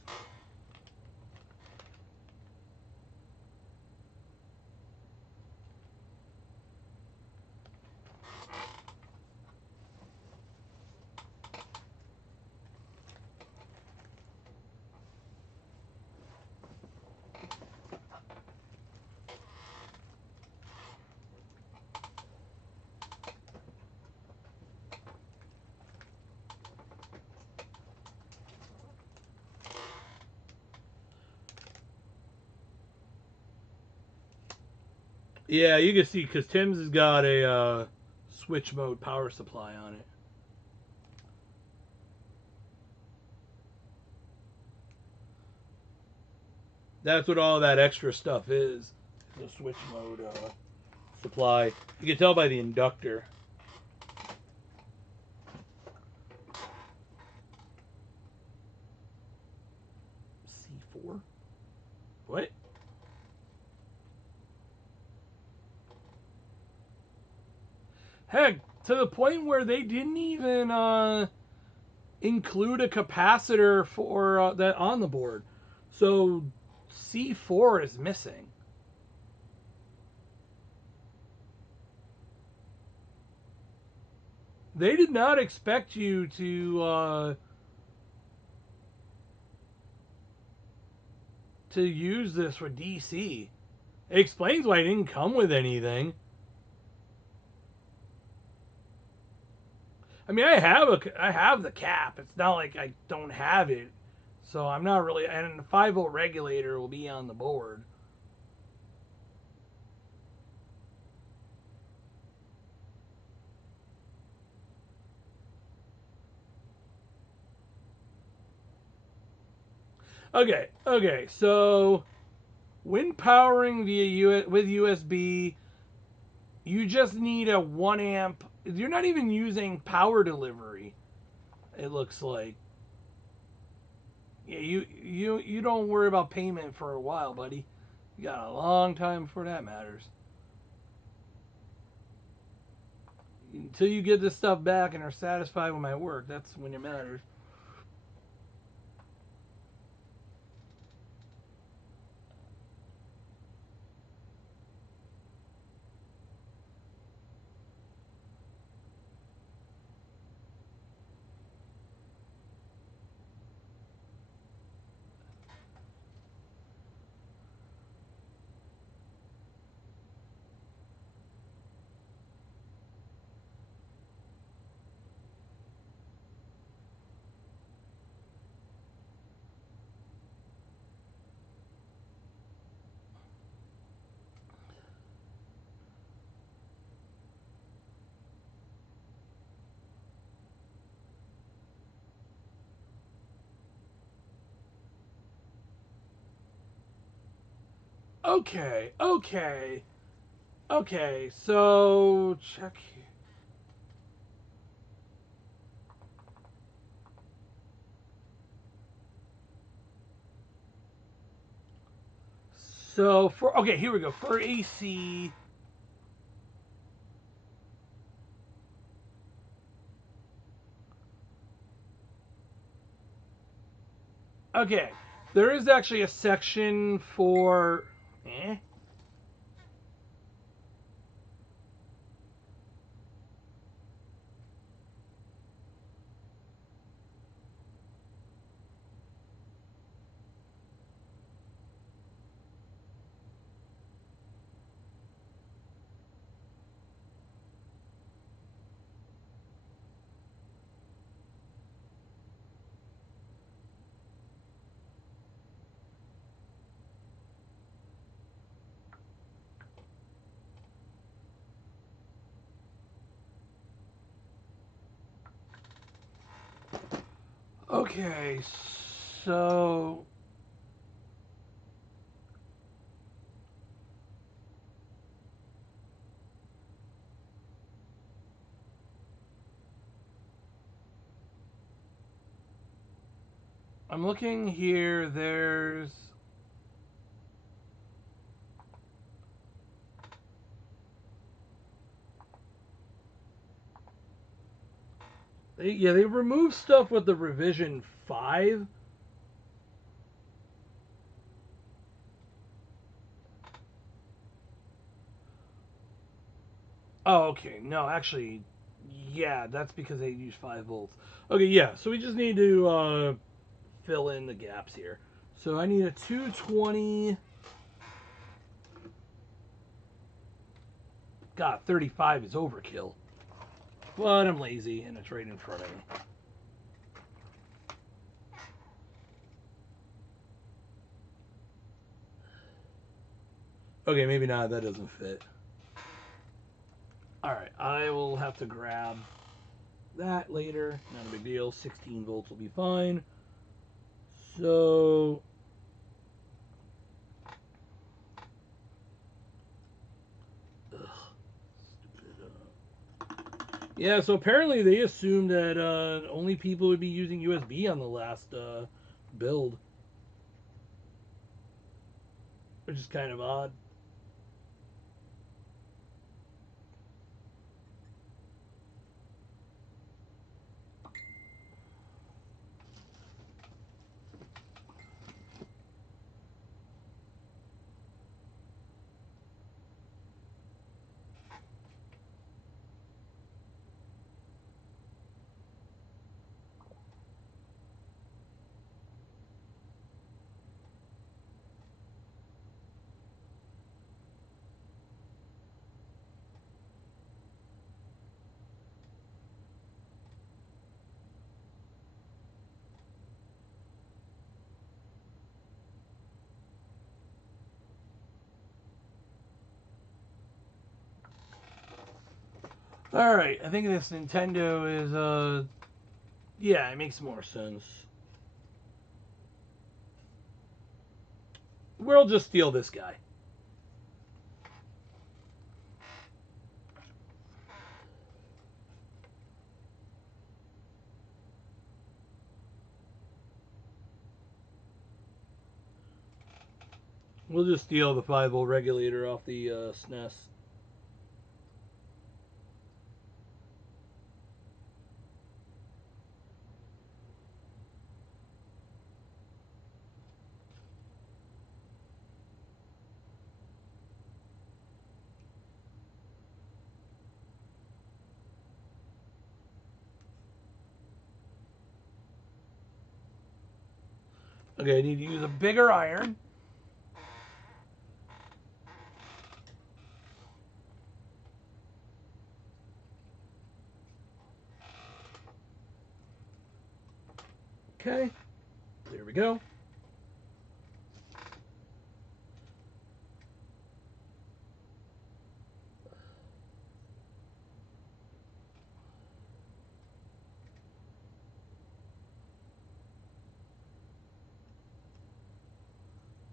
Yeah, you can see, because Tim's has got a switch mode power supply on it. That's what all that extra stuff is. The switch mode supply. You can tell by the inductor. C4? What? Heck, to the point where they didn't even include a capacitor for that on the board. So C4 is missing. They did not expect you to use this for DC. It explains why it didn't come with anything. I mean, I have the cap. It's not like I don't have it. So I'm not really, and the 5-volt regulator will be on the board. Okay, so when powering with USB, you just need a 1 amp. You're not even using power delivery, it looks like. Yeah, you don't worry about payment for a while, buddy. You got a long time before that matters. Until you get this stuff back and are satisfied with my work, that's when it matters. Okay, so check here. So here we go. For AC, okay, there is actually a section for okay, so I'm looking here. There's They removed stuff with the revision 5. Oh, okay. No, actually, yeah, that's because they use 5 volts. Okay, yeah, so we just need to fill in the gaps here. So I need a 220. God, 35 is overkill. But I'm lazy, and it's right in front of me. Okay, maybe not. That doesn't fit. Alright, I will have to grab that later. Not a big deal. 16 volts will be fine. So... Yeah, so apparently they assumed that only people would be using USB on the last build. Which is kind of odd. Alright, I think this Nintendo is, yeah, it makes more sense. We'll just steal this guy. We'll just steal the 5-volt regulator off the SNES. Okay, I need to use a bigger iron. Okay, there we go.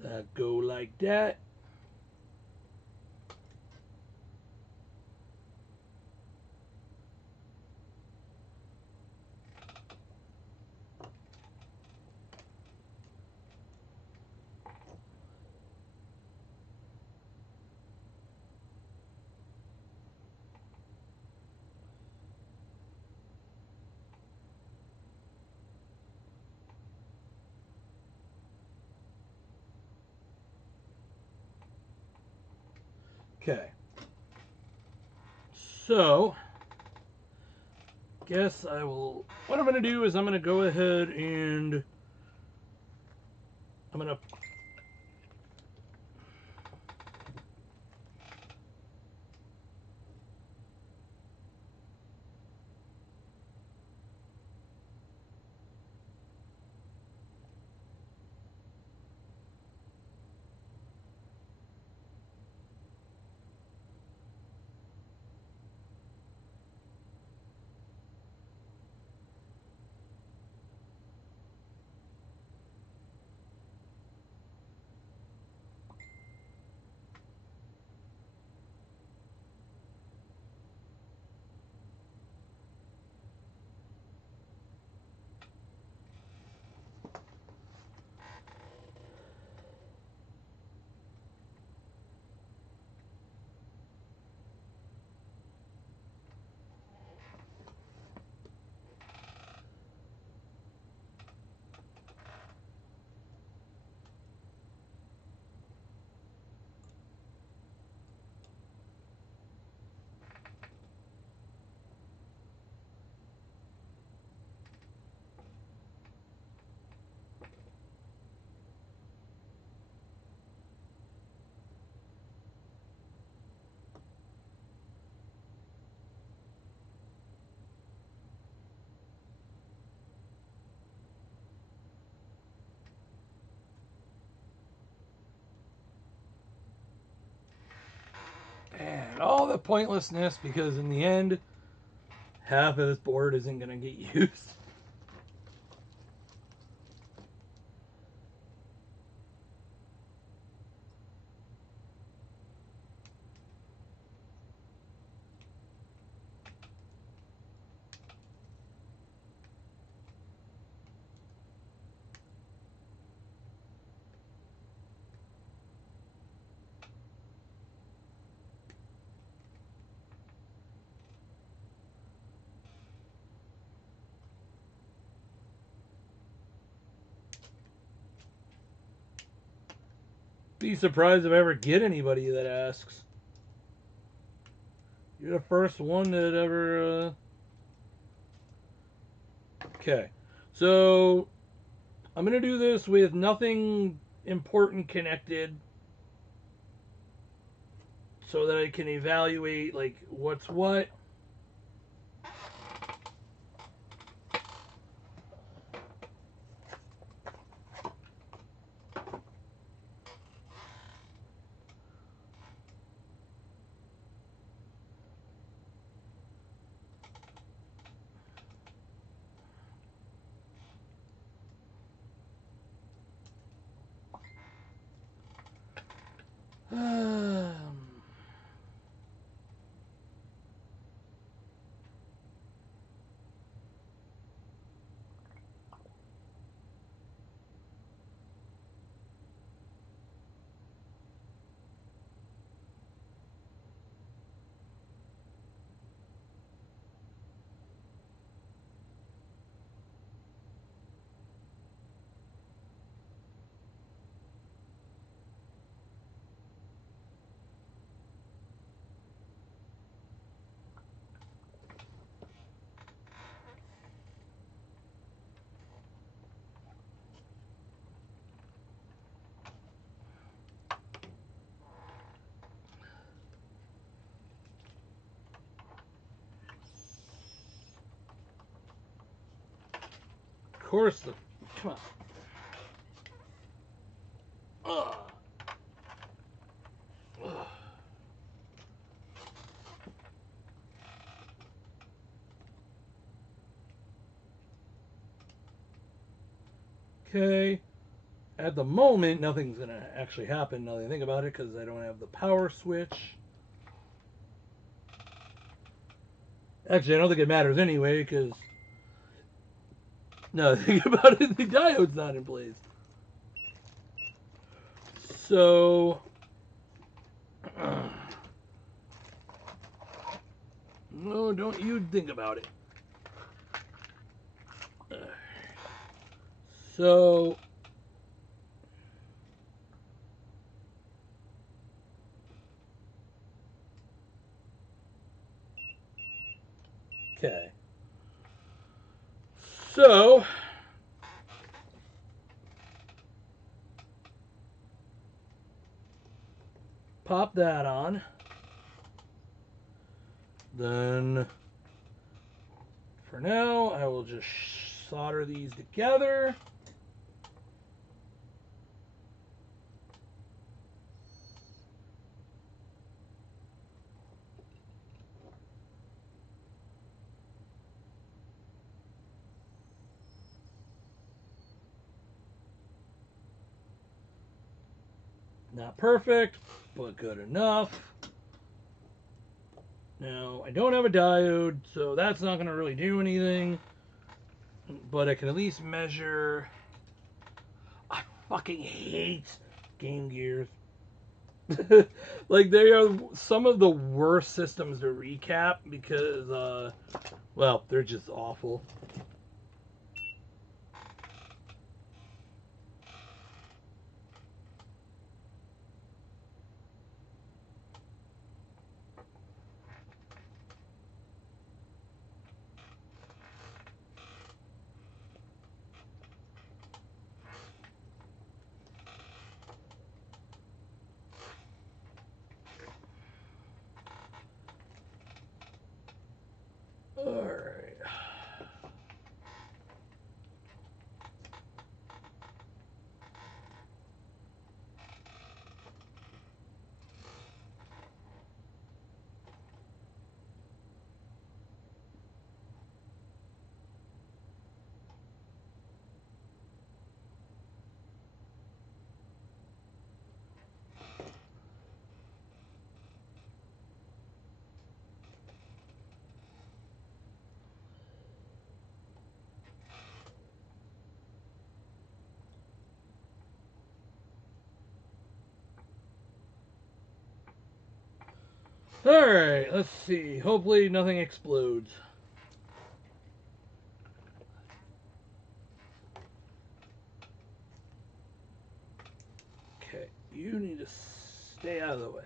That go like that. Okay. So, guess I will... What I'm going to do is I'm going to go ahead and... I'm going to... the pointlessness because in the end, half of this board isn't going to get used. Be surprised if I ever get anybody that asks. You're the first one that ever. Okay, so I'm gonna do this with nothing important connected, so that I can evaluate like what's what. Of course, come on. Ugh. Ugh. Okay. At the moment, nothing's going to actually happen now that I think about it because I don't have the power switch. Actually, I don't think it matters anyway because... No, think about it, the diode's not in place. So... No, don't you think about it. So... Okay. So... Pop that on. Then... For now, I will just solder these together. Not perfect, but good enough. Now, I don't have a diode, so that's not going to really do anything. But I can at least measure... I fucking hate Game Gears. Like, they are some of the worst systems to recap because, well, they're just awful. Alright. Alright, let's see. Hopefully nothing explodes. Okay, you need to stay out of the way.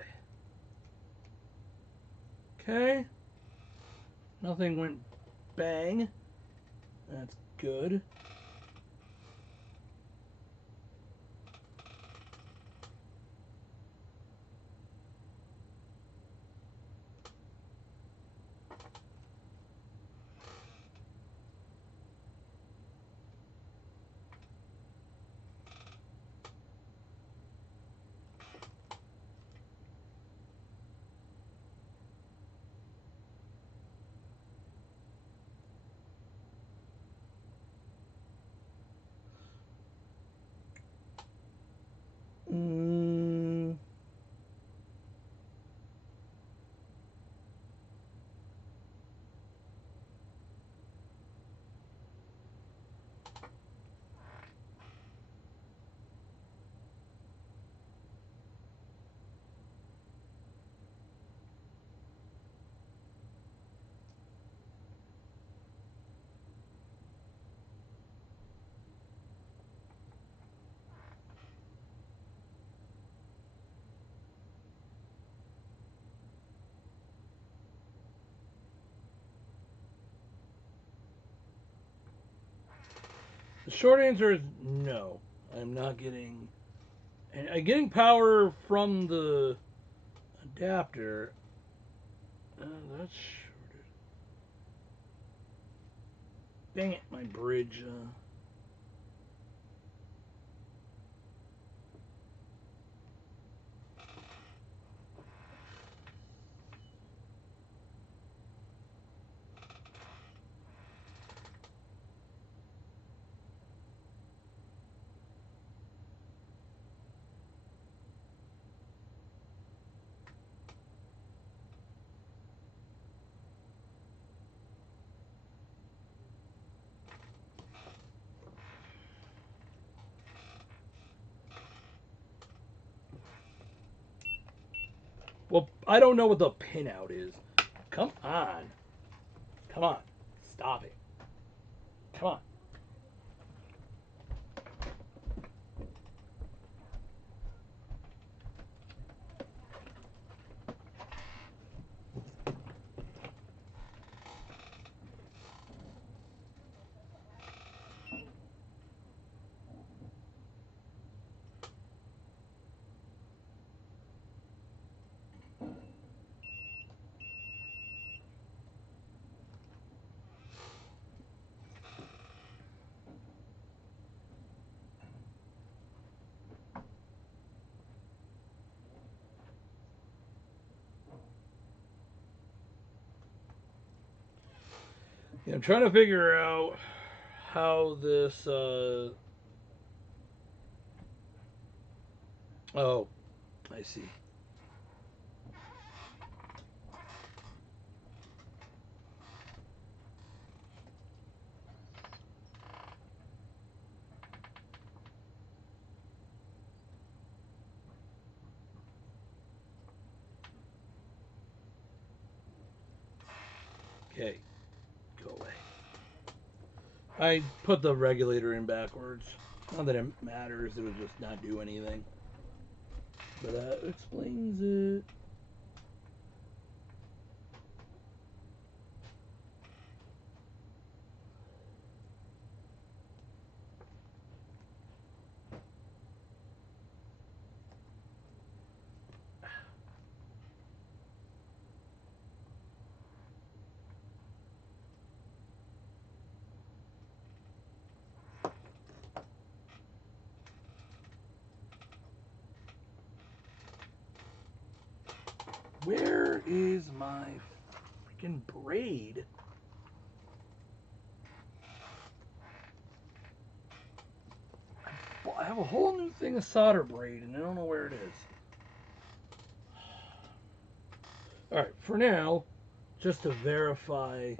Okay. Nothing went bang. That's good. The short answer is no. I'm not getting... I'm getting power from the adapter. That's shorted. Dang it, my bridge. Well, I don't know what the pinout is. Come on. Come on. Stop it. Come on. Yeah, I'm trying to figure out how this... Oh, I see. Okay, go away. I put the regulator in backwards. Not that it matters, it would just not do anything. But that explains it. Where is my freaking braid? I have a whole new thing of solder braid and I don't know where it is. Alright, for now, just to verify.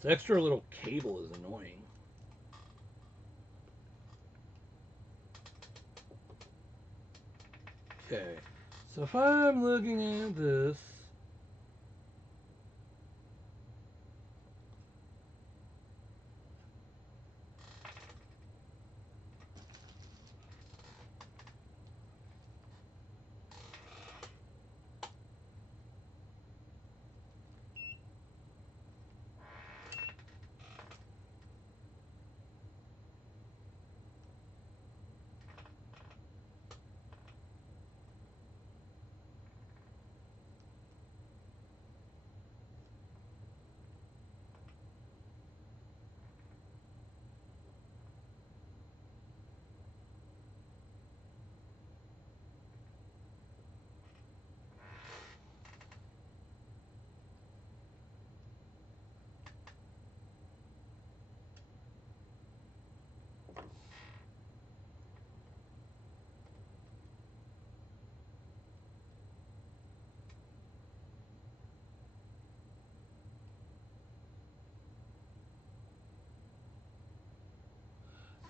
This extra little cable is annoying. Okay, so if I'm looking at this,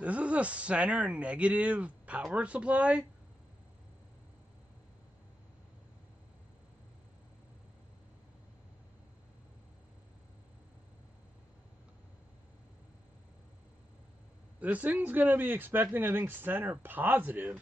this is a center negative power supply. This thing's gonna be expecting, I think, center positive.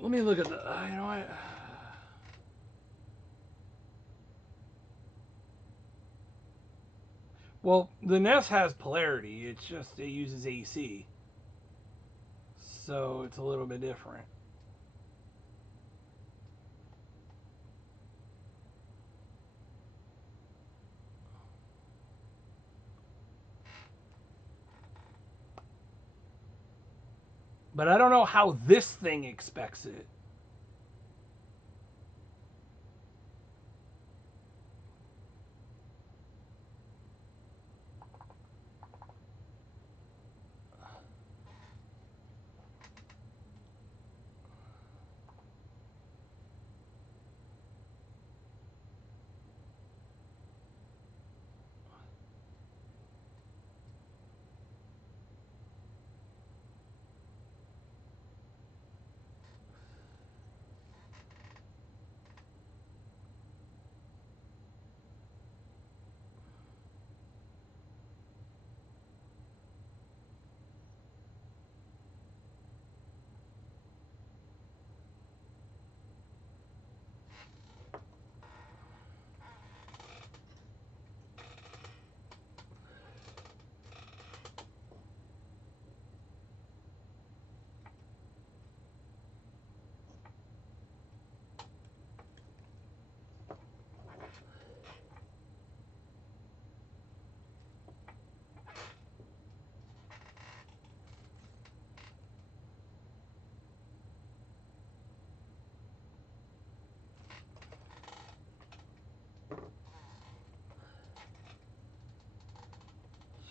Let me look at the. You know what? Well, the NES has polarity. It's just it uses AC, so it's a little bit different. But I don't know how this thing expects it.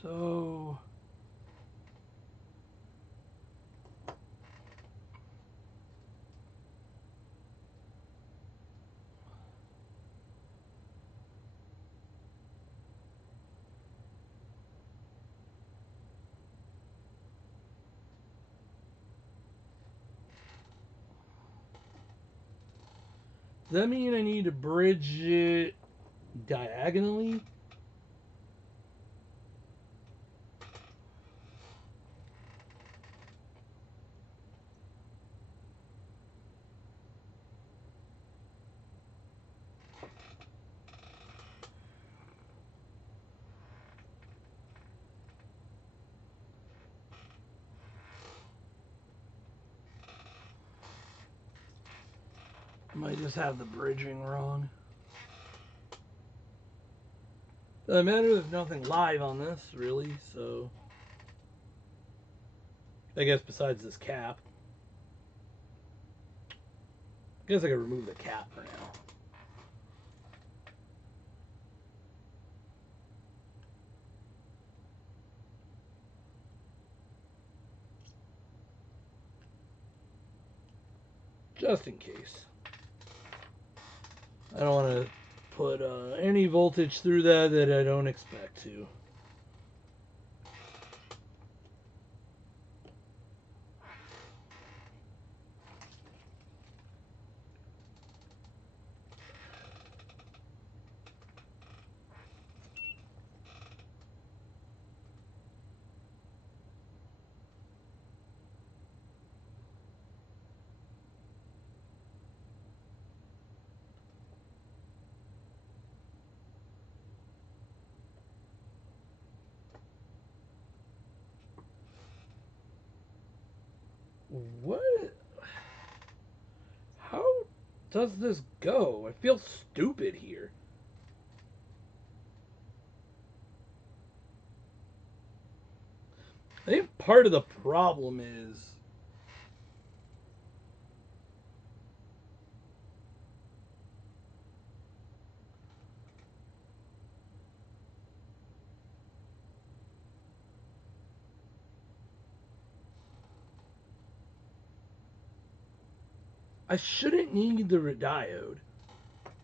So does that mean I need to bridge it diagonally? I might just have the bridging wrong. Doesn't matter, there's nothing live on this, really, so I guess besides this cap. I guess I could remove the cap for now. Just in case. I don't want to put any voltage through that I don't expect to. What? How does this go? I feel stupid here. I think part of the problem is I shouldn't need the diode,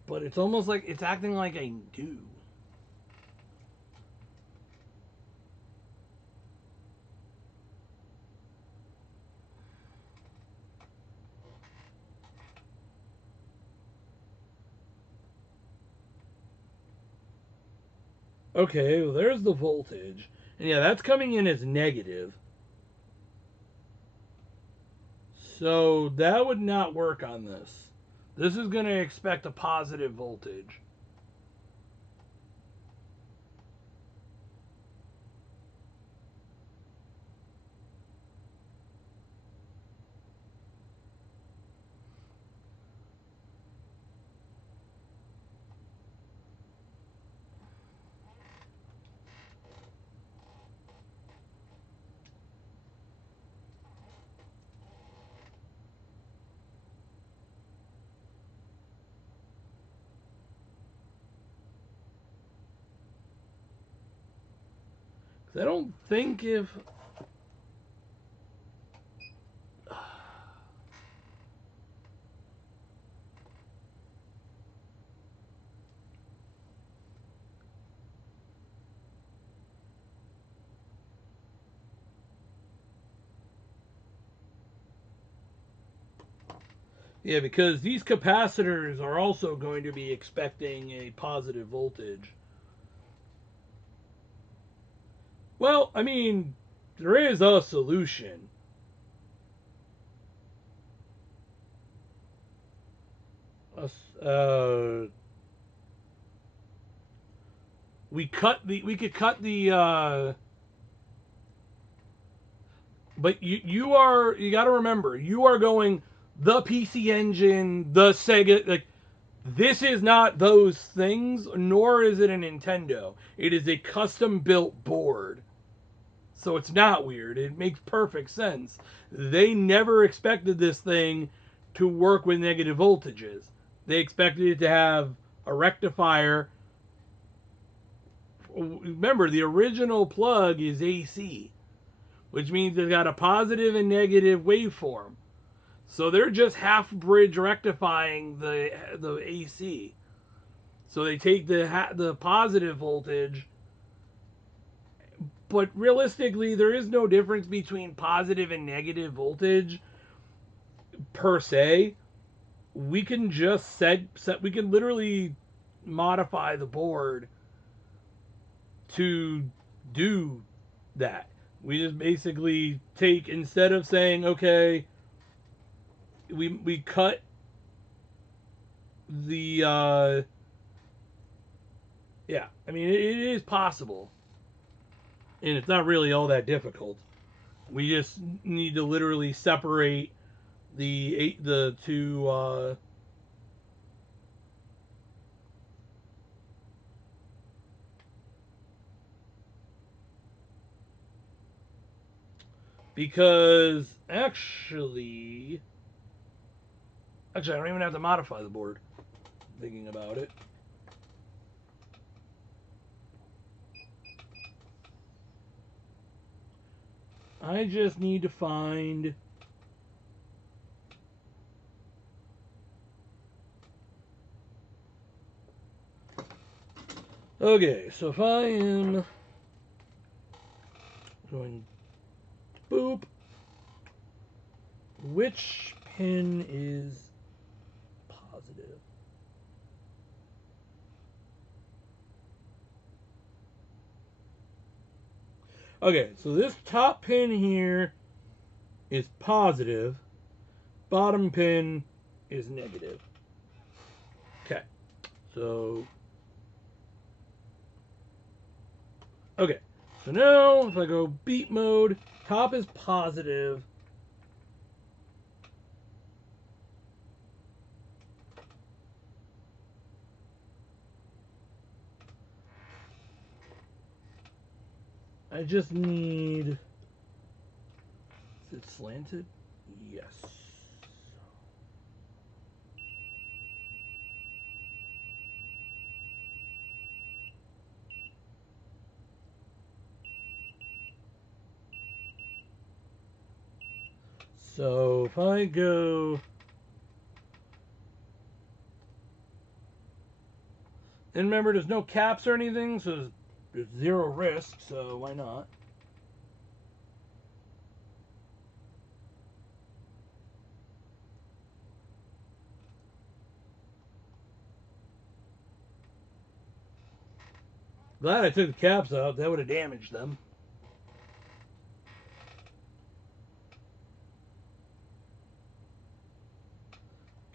but it's almost like it's acting like I do. Okay, well, there's the voltage. And yeah, that's coming in as negative. So that would not work on this. This is going to expect a positive voltage. I don't think if... Yeah, because these capacitors are also going to be expecting a positive voltage. Well, I mean, there is a solution. We could cut the but you got to remember, you are going the PC Engine, the Sega, like this is not those things, nor is it a Nintendo. It is a custom built board. So it's not weird. It makes perfect sense. They never expected this thing to work with negative voltages. They expected it to have a rectifier remember, the original plug is AC, which means it's got a positive and negative waveform. So they're just half bridge rectifying the AC. So they take the positive voltage, but realistically, there is no difference between positive and negative voltage per se. We can just we can literally modify the board to do that. We just basically take, instead of saying, okay, we cut the yeah, I mean, it is possible, and it's not really all that difficult. We just need to literally separate the two because actually I don't even have to modify the board. Thinking about it. I just need to find okay, so if I am going boop, which pin is positive? Okay, so this top pin here is positive, bottom pin is negative. Okay, so okay, so now if I go beat mode, top is positive. I just need, is it slanted? Yes. So if I go, and remember there's no caps or anything, so there's zero risk, so why not? Glad I took the caps out, that would have damaged them.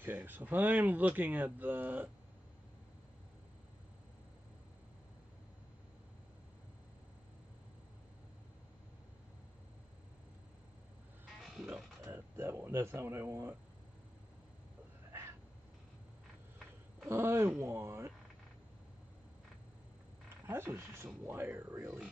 Okay, so if I'm looking at the, no, that one, that's not what I want. I want, that's just some wire, really.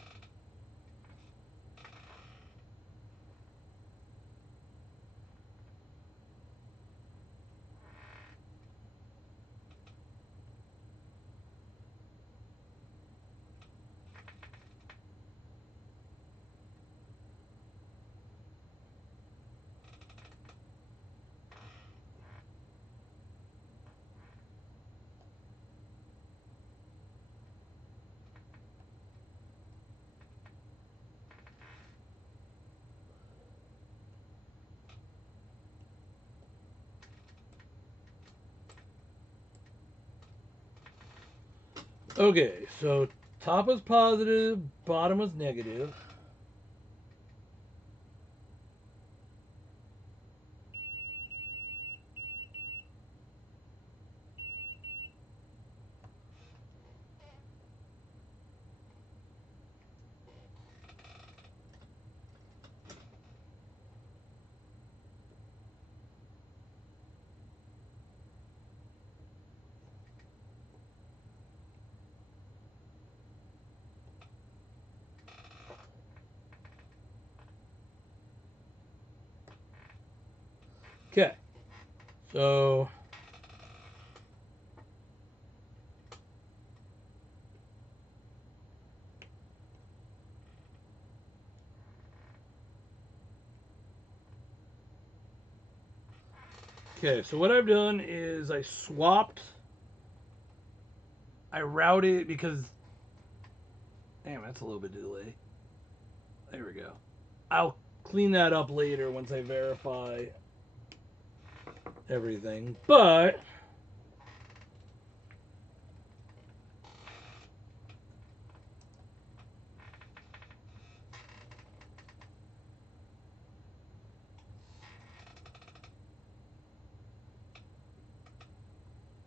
Okay, so top was positive, bottom was negative. Okay, so Okay, so what I've done is I routed because, damn, that's a little bit of delay. There we go. I'll clean that up later once I verify everything. But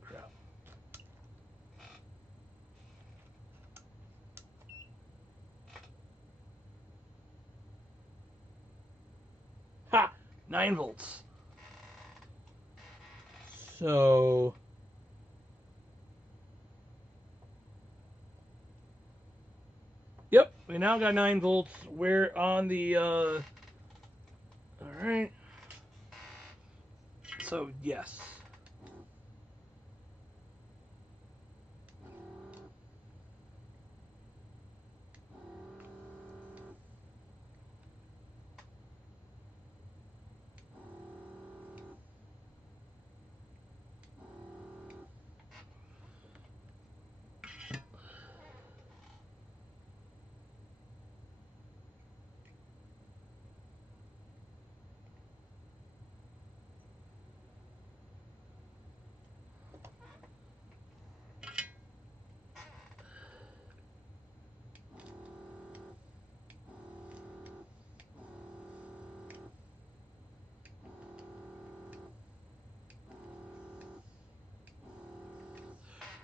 crap. Ha! 9 volts. So yep, we now got 9 volts. We're on the all right. So yes.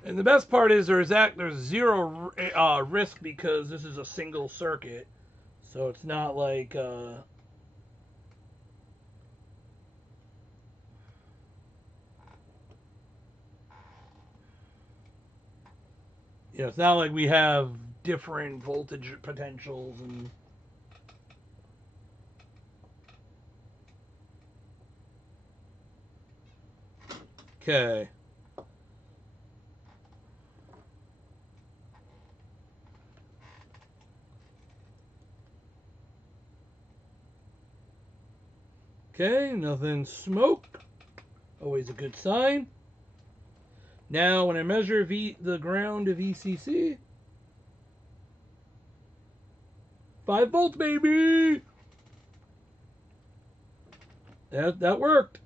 And the best part is there's zero risk because this is a single circuit, so it's not like it's not like we have different voltage potentials and. Okay. Okay, nothing smoke. Always a good sign. Now, when I measure the ground of VCC, 5 volts, baby. That worked.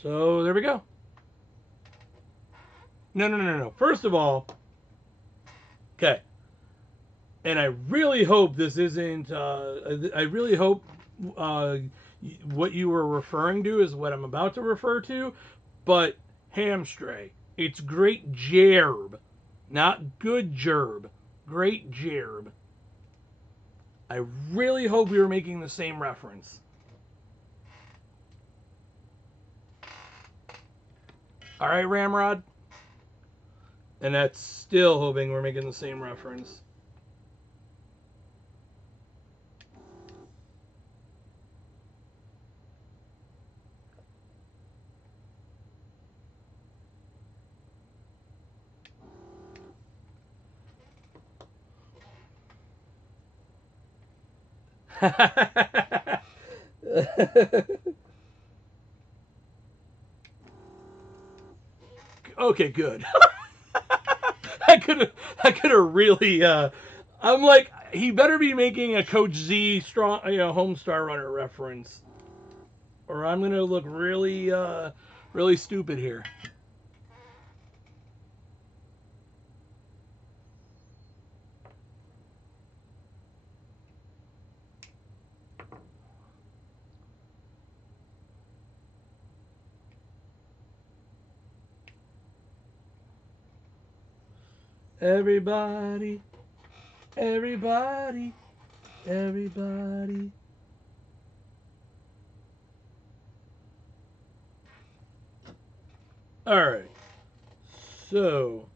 So there we go. No. First of all, okay. And I really hope this isn't. I really hope what you were referring to is what I'm about to refer to. But hamstray, it's great gerb, not good gerb. Great gerb. I really hope we were making the same reference. All right, Ramrod. And that's still hoping we're making the same reference. Okay, good. I could have really. I'm like, he better be making a Coach Z strong, Homestar Runner reference, or I'm gonna look really, really stupid here. Everybody, everybody, everybody. All right. So,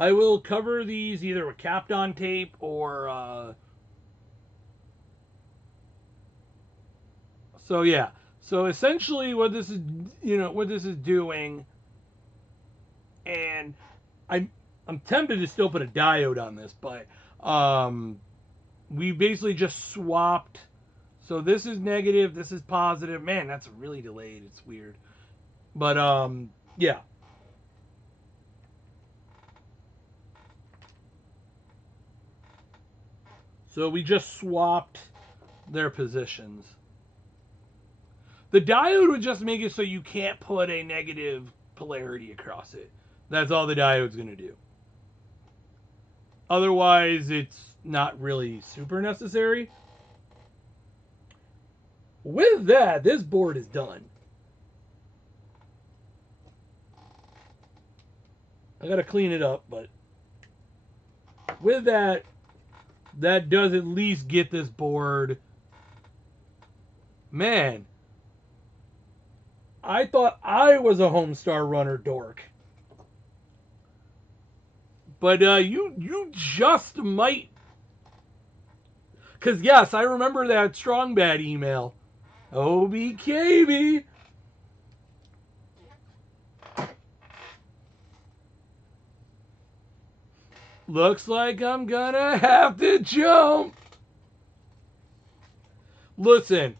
I will cover these either with Kapton tape or... So yeah. So essentially what this is, what this is doing, and I'm tempted to still put a diode on this, but we basically just swapped. So this is negative, this is positive. Man, that's really delayed. It's weird. But yeah. So we just swapped their positions. The diode would just make it so you can't put a negative polarity across it. That's all the diode's going to do. Otherwise, it's not really super necessary. With that, this board is done. I got to clean it up, but with that, that does at least get this board. Man, I thought I was a Homestar Runner dork. But you just might. Because, yes, I remember that Strong Bad email. OBKB. Looks like I'm gonna have to jump. Listen,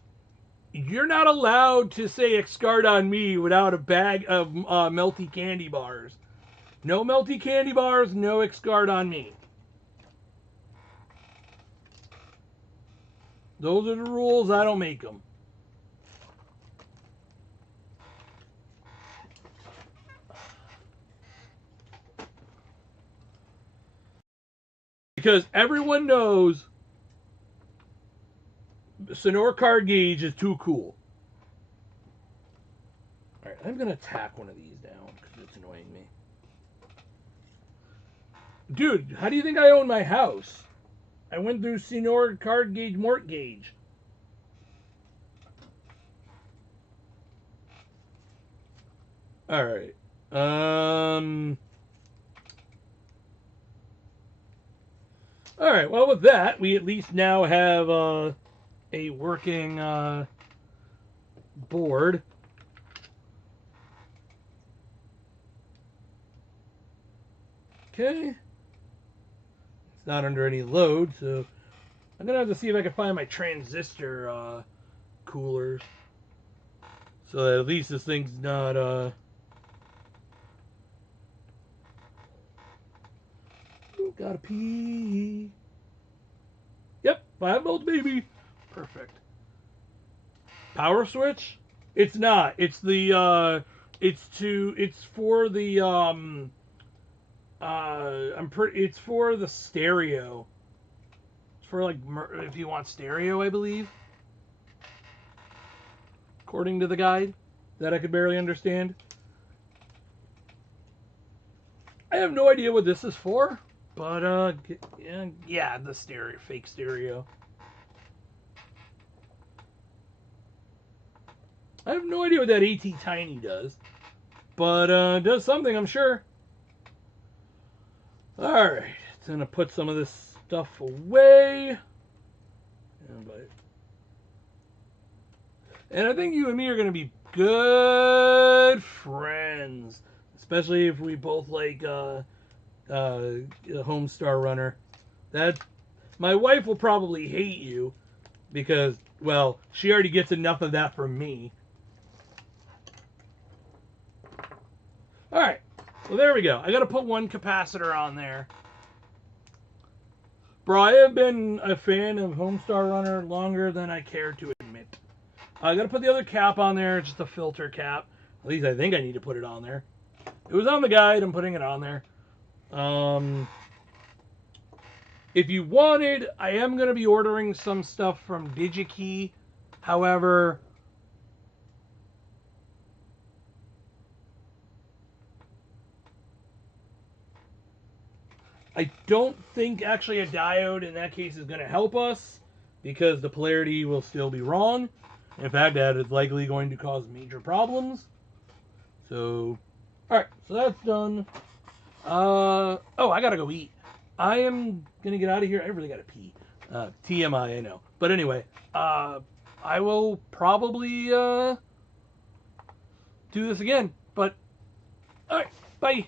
you're not allowed to say Xcard on me without a bag of melty candy bars. No melty candy bars, no Xcard on me. Those are the rules. I don't make them. Because everyone knows Sonora card gauge is too cool. Alright, I'm going to tack one of these down because it's annoying me. Dude, how do you think I own my house? I went through Sonora card gauge mortgage. Alright. Alright, well with that, we at least now have a working board. Okay. It's not under any load, so I'm going to have to see if I can find my transistor coolers. So that at least this thing's not... Gotta pee. Yep, 5 volts, baby. Perfect. Power switch? It's not. It's the it's for the it's for the stereo. It's for like if you want stereo, I believe. According to the guide that I could barely understand. I have no idea what this is for. But, yeah, the stereo, fake stereo. I have no idea what that AT Tiny does. But, it does something, I'm sure. Alright, it's gonna put some of this stuff away. And I think you and me are gonna be good friends. Especially if we both like, Homestar Runner. That my wife will probably hate you because, well, she already gets enough of that from me. Alright, well there we go. I gotta put one capacitor on there. Bro, I have been a fan of Homestar Runner longer than I care to admit. I gotta put the other cap on there, just a filter cap. At least I think I need to put it on there. It was on the guide, I'm putting it on there. If you wanted, I am going to be ordering some stuff from DigiKey. However, I don't think actually a diode in that case is going to help us because the polarity will still be wrong. In fact, that is likely going to cause major problems. So, alright, so that's done. Oh, I gotta go eat. I am gonna get out of here. I really gotta pee. TMI, I know. But anyway, I will probably do this again. But all right, bye.